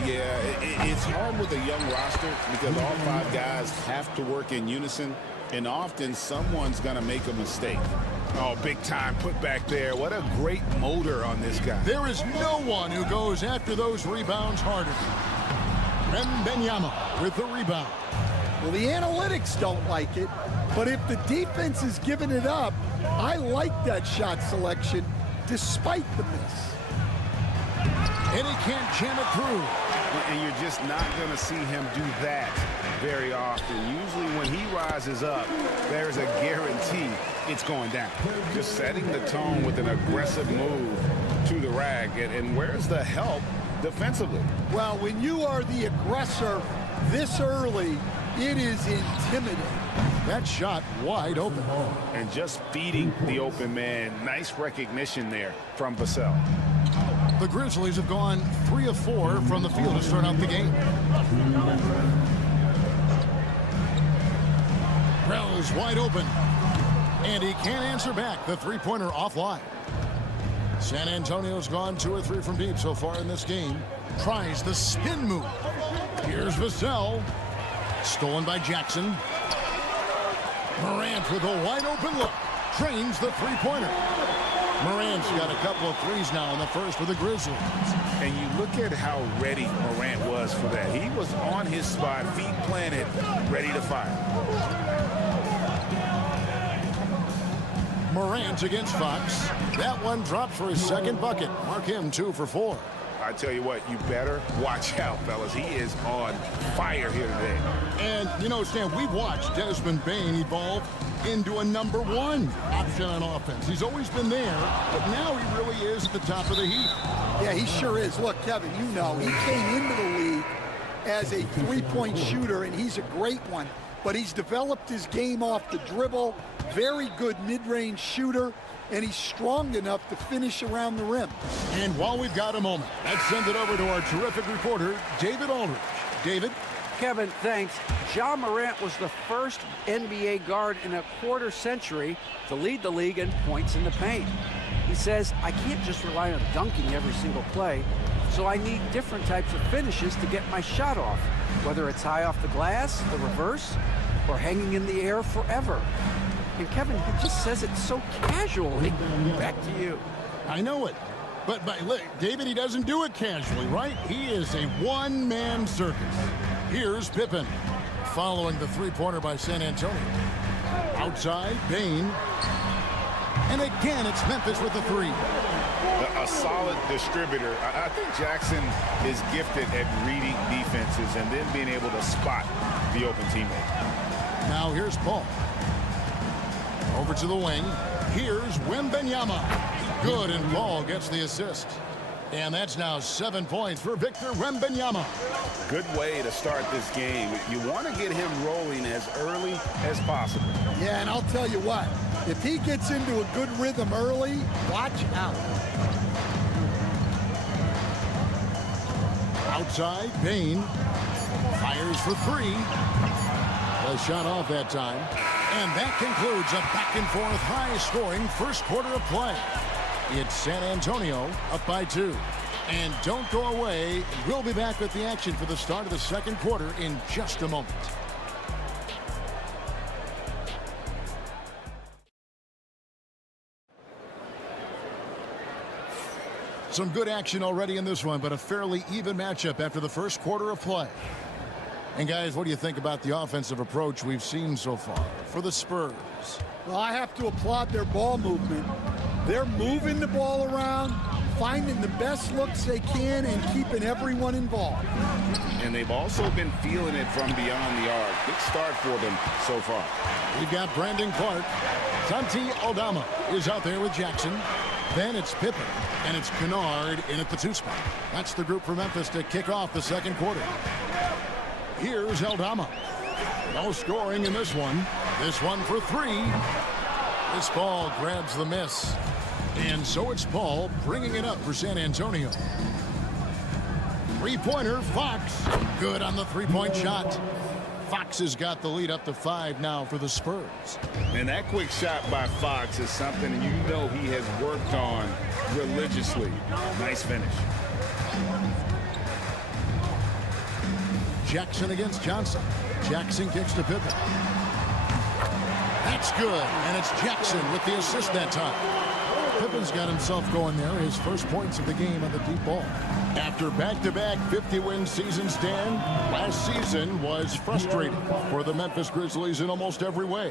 Yeah, it's hard with a young roster because all 5 guys have to work in unison, and often someone's going to make a mistake. Oh, big time put back there. What a great motor on this guy. There is no one who goes after those rebounds harder. Wembanyama with the rebound. Well, the analytics don't like it, but if the defense is giving it up, I like that shot selection despite the miss. And he can't jam it through. And you're just not going to see him do that very often. Usually when he rises up, there's a guarantee it's going down. Just setting the tone with an aggressive move to the rag. And where's the help defensively? Well, when you are the aggressor this early, it is intimidating. That shot wide open. And just feeding the open man. Nice recognition there from Vassell. The Grizzlies have gone 3 of 4 from the field to start out the game. Rell's wide open. And he can't answer back. The three-pointer offline. San Antonio's gone 2 or 3 from deep so far in this game. Tries the spin move. Here's Vassell. Stolen by Jackson. Morant with a wide open look. Trains the three-pointer. Morant's got a couple of threes now in the first for the Grizzlies. And you look at how ready Morant was for that. He was on his spot, feet planted, ready to fire. Morant against Fox. That one dropped for his second bucket. Mark him 2 for 4. I tell you what, you better watch out, fellas. He is on fire here today. And, you know, Stan, we've watched Desmond Bane evolve into a #1 option on offense. He's always been there, but now he really is at the top of the heap. Yeah, he sure is. Look, Kevin, you know, he came into the league as a three-point shooter, and he's a great one. But he's developed his game off the dribble, very good mid-range shooter, and he's strong enough to finish around the rim. And while we've got a moment, let's send it over to our terrific reporter, David Aldridge. David? Kevin, thanks. Ja Morant was the first NBA guard in a quarter century to lead the league in points in the paint. He says, I can't just rely on dunking every single play, so I need different types of finishes to get my shot off, whether it's high off the glass, the reverse, or hanging in the air forever. And Kevin, he just says it so casually. Back to you. I know it. But look, David, he doesn't do it casually, right? He is a one-man circus. Here's Pippen, following the three-pointer by San Antonio. Outside, Bane. And again, it's Memphis with the 3. A solid distributor. I think Jackson is gifted at reading defenses and then being able to spot the open teammate. Now here's Paul. Over to the wing. Here's Wembanyama. Good, and Paul gets the assist. And that's now 7 points for Victor Wembanyama. Good way to start this game. You want to get him rolling as early as possible. Yeah, and I'll tell you what, if he gets into a good rhythm early, watch out. Outside, Bane fires for 3. The shot off that time. And that concludes a back-and-forth high-scoring first quarter of play. It's San Antonio up by 2. And don't go away. We'll be back with the action for the start of the second quarter in just a moment. Some good action already in this one, but a fairly even matchup after the first quarter of play. And guys, what do you think about the offensive approach we've seen so far for the Spurs? Well, I have to applaud their ball movement. They're moving the ball around, finding the best looks they can, and keeping everyone involved. And they've also been feeling it from beyond the arc. Good start for them so far. We've got Brandon Clark. Santi Aldama is out there with Jackson. Then it's Pippen, and it's Kennard in at the 2 spot. That's the group for Memphis to kick off the second quarter. Here's Aldama. No scoring in this one. This one for 3. This ball grabs the miss. And so it's Paul bringing it up for San Antonio. Three-pointer, Fox. Good on the three-point shot. Fox has got the lead up to 5 now for the Spurs. And that quick shot by Fox is something you know he has worked on religiously. Nice finish. Jackson against Johnson. Jackson kicks to Pippen. That's good, and it's Jackson with the assist that time. Pippen's got himself going there, his first points of the game on the deep ball. After back-to-back 50-win seasons, Dan, last season was frustrating for the Memphis Grizzlies in almost every way.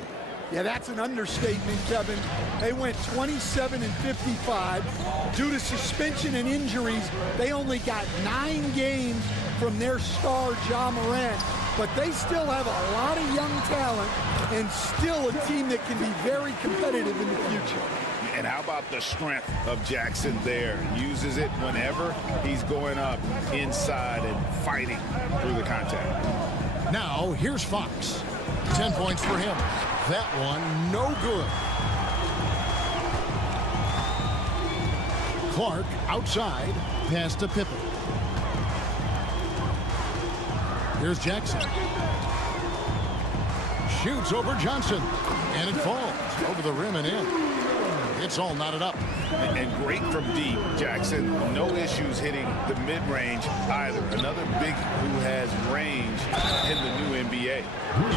Yeah, that's an understatement, Kevin. They went 27-55. Due to suspension and injuries, they only got 9 games from their star, Ja Morant. But they still have a lot of young talent and still a team that can be very competitive in the future. And how about the strength of Jackson there? Uses it whenever he's going up inside and fighting through the contact. Now, here's Fox. 10 points for him. That one, no good. Clark outside, pass to Pippen. Here's Jackson. Shoots over Johnson, and it falls over the rim and in. It's all knotted up. And great from deep, Jackson. No issues hitting the mid-range either. Another big who has range in the new NBA.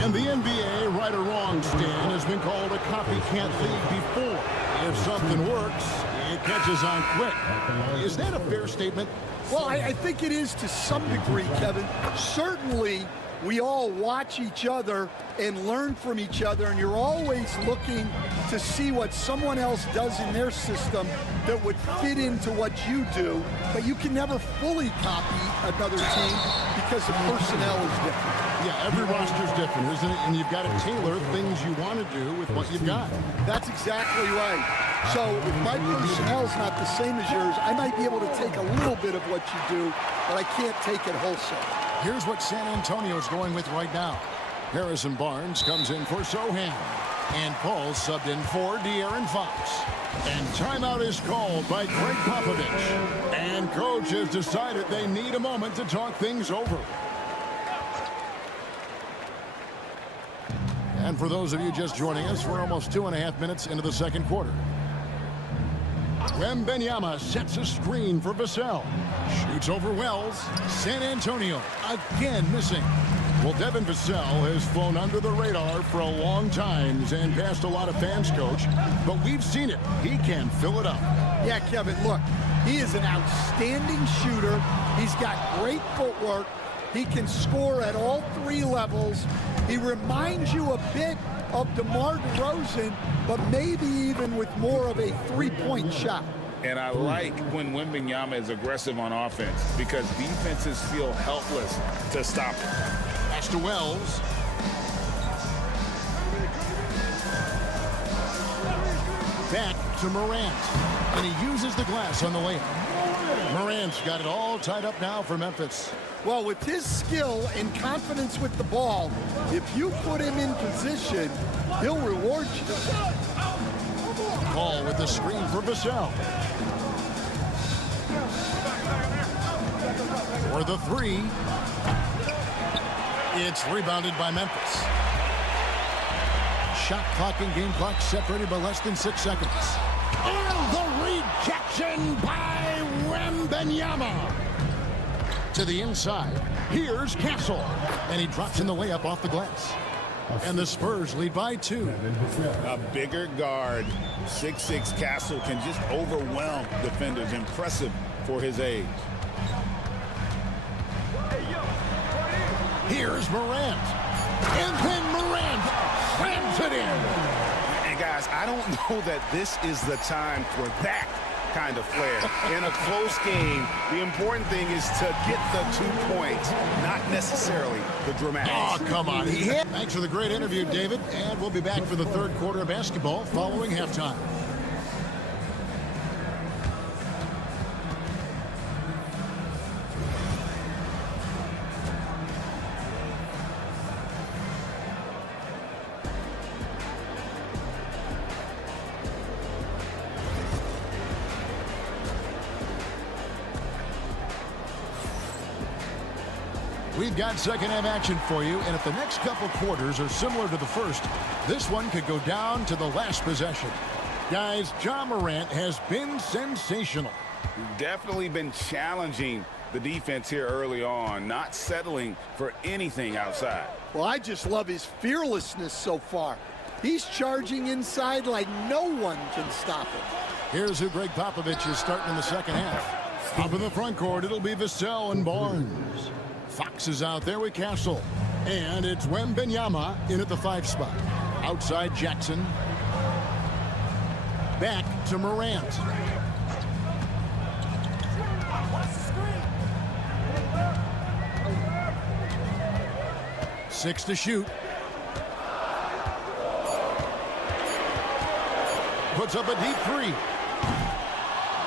And the NBA, right or wrong, Stan, has been called a copycat league before. If something works, it catches on quick. Is that a fair statement? Well, I think it is to some degree, Kevin. Certainly, we all watch each other and learn from each other, and you're always looking to see what someone else does in their system that would fit into what you do, but you can never fully copy another team because the personnel is different. Yeah, every roster's different, isn't it? And you've got to tailor things you want to do with what you've got. That's exactly right. So if my personnel's not the same as yours, I might be able to take a little bit of what you do, but I can't take it wholesale. Here's what San Antonio's going with right now. Harrison Barnes comes in for Sohan. And Paul subbed in for De'Aaron Fox. And timeout is called by Greg Popovich. And coach has decided they need a moment to talk things over. And for those of you just joining us, we're almost 2.5 minutes into the second quarter. Wembanyama sets a screen for Vassell. Shoots over Wells. San Antonio again missing. Well, Devin Vassell has flown under the radar for a long time and passed a lot of fans, Coach. But we've seen it. He can fill it up. Yeah, Kevin, look, he is an outstanding shooter. He's got great footwork. He can score at all 3 levels. He reminds you a bit of DeMar DeRozan, but maybe even with more of a 3-point shot. And I like when Wembanyama is aggressive on offense because defenses feel helpless to stop him. Pass to Wells. Back to Morant. And he uses the glass on the layup. Morant's got it all tied up now for Memphis. Well, with his skill and confidence with the ball, if you put him in position, he'll reward you. Paul with the screen for Vassell. For the 3. It's rebounded by Memphis. Shot clock and game clock separated by less than 6 seconds. And the rejection by Wembanyama. To the inside. Here's Castle. And he drops in the layup off the glass. And the Spurs lead by 2. A bigger guard, 6'6" Castle, can just overwhelm defenders. Impressive for his age. Here's Morant. And then Morant slams it in. And guys, I don't know that this is the time for that kind of flair. In a close game, the important thing is to get the 2 points, not necessarily the dramatics. Oh, come on. Thanks for the great interview, David. And we'll be back for the third quarter of basketball following halftime. We've got second half action for you, and if the next couple quarters are similar to the first, this one could go down to the last possession. Guys, Ja Morant has been sensational. Definitely been challenging the defense here early on, not settling for anything outside. Well, I just love his fearlessness so far. He's charging inside like no one can stop him. Here's who Greg Popovich is starting in the second half. Up in the front court, it'll be Vassell and Barnes. Fox is out there with Castle. And it's Wembanyama in at the 5 spot. Outside Jackson. Back to Morant. Six to shoot. Puts up a deep 3.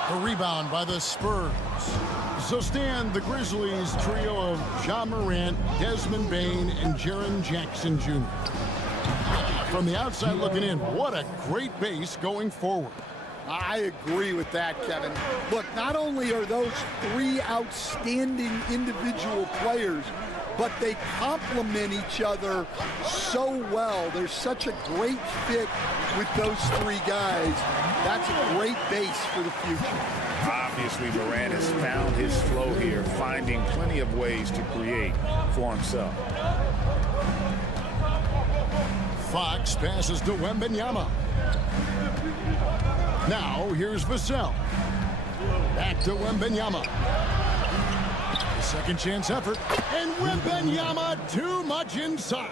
A rebound by the Spurs. So stand the Grizzlies trio of Ja Morant, Desmond Bane, and Jaren Jackson Jr. From the outside looking in, what a great base going forward. I agree with that, Kevin. Look, not only are those 3 outstanding individual players, but they complement each other so well. There's such a great fit with those 3 guys. That's a great base for the future. Obviously, Morant has found his flow here, finding plenty of ways to create for himself. Fox passes to Wembanyama. Now, here's Vassell. Back to Wembanyama. Second chance effort. And Wembanyama too much inside.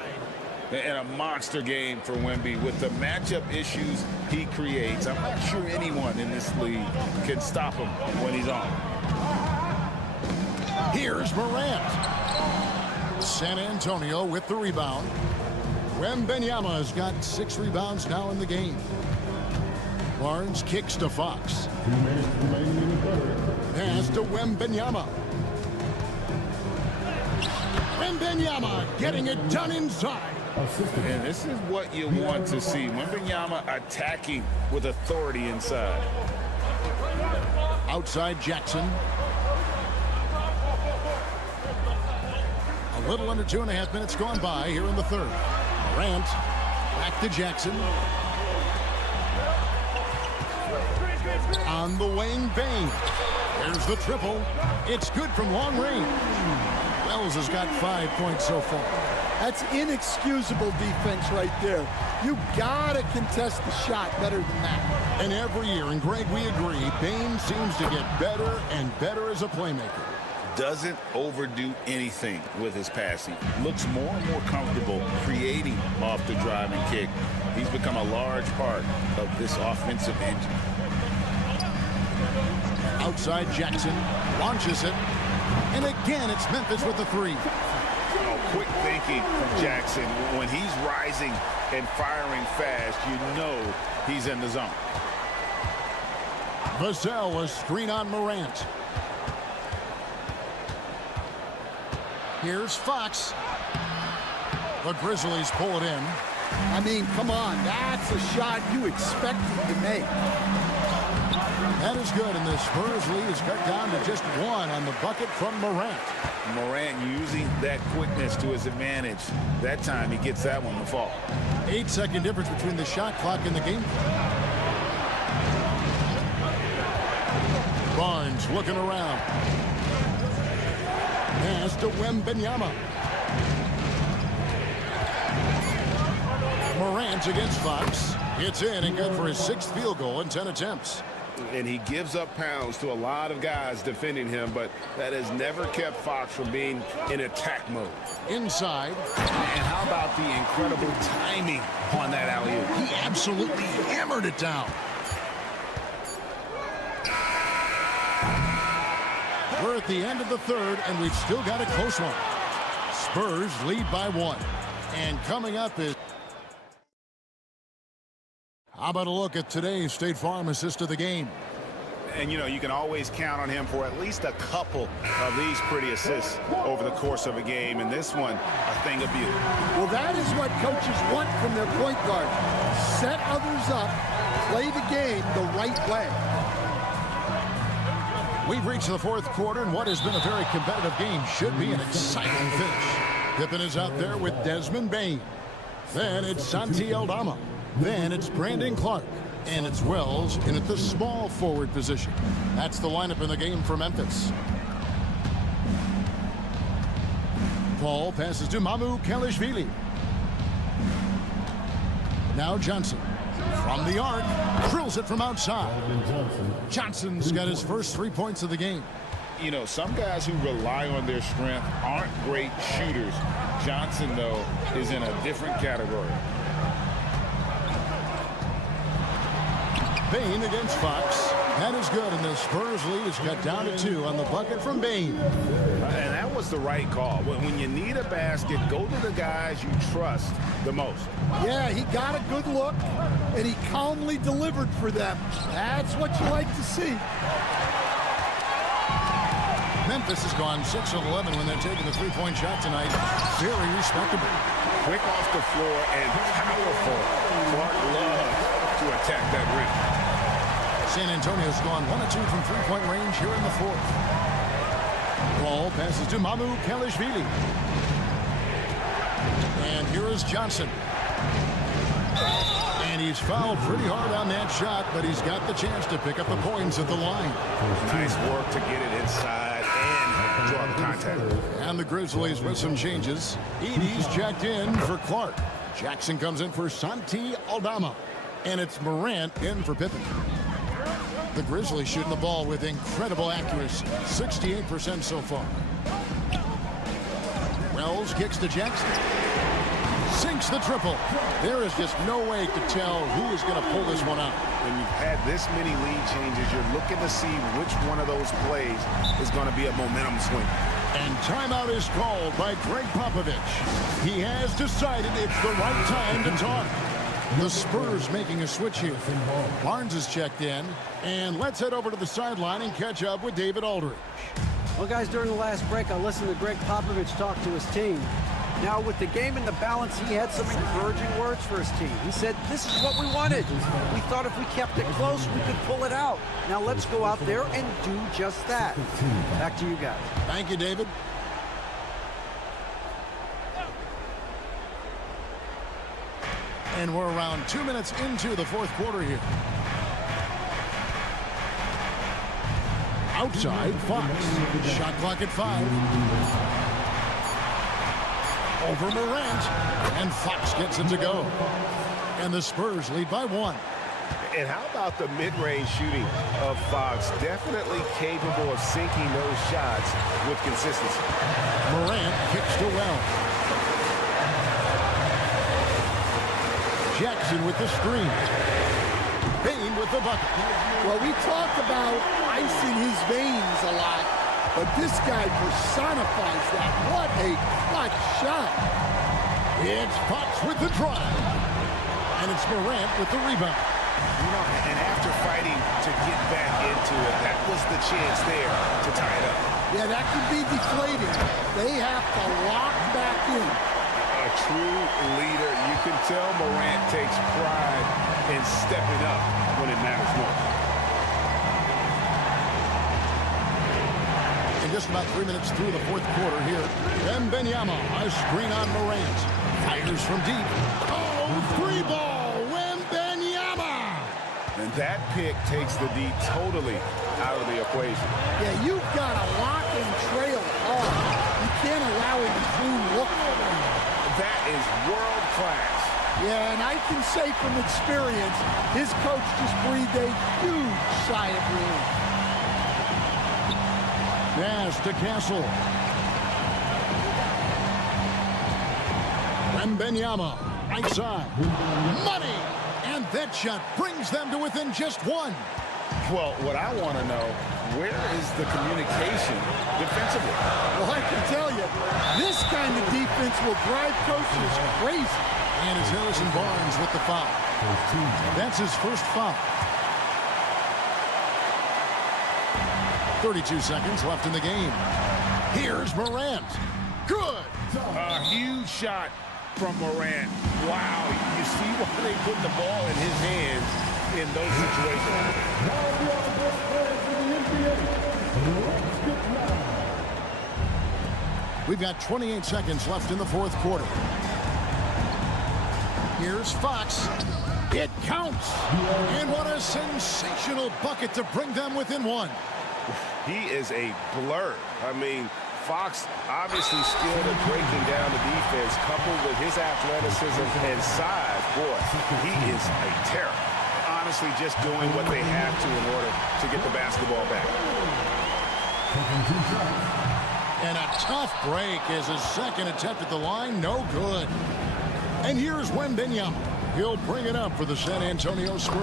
And a monster game for Wemby with the matchup issues he creates. I'm not sure anyone in this league can stop him when he's on. Here's Morant. San Antonio with the rebound. Wembanyama has got 6 rebounds now in the game. Barnes kicks to Fox. Pass to Wembanyama. Wembanyama getting it done inside. And this is what you want to see. Wembanyama attacking with authority inside. Outside Jackson. A little under 2.5 minutes gone by here in the third. Morant back to Jackson. On the wing, Bane. There's the triple. It's good from long range. Wells has got 5 points so far. That's inexcusable defense right there. You gotta contest the shot better than that. And every year, and Greg, we agree, Bane seems to get better and better as a playmaker. Doesn't overdo anything with his passing. Looks more and more comfortable creating off the drive and kick. He's become a large part of this offensive engine. Outside Jackson launches it. And again, it's Memphis with the 3. Oh, quick thinking from Jackson. When he's rising and firing fast, you know he's in the zone. Vassell, a screen on Morant. Here's Fox. The Grizzlies pull it in. I mean, come on. That's a shot you expect him to make. That is good, and the Spurs lead is cut down to just 1 on the bucket from Morant. Morant using that quickness to his advantage. That time he gets that one to fall. 8-second difference between the shot clock and the game. Barnes looking around. Pass to Wembanyama. Morant against Fox. It's in and good for his 6th field goal in 10 attempts. And he gives up pounds to a lot of guys defending him, but that has never kept Fox from being in attack mode. Inside. And how about the incredible timing on that alley-oop? He absolutely hammered it down. We're at the end of the third, and we've still got a close one. Spurs lead by 1. And coming up is... How about a look at today's State Farm assist of the game? And, you know, you can always count on him for at least a couple of these pretty assists over the course of a game. And this one, a thing of beauty. Well, that is what coaches want from their point guard. Set others up, play the game the right way. We've reached the fourth quarter, and what has been a very competitive game should be an exciting finish. Pippen is out there with Desmond Bane. Then it's Santi Aldama. Then it's Brandon Clark. And it's Wells in at the small forward position. That's the lineup in the game for Memphis. Paul passes to Mamu Kelishvili. Now Johnson. From the arc, drills it from outside. Johnson's got his first 3 points of the game. You know, some guys who rely on their strength aren't great shooters. Johnson, though, is in a different category. Bane against Fox. That is good, and the Spurs lead is cut down to 2 on the bucket from Bane. And that was the right call. When you need a basket, go to the guys you trust the most. Yeah, he got a good look, and he calmly delivered for them. That's what you like to see. Memphis has gone 6 of 11 when they're taking the three-point shot tonight. Very respectable. Quick off the floor and powerful. Clark loves to attack that rim. San Antonio's gone 1 of 2 from three-point range here in the fourth. Ball passes to Mamu Kelishvili. And here is Johnson. And he's fouled pretty hard on that shot, but he's got the chance to pick up the points at the line. Nice work to get it inside and draw the contact. And the Grizzlies with some changes. Edey's checked in for Clark. Jackson comes in for Santi Aldama. And it's Morant in for Pippen. The Grizzlies shooting the ball with incredible accuracy. 68% so far. Wells kicks to Jackson. Sinks the triple. There is just no way to tell who is going to pull this one out. When you've had this many lead changes, you're looking to see which one of those plays is going to be a momentum swing. And timeout is called by Greg Popovich. He has decided it's the right time to talk. The Spurs making a switch here. Barnes is checked in. And let's head over to the sideline and catch up with David Aldridge. Well, guys, during the last break, I listened to Greg Popovich talk to his team. Now, with the game in the balance, he had some encouraging words for his team. He said, this is what we wanted. We thought if we kept it close, we could pull it out. Now, let's go out there and do just that. Back to you guys. Thank you, David. And we're around 2 minutes into the fourth quarter here. Outside, Fox. Shot clock at 5. Over Morant. And Fox gets it to go. And the Spurs lead by 1. And how about the mid-range shooting of Fox? Definitely capable of sinking those shots with consistency. Morant kicks to Wells. Jackson with the screen. Bane with the bucket. Well, we talk about icing his veins a lot, but this guy personifies that. What a clutch shot. It's Fox with the drive. And it's Morant with the rebound. You know, and after fighting to get back into it, that was the chance there to tie it up. Yeah, that could be deflating. They have to lock back in. A true leader. You can tell Morant takes pride in stepping up when it matters most. In just about 3 minutes through the fourth quarter here, Wembanyama, a screen on Morant. Fires from deep. Oh, 3-ball, Wembanyama! And that pick takes the D totally out of the equation. Yeah, you've got to lock and trail hard. You can't allow him to clean look. That is world class. Yeah, and I can say from experience, his coach just breathed a huge sigh of relief. Pass to Castle. Wembanyama, right side. Money! And that shot brings them to within just 1. Well, what I want to know, where is the communication defensively? Well, I can tell you, this kind of defense will drive coaches crazy. And it's Harrison Barnes with the foul. That's his first foul. 32 seconds left in the game. Here's Morant. Good. A huge shot from Morant. Wow, you see why they put the ball in his hands in those situations. We've got 28 seconds left in the fourth quarter. Here's Fox. It counts. And what a sensational bucket to bring them within one. He is a blur. I mean, Fox obviously skilled at breaking down the defense, coupled with his athleticism and size. Boy, he is a terror. Honestly, just doing what they have to in order to get the basketball back. And a tough break as his second attempt at the line, no good. And here's Wembanyama. He'll bring it up for the San Antonio Spurs.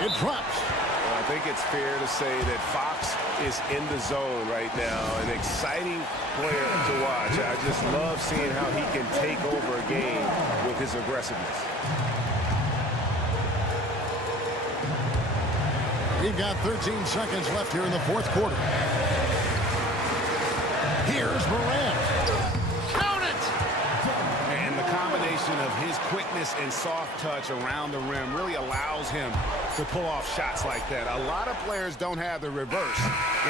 It drops. Well, I think it's fair to say that Fox is in the zone right now. An exciting player to watch. I just love seeing how he can take over a game with his aggressiveness. We've got 13 seconds left here in the fourth quarter. Here's Morant. Count it! And the combination of his quickness and soft touch around the rim really allows him to pull off shots like that. A lot of players don't have the reverse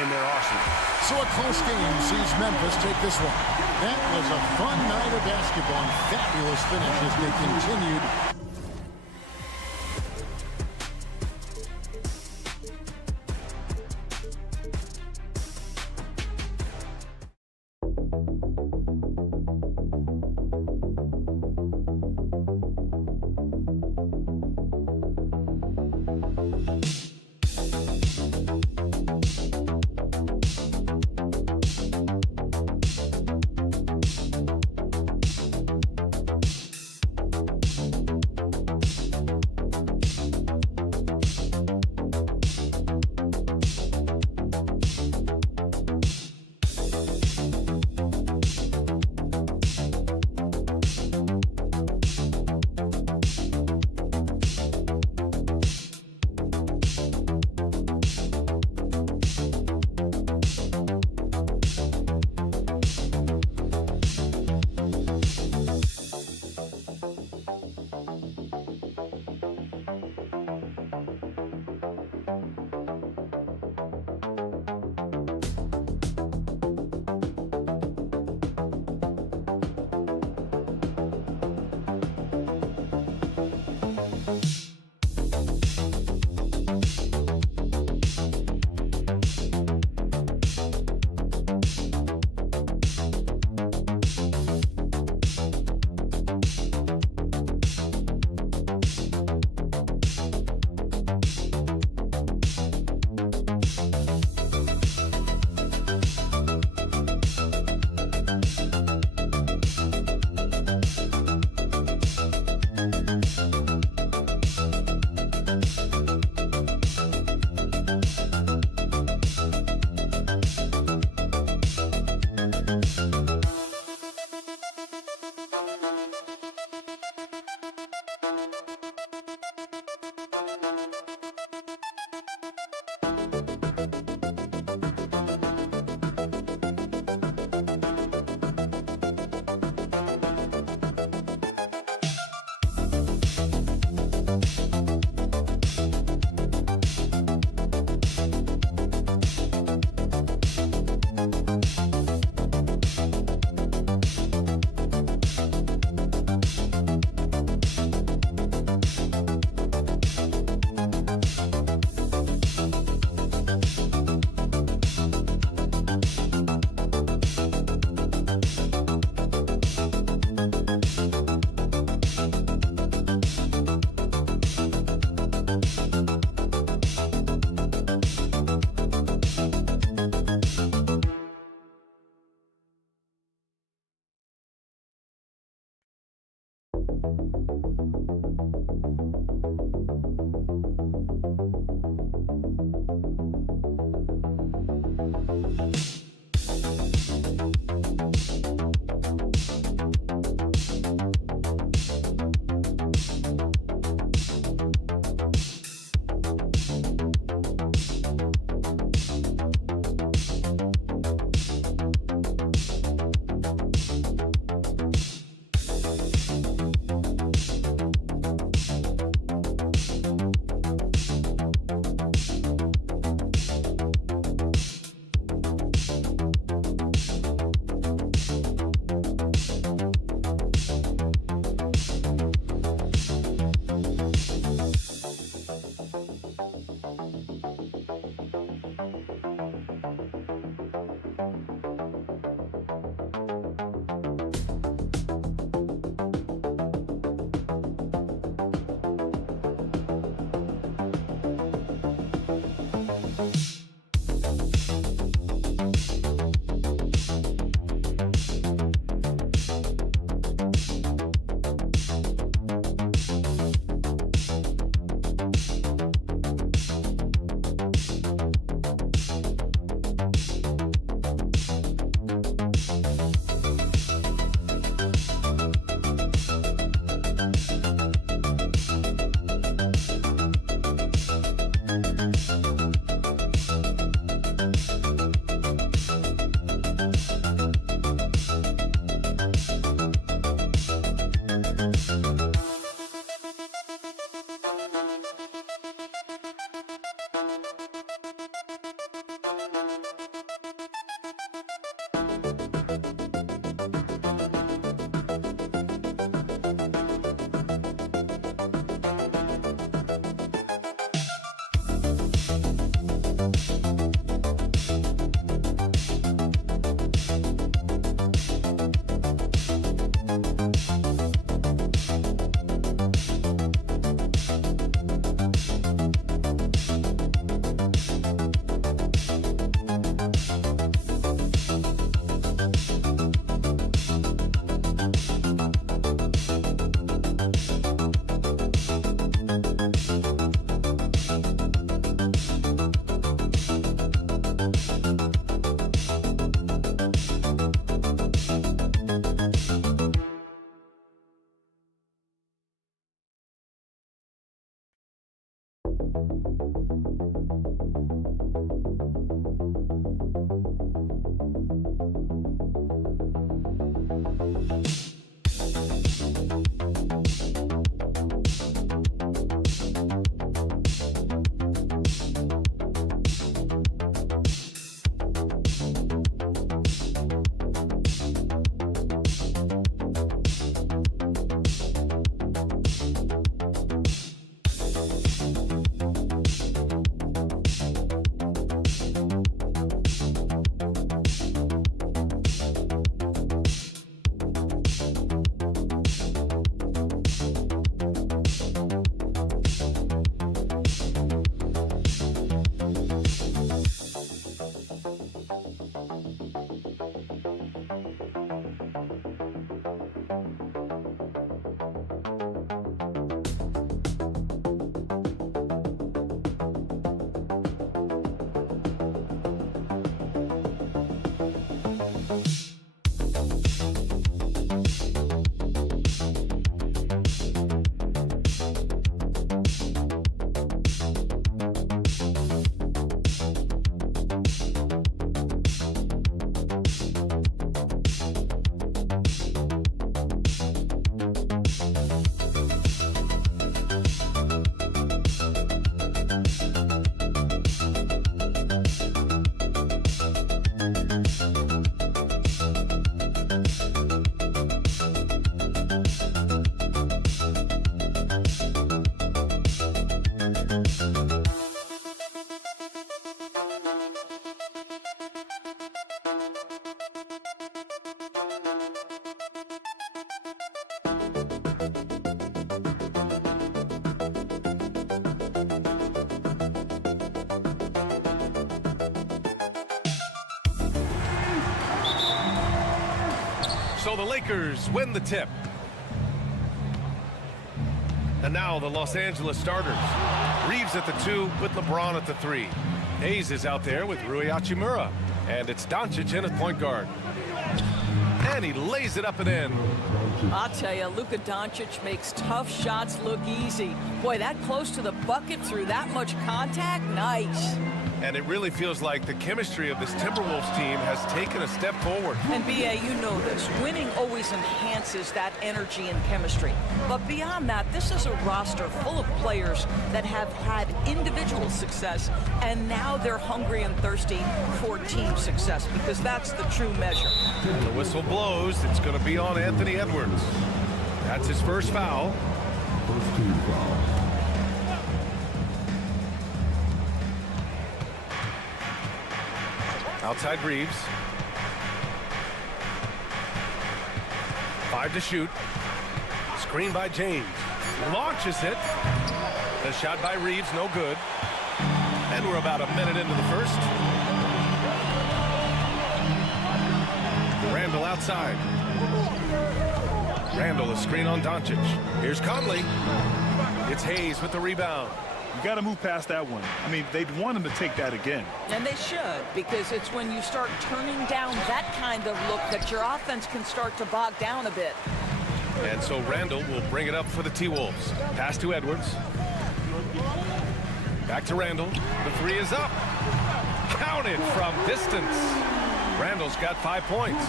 in their arsenal. So a close game sees Memphis take this one. That was a fun night of basketball and fabulous finish as they continued. So the Lakers win the tip. And now the Los Angeles starters. Reeves at the 2 with LeBron at the 3. Hayes is out there with Rui Hachimura. And it's Doncic in at point guard. And he lays it up and in. I'll tell you, Luka Doncic makes tough shots look easy. Boy, that close to the bucket through that much contact, nice. And it really feels like the chemistry of this Timberwolves team has taken a step forward. And B.A., you know this. Winning always enhances that energy and chemistry. But beyond that, this is a roster full of players that have had individual success, and now they're hungry and thirsty for team success, because that's the true measure. The whistle blows. It's going to be on Anthony Edwards. That's his first foul. First team foul. Outside Reeves. 5 to shoot. Screen by James. Launches it. The shot by Reeves, no good. And we're about a minute into the first. Randall outside. Randall, a screen on Doncic. Here's Conley. It's Hayes with the rebound. You got to move past that one. I mean, they'd want him to take that again. And they should, because it's when you start turning down that kind of look that your offense can start to bog down a bit. And so Randall will bring it up for the T-Wolves. Pass to Edwards. Back to Randall. The 3 is up. Counted from distance. Randall's got 5 points.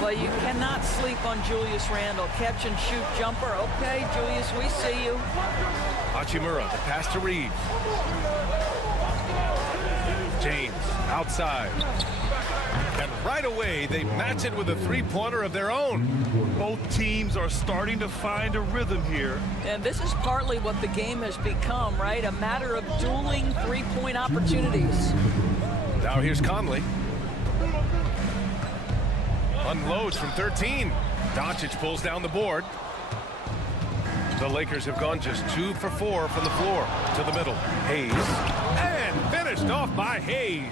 Well, you cannot sleep on Julius Randall. Catch and shoot jumper. Okay, Julius, we see you. Hachimura, the pass to Reeves. James, outside. And right away, they match it with a three-pointer of their own. Both teams are starting to find a rhythm here. And this is partly what the game has become, right? A matter of dueling three-point opportunities. Now here's Conley. Unloads from 13. Doncic pulls down the board. The Lakers have gone just 2 for 4 from the floor to the middle. Hayes. And finished off by Hayes.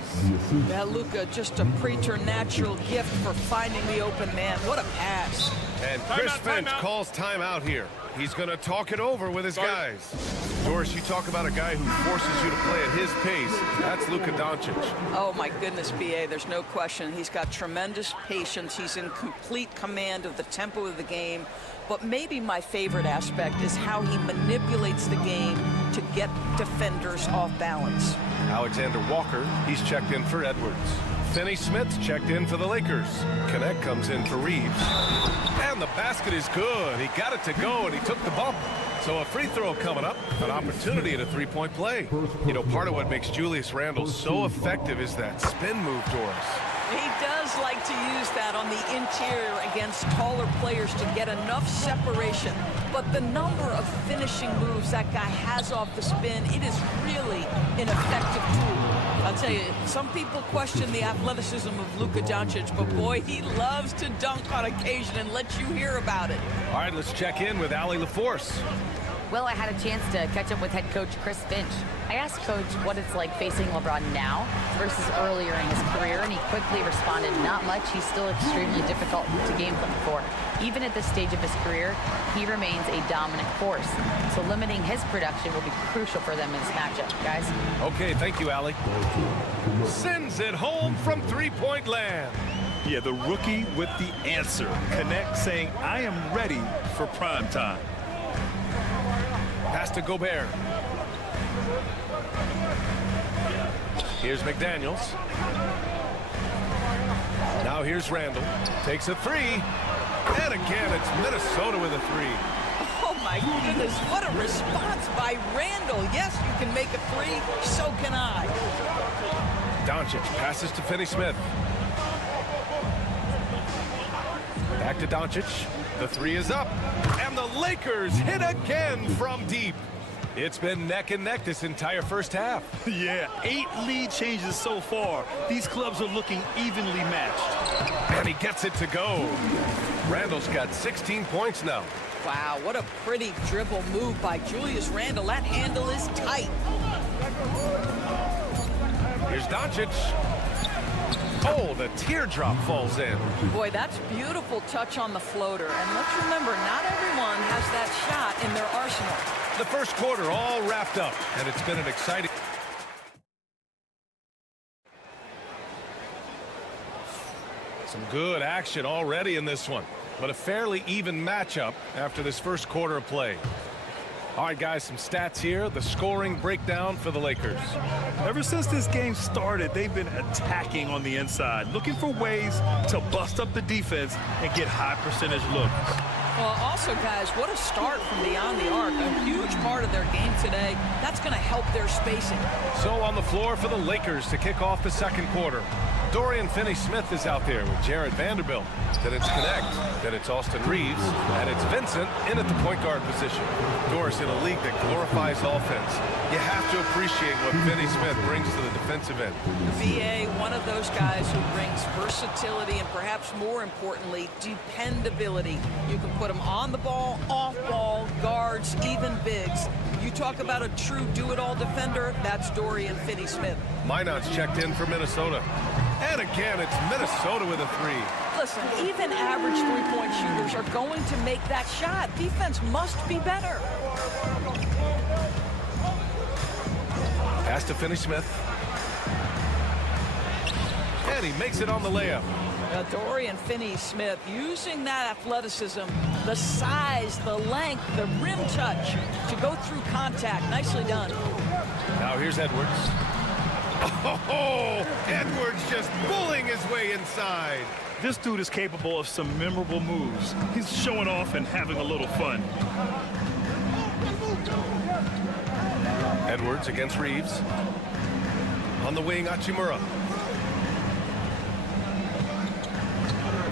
Yeah, Luka, just a preternatural gift for finding the open man. What a pass. And Chris Finch calls timeout here. He's going to talk it over with his guys. Doris, you talk about a guy who forces you to play at his pace. That's Luka Doncic. Oh, my goodness, B.A., there's no question. He's got tremendous patience. He's in complete command of the tempo of the game. But maybe my favorite aspect is how he manipulates the game to get defenders off balance. Alexander Walker, he's checked in for Edwards. Finney Smith's checked in for the Lakers. Connect comes in for Reeves. And the basket is good. He got it to go, and he took the bump. So a free throw coming up, an opportunity at a three-point play. You know, part of what makes Julius Randle so effective is that spin move, Doris. He does like to use that on the interior against taller players to get enough separation. But the number of finishing moves that guy has off the spin, it is really an effective tool. I'll tell you, some people question the athleticism of Luka Doncic, but boy, he loves to dunk on occasion and let you hear about it. All right, let's check in with Allie LaForce. Well, I had a chance to catch up with head coach Chris Finch. I asked Coach what it's like facing LeBron now versus earlier in his career, and he quickly responded, not much. He's still extremely difficult to game plan for. Even at this stage of his career, he remains a dominant force. So limiting his production will be crucial for them in this matchup, guys. Okay, thank you, Allie. Sends it home from three-point land. Yeah, the rookie with the answer. Connect saying, I am ready for prime time. Pass to Gobert. Here's McDaniels. Now here's Randle. Takes a three. And again, it's Minnesota with a three. Oh my goodness, what a response by Randle. Yes, you can make a three, so can I. Doncic passes to Finney Smith. Back to Doncic. The three is up. And the Lakers hit again from deep. It's been neck and neck this entire first half. Yeah, 8 lead changes so far. These clubs are looking evenly matched. And he gets it to go. Randle's got 16 points now. Wow, what a pretty dribble move by Julius Randle. That handle is tight. Here's Doncic. Oh, the teardrop falls in. Boy, that's beautiful touch on the floater. And let's remember, not everyone has that shot in their arsenal. The first quarter all wrapped up, and it's been an exciting... Some good action already in this one, but a fairly even matchup after this first quarter of play. All right, guys, some stats here. The scoring breakdown for the Lakers. Ever since this game started, they've been attacking on the inside, looking for ways to bust up the defense and get high percentage looks. Well, also, guys, what a start from beyond the arc. A huge part of their game today. That's going to help their spacing. So on the floor for the Lakers to kick off the second quarter. Dorian Finney-Smith is out there with Jared Vanderbilt. Then it's Connect. Then it's Austin Reeves. And it's Vincent in at the point guard position. Doris, in a league that glorifies offense, you have to appreciate what Finney-Smith brings to the defensive end. VA, one of those guys who brings versatility and perhaps more importantly, dependability. You can put him on the ball, off ball, guards, even bigs. You talk about a true do-it-all defender, that's Dorian Finney-Smith. Minot's checked in for Minnesota. And again, it's Minnesota with a three. Listen, even average three-point shooters are going to make that shot. Defense must be better. Pass to Finney-Smith. And he makes it on the layup. Dorian Finney-Smith using that athleticism, the size, the length, the rim touch to go through contact. Nicely done. Now here's Edwards. Oh, Edwards just bullying his way inside. This dude is capable of some memorable moves. He's showing off and having a little fun. Edwards against Reeves. On the wing, Hachimura.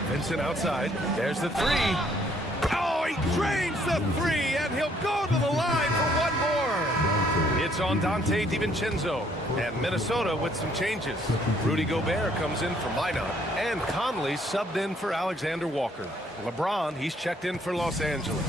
Vincent outside. There's the three. Oh, he drains the three, and he'll go to the line for one more. It's on Dante DiVincenzo. And Minnesota with some changes. Rudy Gobert comes in for Minot. And Conley subbed in for Alexander Walker. LeBron, he's checked in for Los Angeles.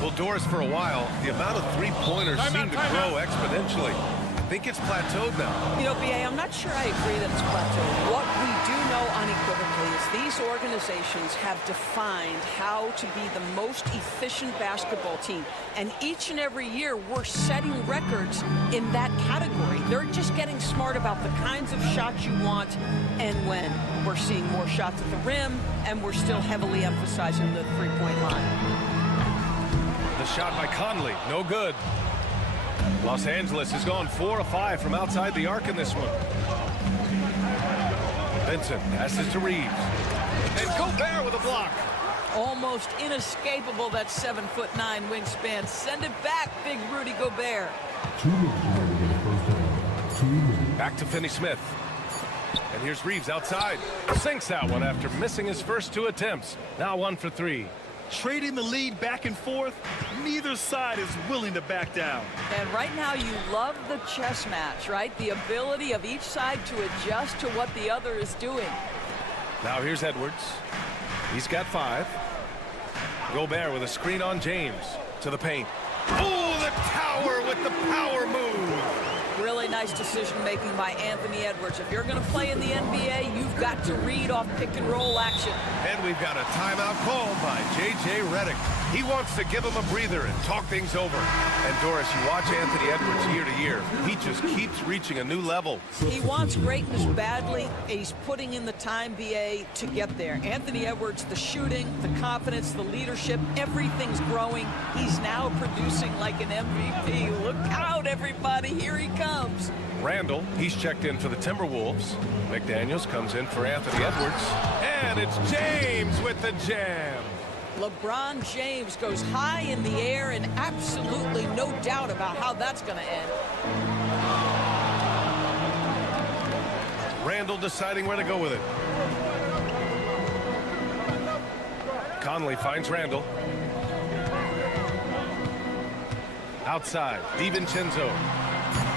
Well, Doris, for a while, the amount of three-pointers seem to grow exponentially. I think it's plateaued now. You know, BA, I'm not sure I agree that it's plateaued. What we do know unequivocally is these organizations have defined how to be the most efficient basketball team. And each and every year, we're setting records in that category. They're just getting smart about the kinds of shots you want and when. We're seeing more shots at the rim, and we're still heavily emphasizing the three-point line. The shot by Conley, no good. Los Angeles has gone 4 of 5 from outside the arc in this one. Vincent passes to Reeves. And Gobert with a block. Almost inescapable, that 7'9" wingspan. Send it back, big Rudy Gobert. Back to Finney-Smith. And here's Reeves outside. Sinks that one after missing his first 2 attempts. Now 1 for 3. Trading the lead back and forth, neither side is willing to back down. And right now you love the chess match, right? The ability of each side to adjust to what the other is doing. Now here's Edwards. He's got 5. Gobert with a screen on James. To the paint. Oh, the tower with the power move. Really nice decision-making by Anthony Edwards. If you're going to play in the NBA, you've got to read off pick-and-roll action. And we've got a timeout called by J.J. Redick. He wants to give him a breather and talk things over. And Doris, you watch Anthony Edwards year to year. He just keeps reaching a new level. He wants greatness badly, and he's putting in the time, BA, to get there. Anthony Edwards, the shooting, the confidence, the leadership, everything's growing. He's now producing like an MVP. Look out, everybody. Here he comes. Randall, he's checked in for the Timberwolves. McDaniels comes in for Anthony Edwards. And it's James with the jam. LeBron James goes high in the air, and absolutely no doubt about how that's going to end. Randall deciding where to go with it. Conley finds Randall. Outside, DiVincenzo.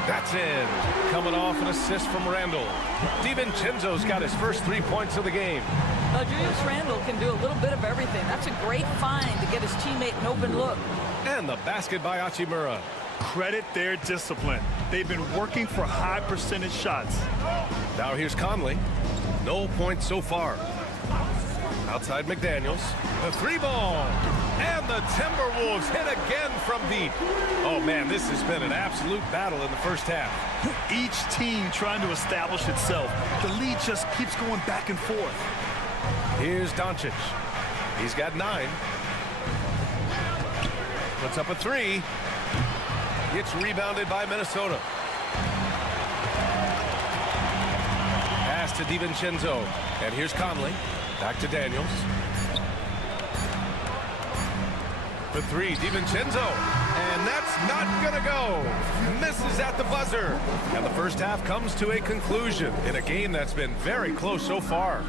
That's in. Coming off an assist from Randall. DiVincenzo's got his first 3 points of the game. Julius Randle can do a little bit of everything. That's a great find to get his teammate an open look. And the basket by Hachimura. Credit their discipline. They've been working for high percentage shots. Now here's Conley. No points so far. Outside McDaniels. The 3-ball. And the Timberwolves hit again from deep. Oh, man, this has been an absolute battle in the first half. Each team trying to establish itself. The lead just keeps going back and forth. Here's Doncic. He's got 9. Puts up a 3. It's rebounded by Minnesota. Pass to DiVincenzo. And here's Conley. Back to Daniels. For 3, DiVincenzo. And that's not going to go. Misses at the buzzer. And the first half comes to a conclusion in a game that's been very close so far.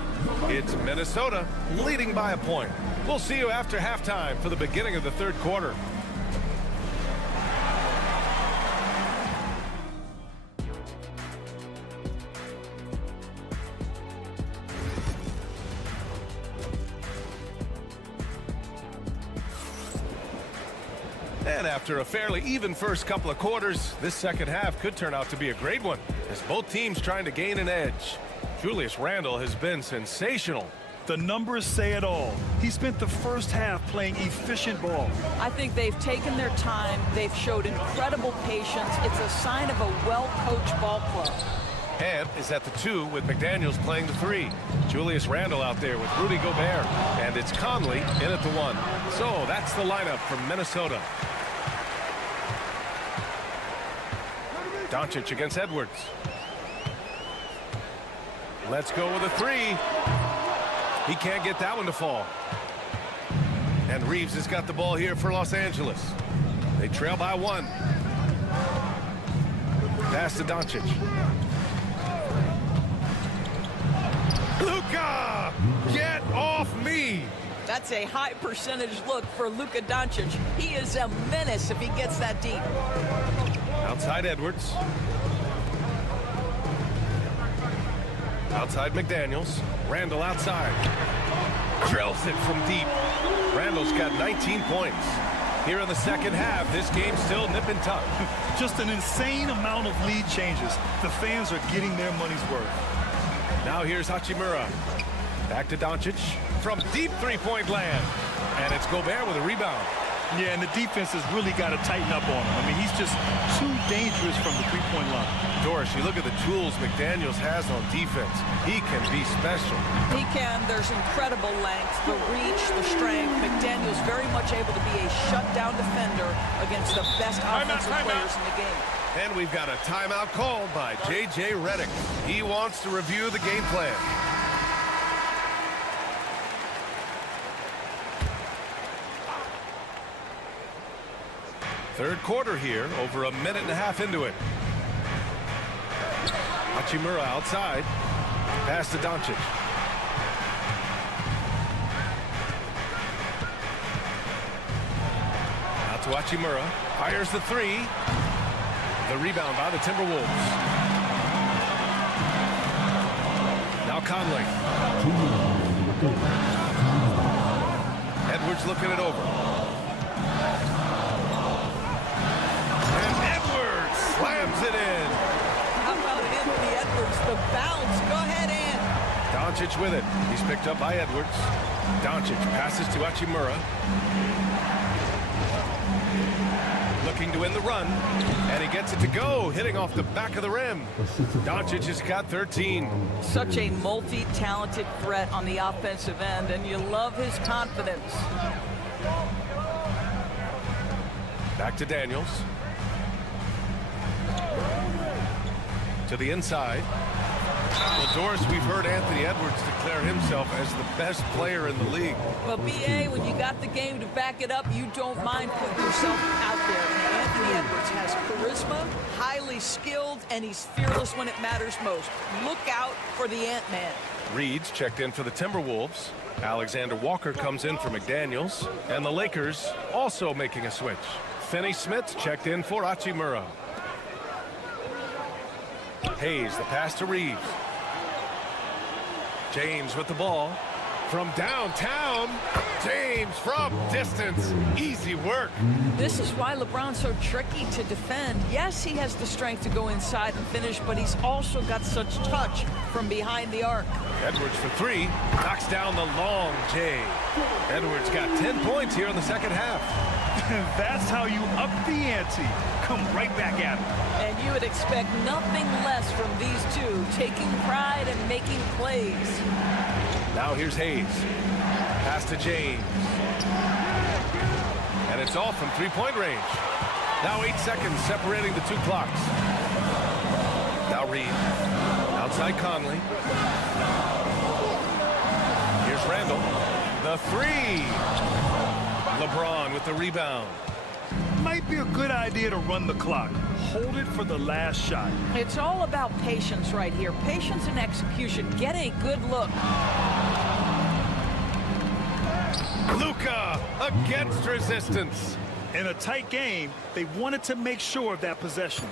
It's Minnesota leading by a point. We'll see you after halftime for the beginning of the third quarter. And after a fairly even first couple of quarters, this second half could turn out to be a great one, as both teams trying to gain an edge. Julius Randle has been sensational. The numbers say it all. He spent the first half playing efficient ball. I think they've taken their time. They've showed incredible patience. It's a sign of a well-coached ball club. Hamp is at the 2 with McDaniels playing the 3. Julius Randle out there with Rudy Gobert. And it's Conley in at the 1. So that's the lineup from Minnesota. Doncic against Edwards. Let's go with a 3. He can't get that one to fall. And Reeves has got the ball here for Los Angeles. They trail by 1. Pass to Doncic. Luka! Get off me! That's a high percentage look for Luka Doncic. He is a menace if he gets that deep. Outside Edwards. Outside McDaniels. Randle outside. Drills it from deep. Randle's got 19 points. Here in the second half, this game's still nip and tuck. Just an insane amount of lead changes. The fans are getting their money's worth. Now here's Hachimura. Back to Doncic from deep three-point land. And it's Gobert with a rebound. Yeah, and the defense has really got to tighten up on him. I mean, he's just too dangerous from the three-point line. Doris, you look at the tools McDaniels has on defense. He can be special. He can. There's incredible length, the reach, the strength. McDaniels very much able to be a shutdown defender against the best offensive players in the game. And we've got a timeout called by J.J. Redick. He wants to review the game plan. Third quarter here, over a minute and a half into it. Hachimura outside. Pass to Doncic. Out to Hachimura. Fires the three. The rebound by the Timberwolves. Now Conley. Edwards looking it over. And Edwards slams it in. How about Anthony Edwards? The bounce. Go ahead, Ant. Doncic with it. He's picked up by Edwards. Doncic passes to Hachimura. Looking to win the run, and he gets it to go, hitting off the back of the rim. Doncic has got 13. Such a multi-talented threat on the offensive end, and you love his confidence. Back to Daniels. To the inside. Well, Doris, we've heard Anthony Edwards declare himself as the best player in the league. Well, B.A., when you got the game to back it up, you don't mind putting yourself out there. And Anthony Edwards has charisma, highly skilled, and he's fearless when it matters most. Look out for the Ant-Man. Reed's checked in for the Timberwolves. Alexander Walker comes in for McDaniels. And the Lakers also making a switch. Finney Smith checked in for Hachimura. Hayes, the pass to Reeves. James with the ball. From downtown, James from distance. Easy work. This is why LeBron's so tricky to defend. Yes, he has the strength to go inside and finish, but he's also got such touch from behind the arc. Edwards for three. Knocks down the long J. Edwards got 10 points here in the second half. That's how you up the ante. Come right back at him. And you would expect nothing less from these two, taking pride and making plays. Now here's Hayes. Pass to James. And it's off from three-point range. Now 8 seconds separating the two clocks. Now Reed. Outside Conley. Here's Randall. The three. LeBron with the rebound. Might be a good idea to run the clock. Hold it for the last shot. It's all about patience right here. Patience and execution. Get a good look. Luka against resistance. In a tight game, they wanted to make sure of that possession.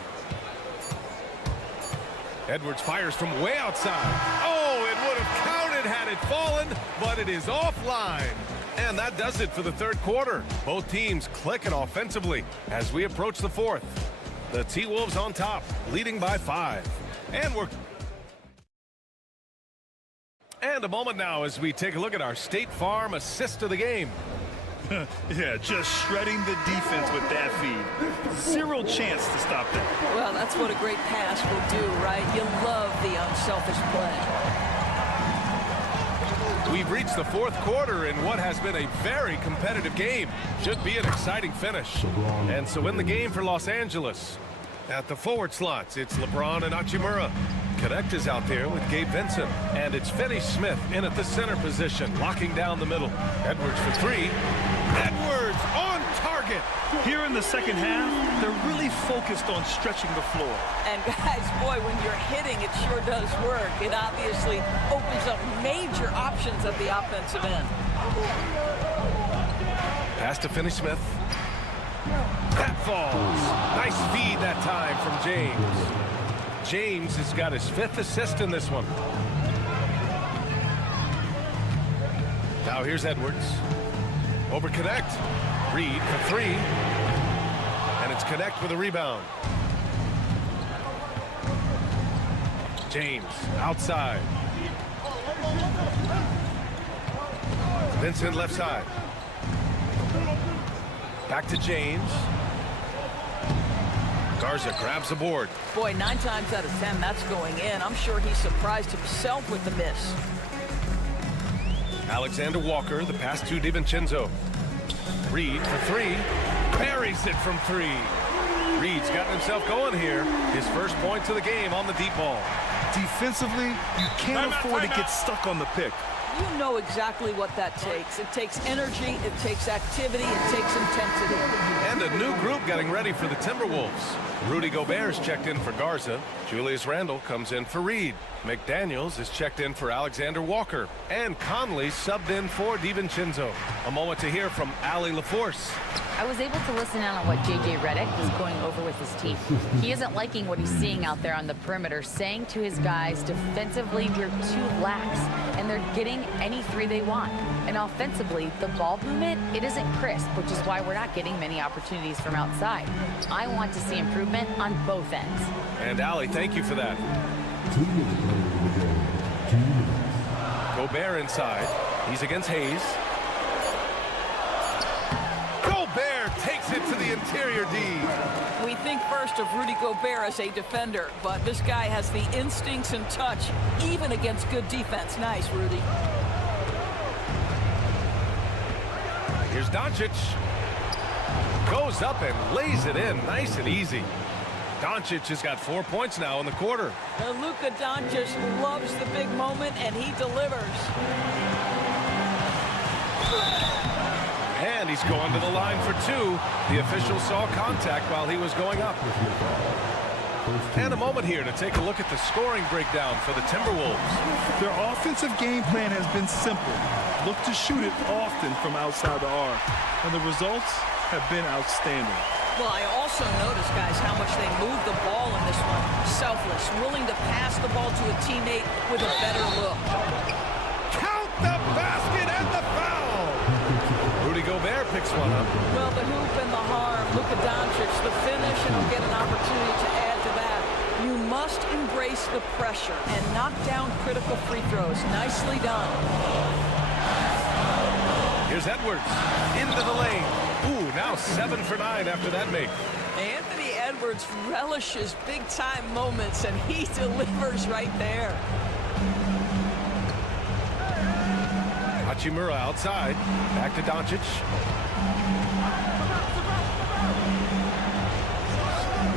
Edwards fires from way outside. Oh, it would have counted had it fallen, but it is offline. And that does it for the third quarter. Both teams clicking offensively as we approach the fourth. The T-Wolves on top, leading by 5. And a moment now as we take a look at our State Farm assist of the game. Yeah, just shredding the defense with that feed. Zero chance to stop that. Well, that's what a great pass will do, right? You love the unselfish play. We've reached the fourth quarter in what has been a very competitive game. Should be an exciting finish. And so in the game for Los Angeles, at the forward slots, it's LeBron and Hachimura. Connect is out there with Gabe Vincent. And it's Finney Smith in at the center position, locking down the middle. Edwards for three. Edwards on target. Here in the second half, they're really focused on stretching the floor. And guys, boy, when you're hitting, it sure does work. It obviously opens up major options at the offensive end. Pass to Finney Smith. That falls. Nice feed that time from James. James has got his 5th assist in this one. Now here's Edwards. Over Connect. Reed for three. And it's Connect with a rebound. James outside. Vincent left side. Back to James. Garza grabs the board. Boy, 9 times out of 10, that's going in. I'm sure he surprised himself with the miss. Alexander Walker, the pass to DiVincenzo. Reed for 3. Buries it from 3. Reed's gotten himself going here. His first points of the game on the deep ball. Defensively, you can't afford to get stuck on the pick. You know exactly what that takes. It takes energy, it takes activity, it takes intensity. And a new group getting ready for the Timberwolves. Rudy Gobert's checked in for Garza. Julius Randle comes in for Reed. McDaniels is checked in for Alexander Walker. And Conley subbed in for DiVincenzo. A moment to hear from Allie LaForce. I was able to listen in on what J.J. Redick was going over with his team. He isn't liking what he's seeing out there on the perimeter, saying to his guys, defensively, we're too lax, and they're getting any 3 they want. And offensively, the ball movement, it isn't crisp, which is why we're not getting many opportunities from outside. I want to see improvement on both ends. And Allie, thank you for that. Gobert inside. He's against Hayes. Gobert takes it to the interior D. We think first of Rudy Gobert as a defender, but this guy has the instincts and touch, even against good defense. Nice, Rudy. Here's Doncic. Goes up and lays it in nice and easy. Doncic has got 4 points now in the quarter. Luka Doncic loves the big moment, and he delivers. And he's going to the line for 2. The official saw contact while he was going up. And a moment here to take a look at the scoring breakdown for the Timberwolves. Their offensive game plan has been simple. Look to shoot it often from outside the arc. And the results have been outstanding. Well, I also noticed, guys, how much they moved the ball in this one. Selfless, willing to pass the ball to a teammate with a better look. Count the basket and the foul! Rudy Gobert picks one up. Well, the hoop and the harm. Luka Doncic, the finish, and he'll get an opportunity to add to that. You must embrace the pressure and knock down critical free throws. Nicely done. Here's Edwards into the lane. Ooh, now 7 for 9 after that make. Anthony Edwards relishes big-time moments, and he delivers right there. Hachimura outside. Back to Doncic.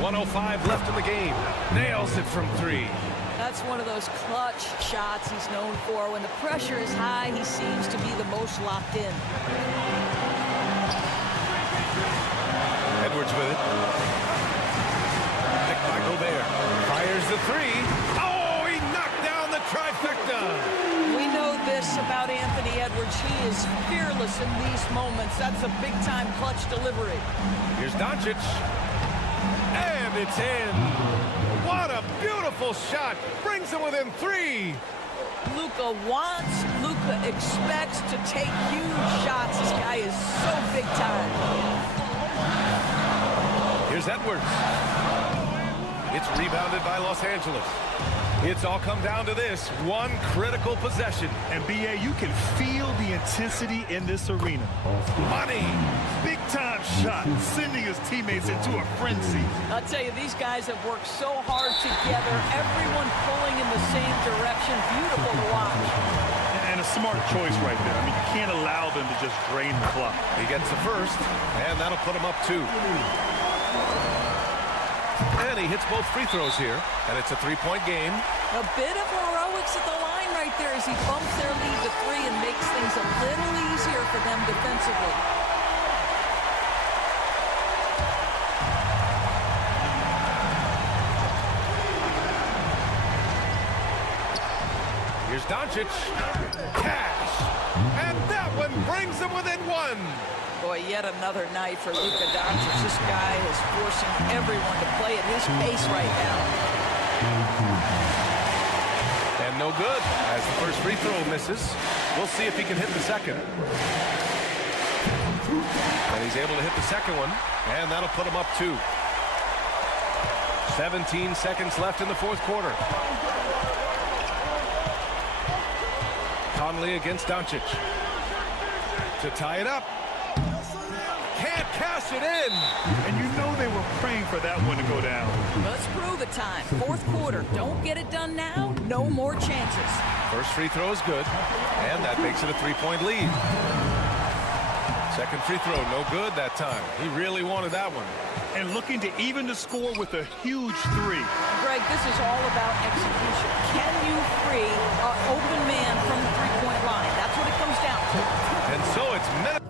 1:05 left in the game. Nails it from 3. That's one of those clutch shots he's known for. When the pressure is high, he seems to be the most locked in. Edwards with it. Picked by Gobert. Fires the 3. Oh, he knocked down the trifecta. We know this about Anthony Edwards. He is fearless in these moments. That's a big-time clutch delivery. Here's Doncic. And it's in. What a beautiful shot. Brings him within 3. Luka wants, Luka expects to take huge shots. This guy is so big time. Here's Edwards. It's rebounded by Los Angeles. It's all come down to this one critical possession. And B.A., you can feel the intensity in this arena. Money. Big-time shot, sending his teammates into a frenzy. I'll tell you, these guys have worked so hard together. Everyone pulling in the same direction. Beautiful to watch. And a smart choice right there. I mean, you can't allow them to just drain the clock. He gets the first, and that'll put him up 2. And he hits both free throws here, and it's a 3-point game. A bit of heroics at the line right there as he bumps their lead to 3 and makes things a little easier for them defensively. Here's Doncic. Cash. And that one brings him within 1. Boy, yet another night for Luka Doncic. This guy is forcing everyone to play at his pace right now. And no good as the first free throw misses. We'll see if he can hit the second. And he's able to hit the second one, and that'll put him up 2. 17 seconds left in the 4th quarter. Conley against Doncic to tie it up. can't cash it in. And you know they were praying for that one to go down. Let's prove it time. Fourth quarter. Don't get it done now. No more chances. First free throw is good, and that makes it a 3-point lead. Second free throw, no good that time. He really wanted that one. And looking to even the score with a huge three. Greg, this is all about execution. Can you free an open man from the three-point line? That's what it comes down to. And so it's Memphis.